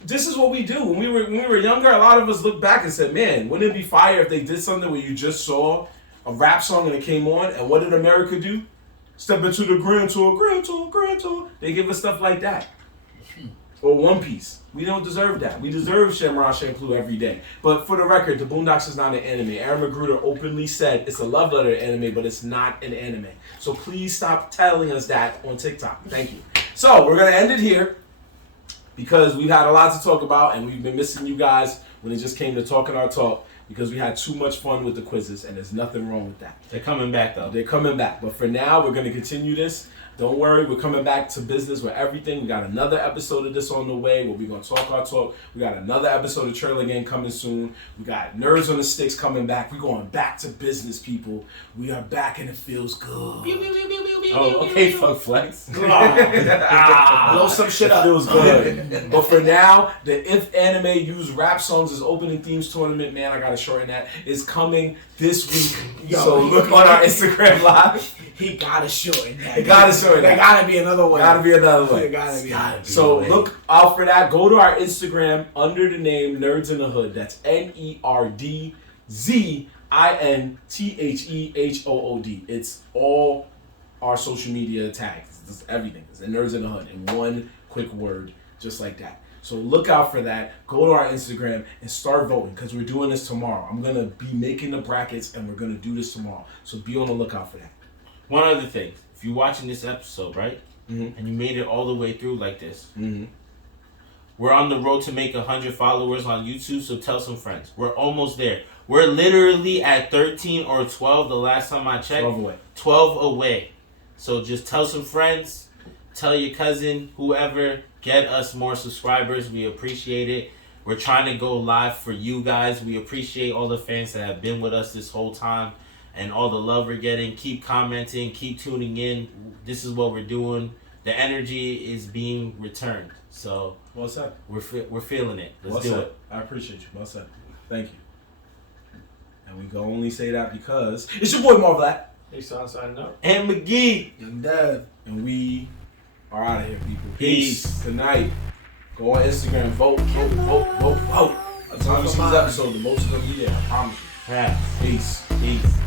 this is what we do. When we were younger, a lot of us looked back and said, man, wouldn't it be fire if they did something where you just saw a rap song and it came on, and what did America do? Step into the Grand Tour. They give us stuff like that. Or One Piece. We don't deserve that. We deserve Shamrock Champloo every day. But for the record, The Boondocks is not an anime. Aaron Magruder openly said it's a love letter to anime, but it's not an anime. So please stop telling us that on TikTok. Thank you. So we're going to end it here because we've had a lot to talk about, and we've been missing you guys when it just came to talking our talk, because we had too much fun with the quizzes, and there's nothing wrong with that. They're coming back though. They're coming back. But for now, we're going to continue this. Don't worry, we're coming back to business with everything. We got another episode of this on the way where we're going to talk our talk. We got another episode of Trailer Gang coming soon. We got Nerdz on the Sticks coming back. We're going back to business, people. We are back and it feels good. Oh, okay, fuck flex. Blow some shit up. It feels good. But for now, the If Anime Use Rap Songs as Opening Themes Tournament, man, I got to shorten that, is coming this week. Yo, So look on our Instagram live. He gotta shorten that. He gotta shorten There that. gotta be another one. Gotta be another one. There gotta be another one. So look out for that. Go to our Instagram under the name Nerdz in the Hood. That's NERDZINTHEHOOD. It's all our social media tags. It's everything. It's Nerdz in the Hood in one quick word, just like that. So look out for that. Go to our Instagram and start voting, because we're doing this tomorrow. I'm gonna be making the brackets and we're gonna do this tomorrow. So be on the lookout for that. One other thing. If you're watching this episode, right, Mm-hmm. and you made it all the way through like this, Mm-hmm. we're on the road to make 100 followers on YouTube, so tell some friends. We're almost there. We're literally at 13 or 12 the last time I checked. 12 away. 12 away. So just tell some friends, tell your cousin, whoever, get us more subscribers. We appreciate it. We're trying to go live for you guys. We appreciate all the fans that have been with us this whole time and all the love we're getting. Keep commenting, keep tuning in. This is what we're doing. The energy is being returned. So Well said. we're feeling it. Let's Well do said. it. I appreciate you. Well said. Thank you. And we can only say that because it's your boy Marvlat. He signing up. And McGee. I'm dead. And we are out of here, people. Peace. Tonight, go on Instagram, vote. By the time you see this episode, the most is going to be there. I promise you. Yeah. Peace. Peace.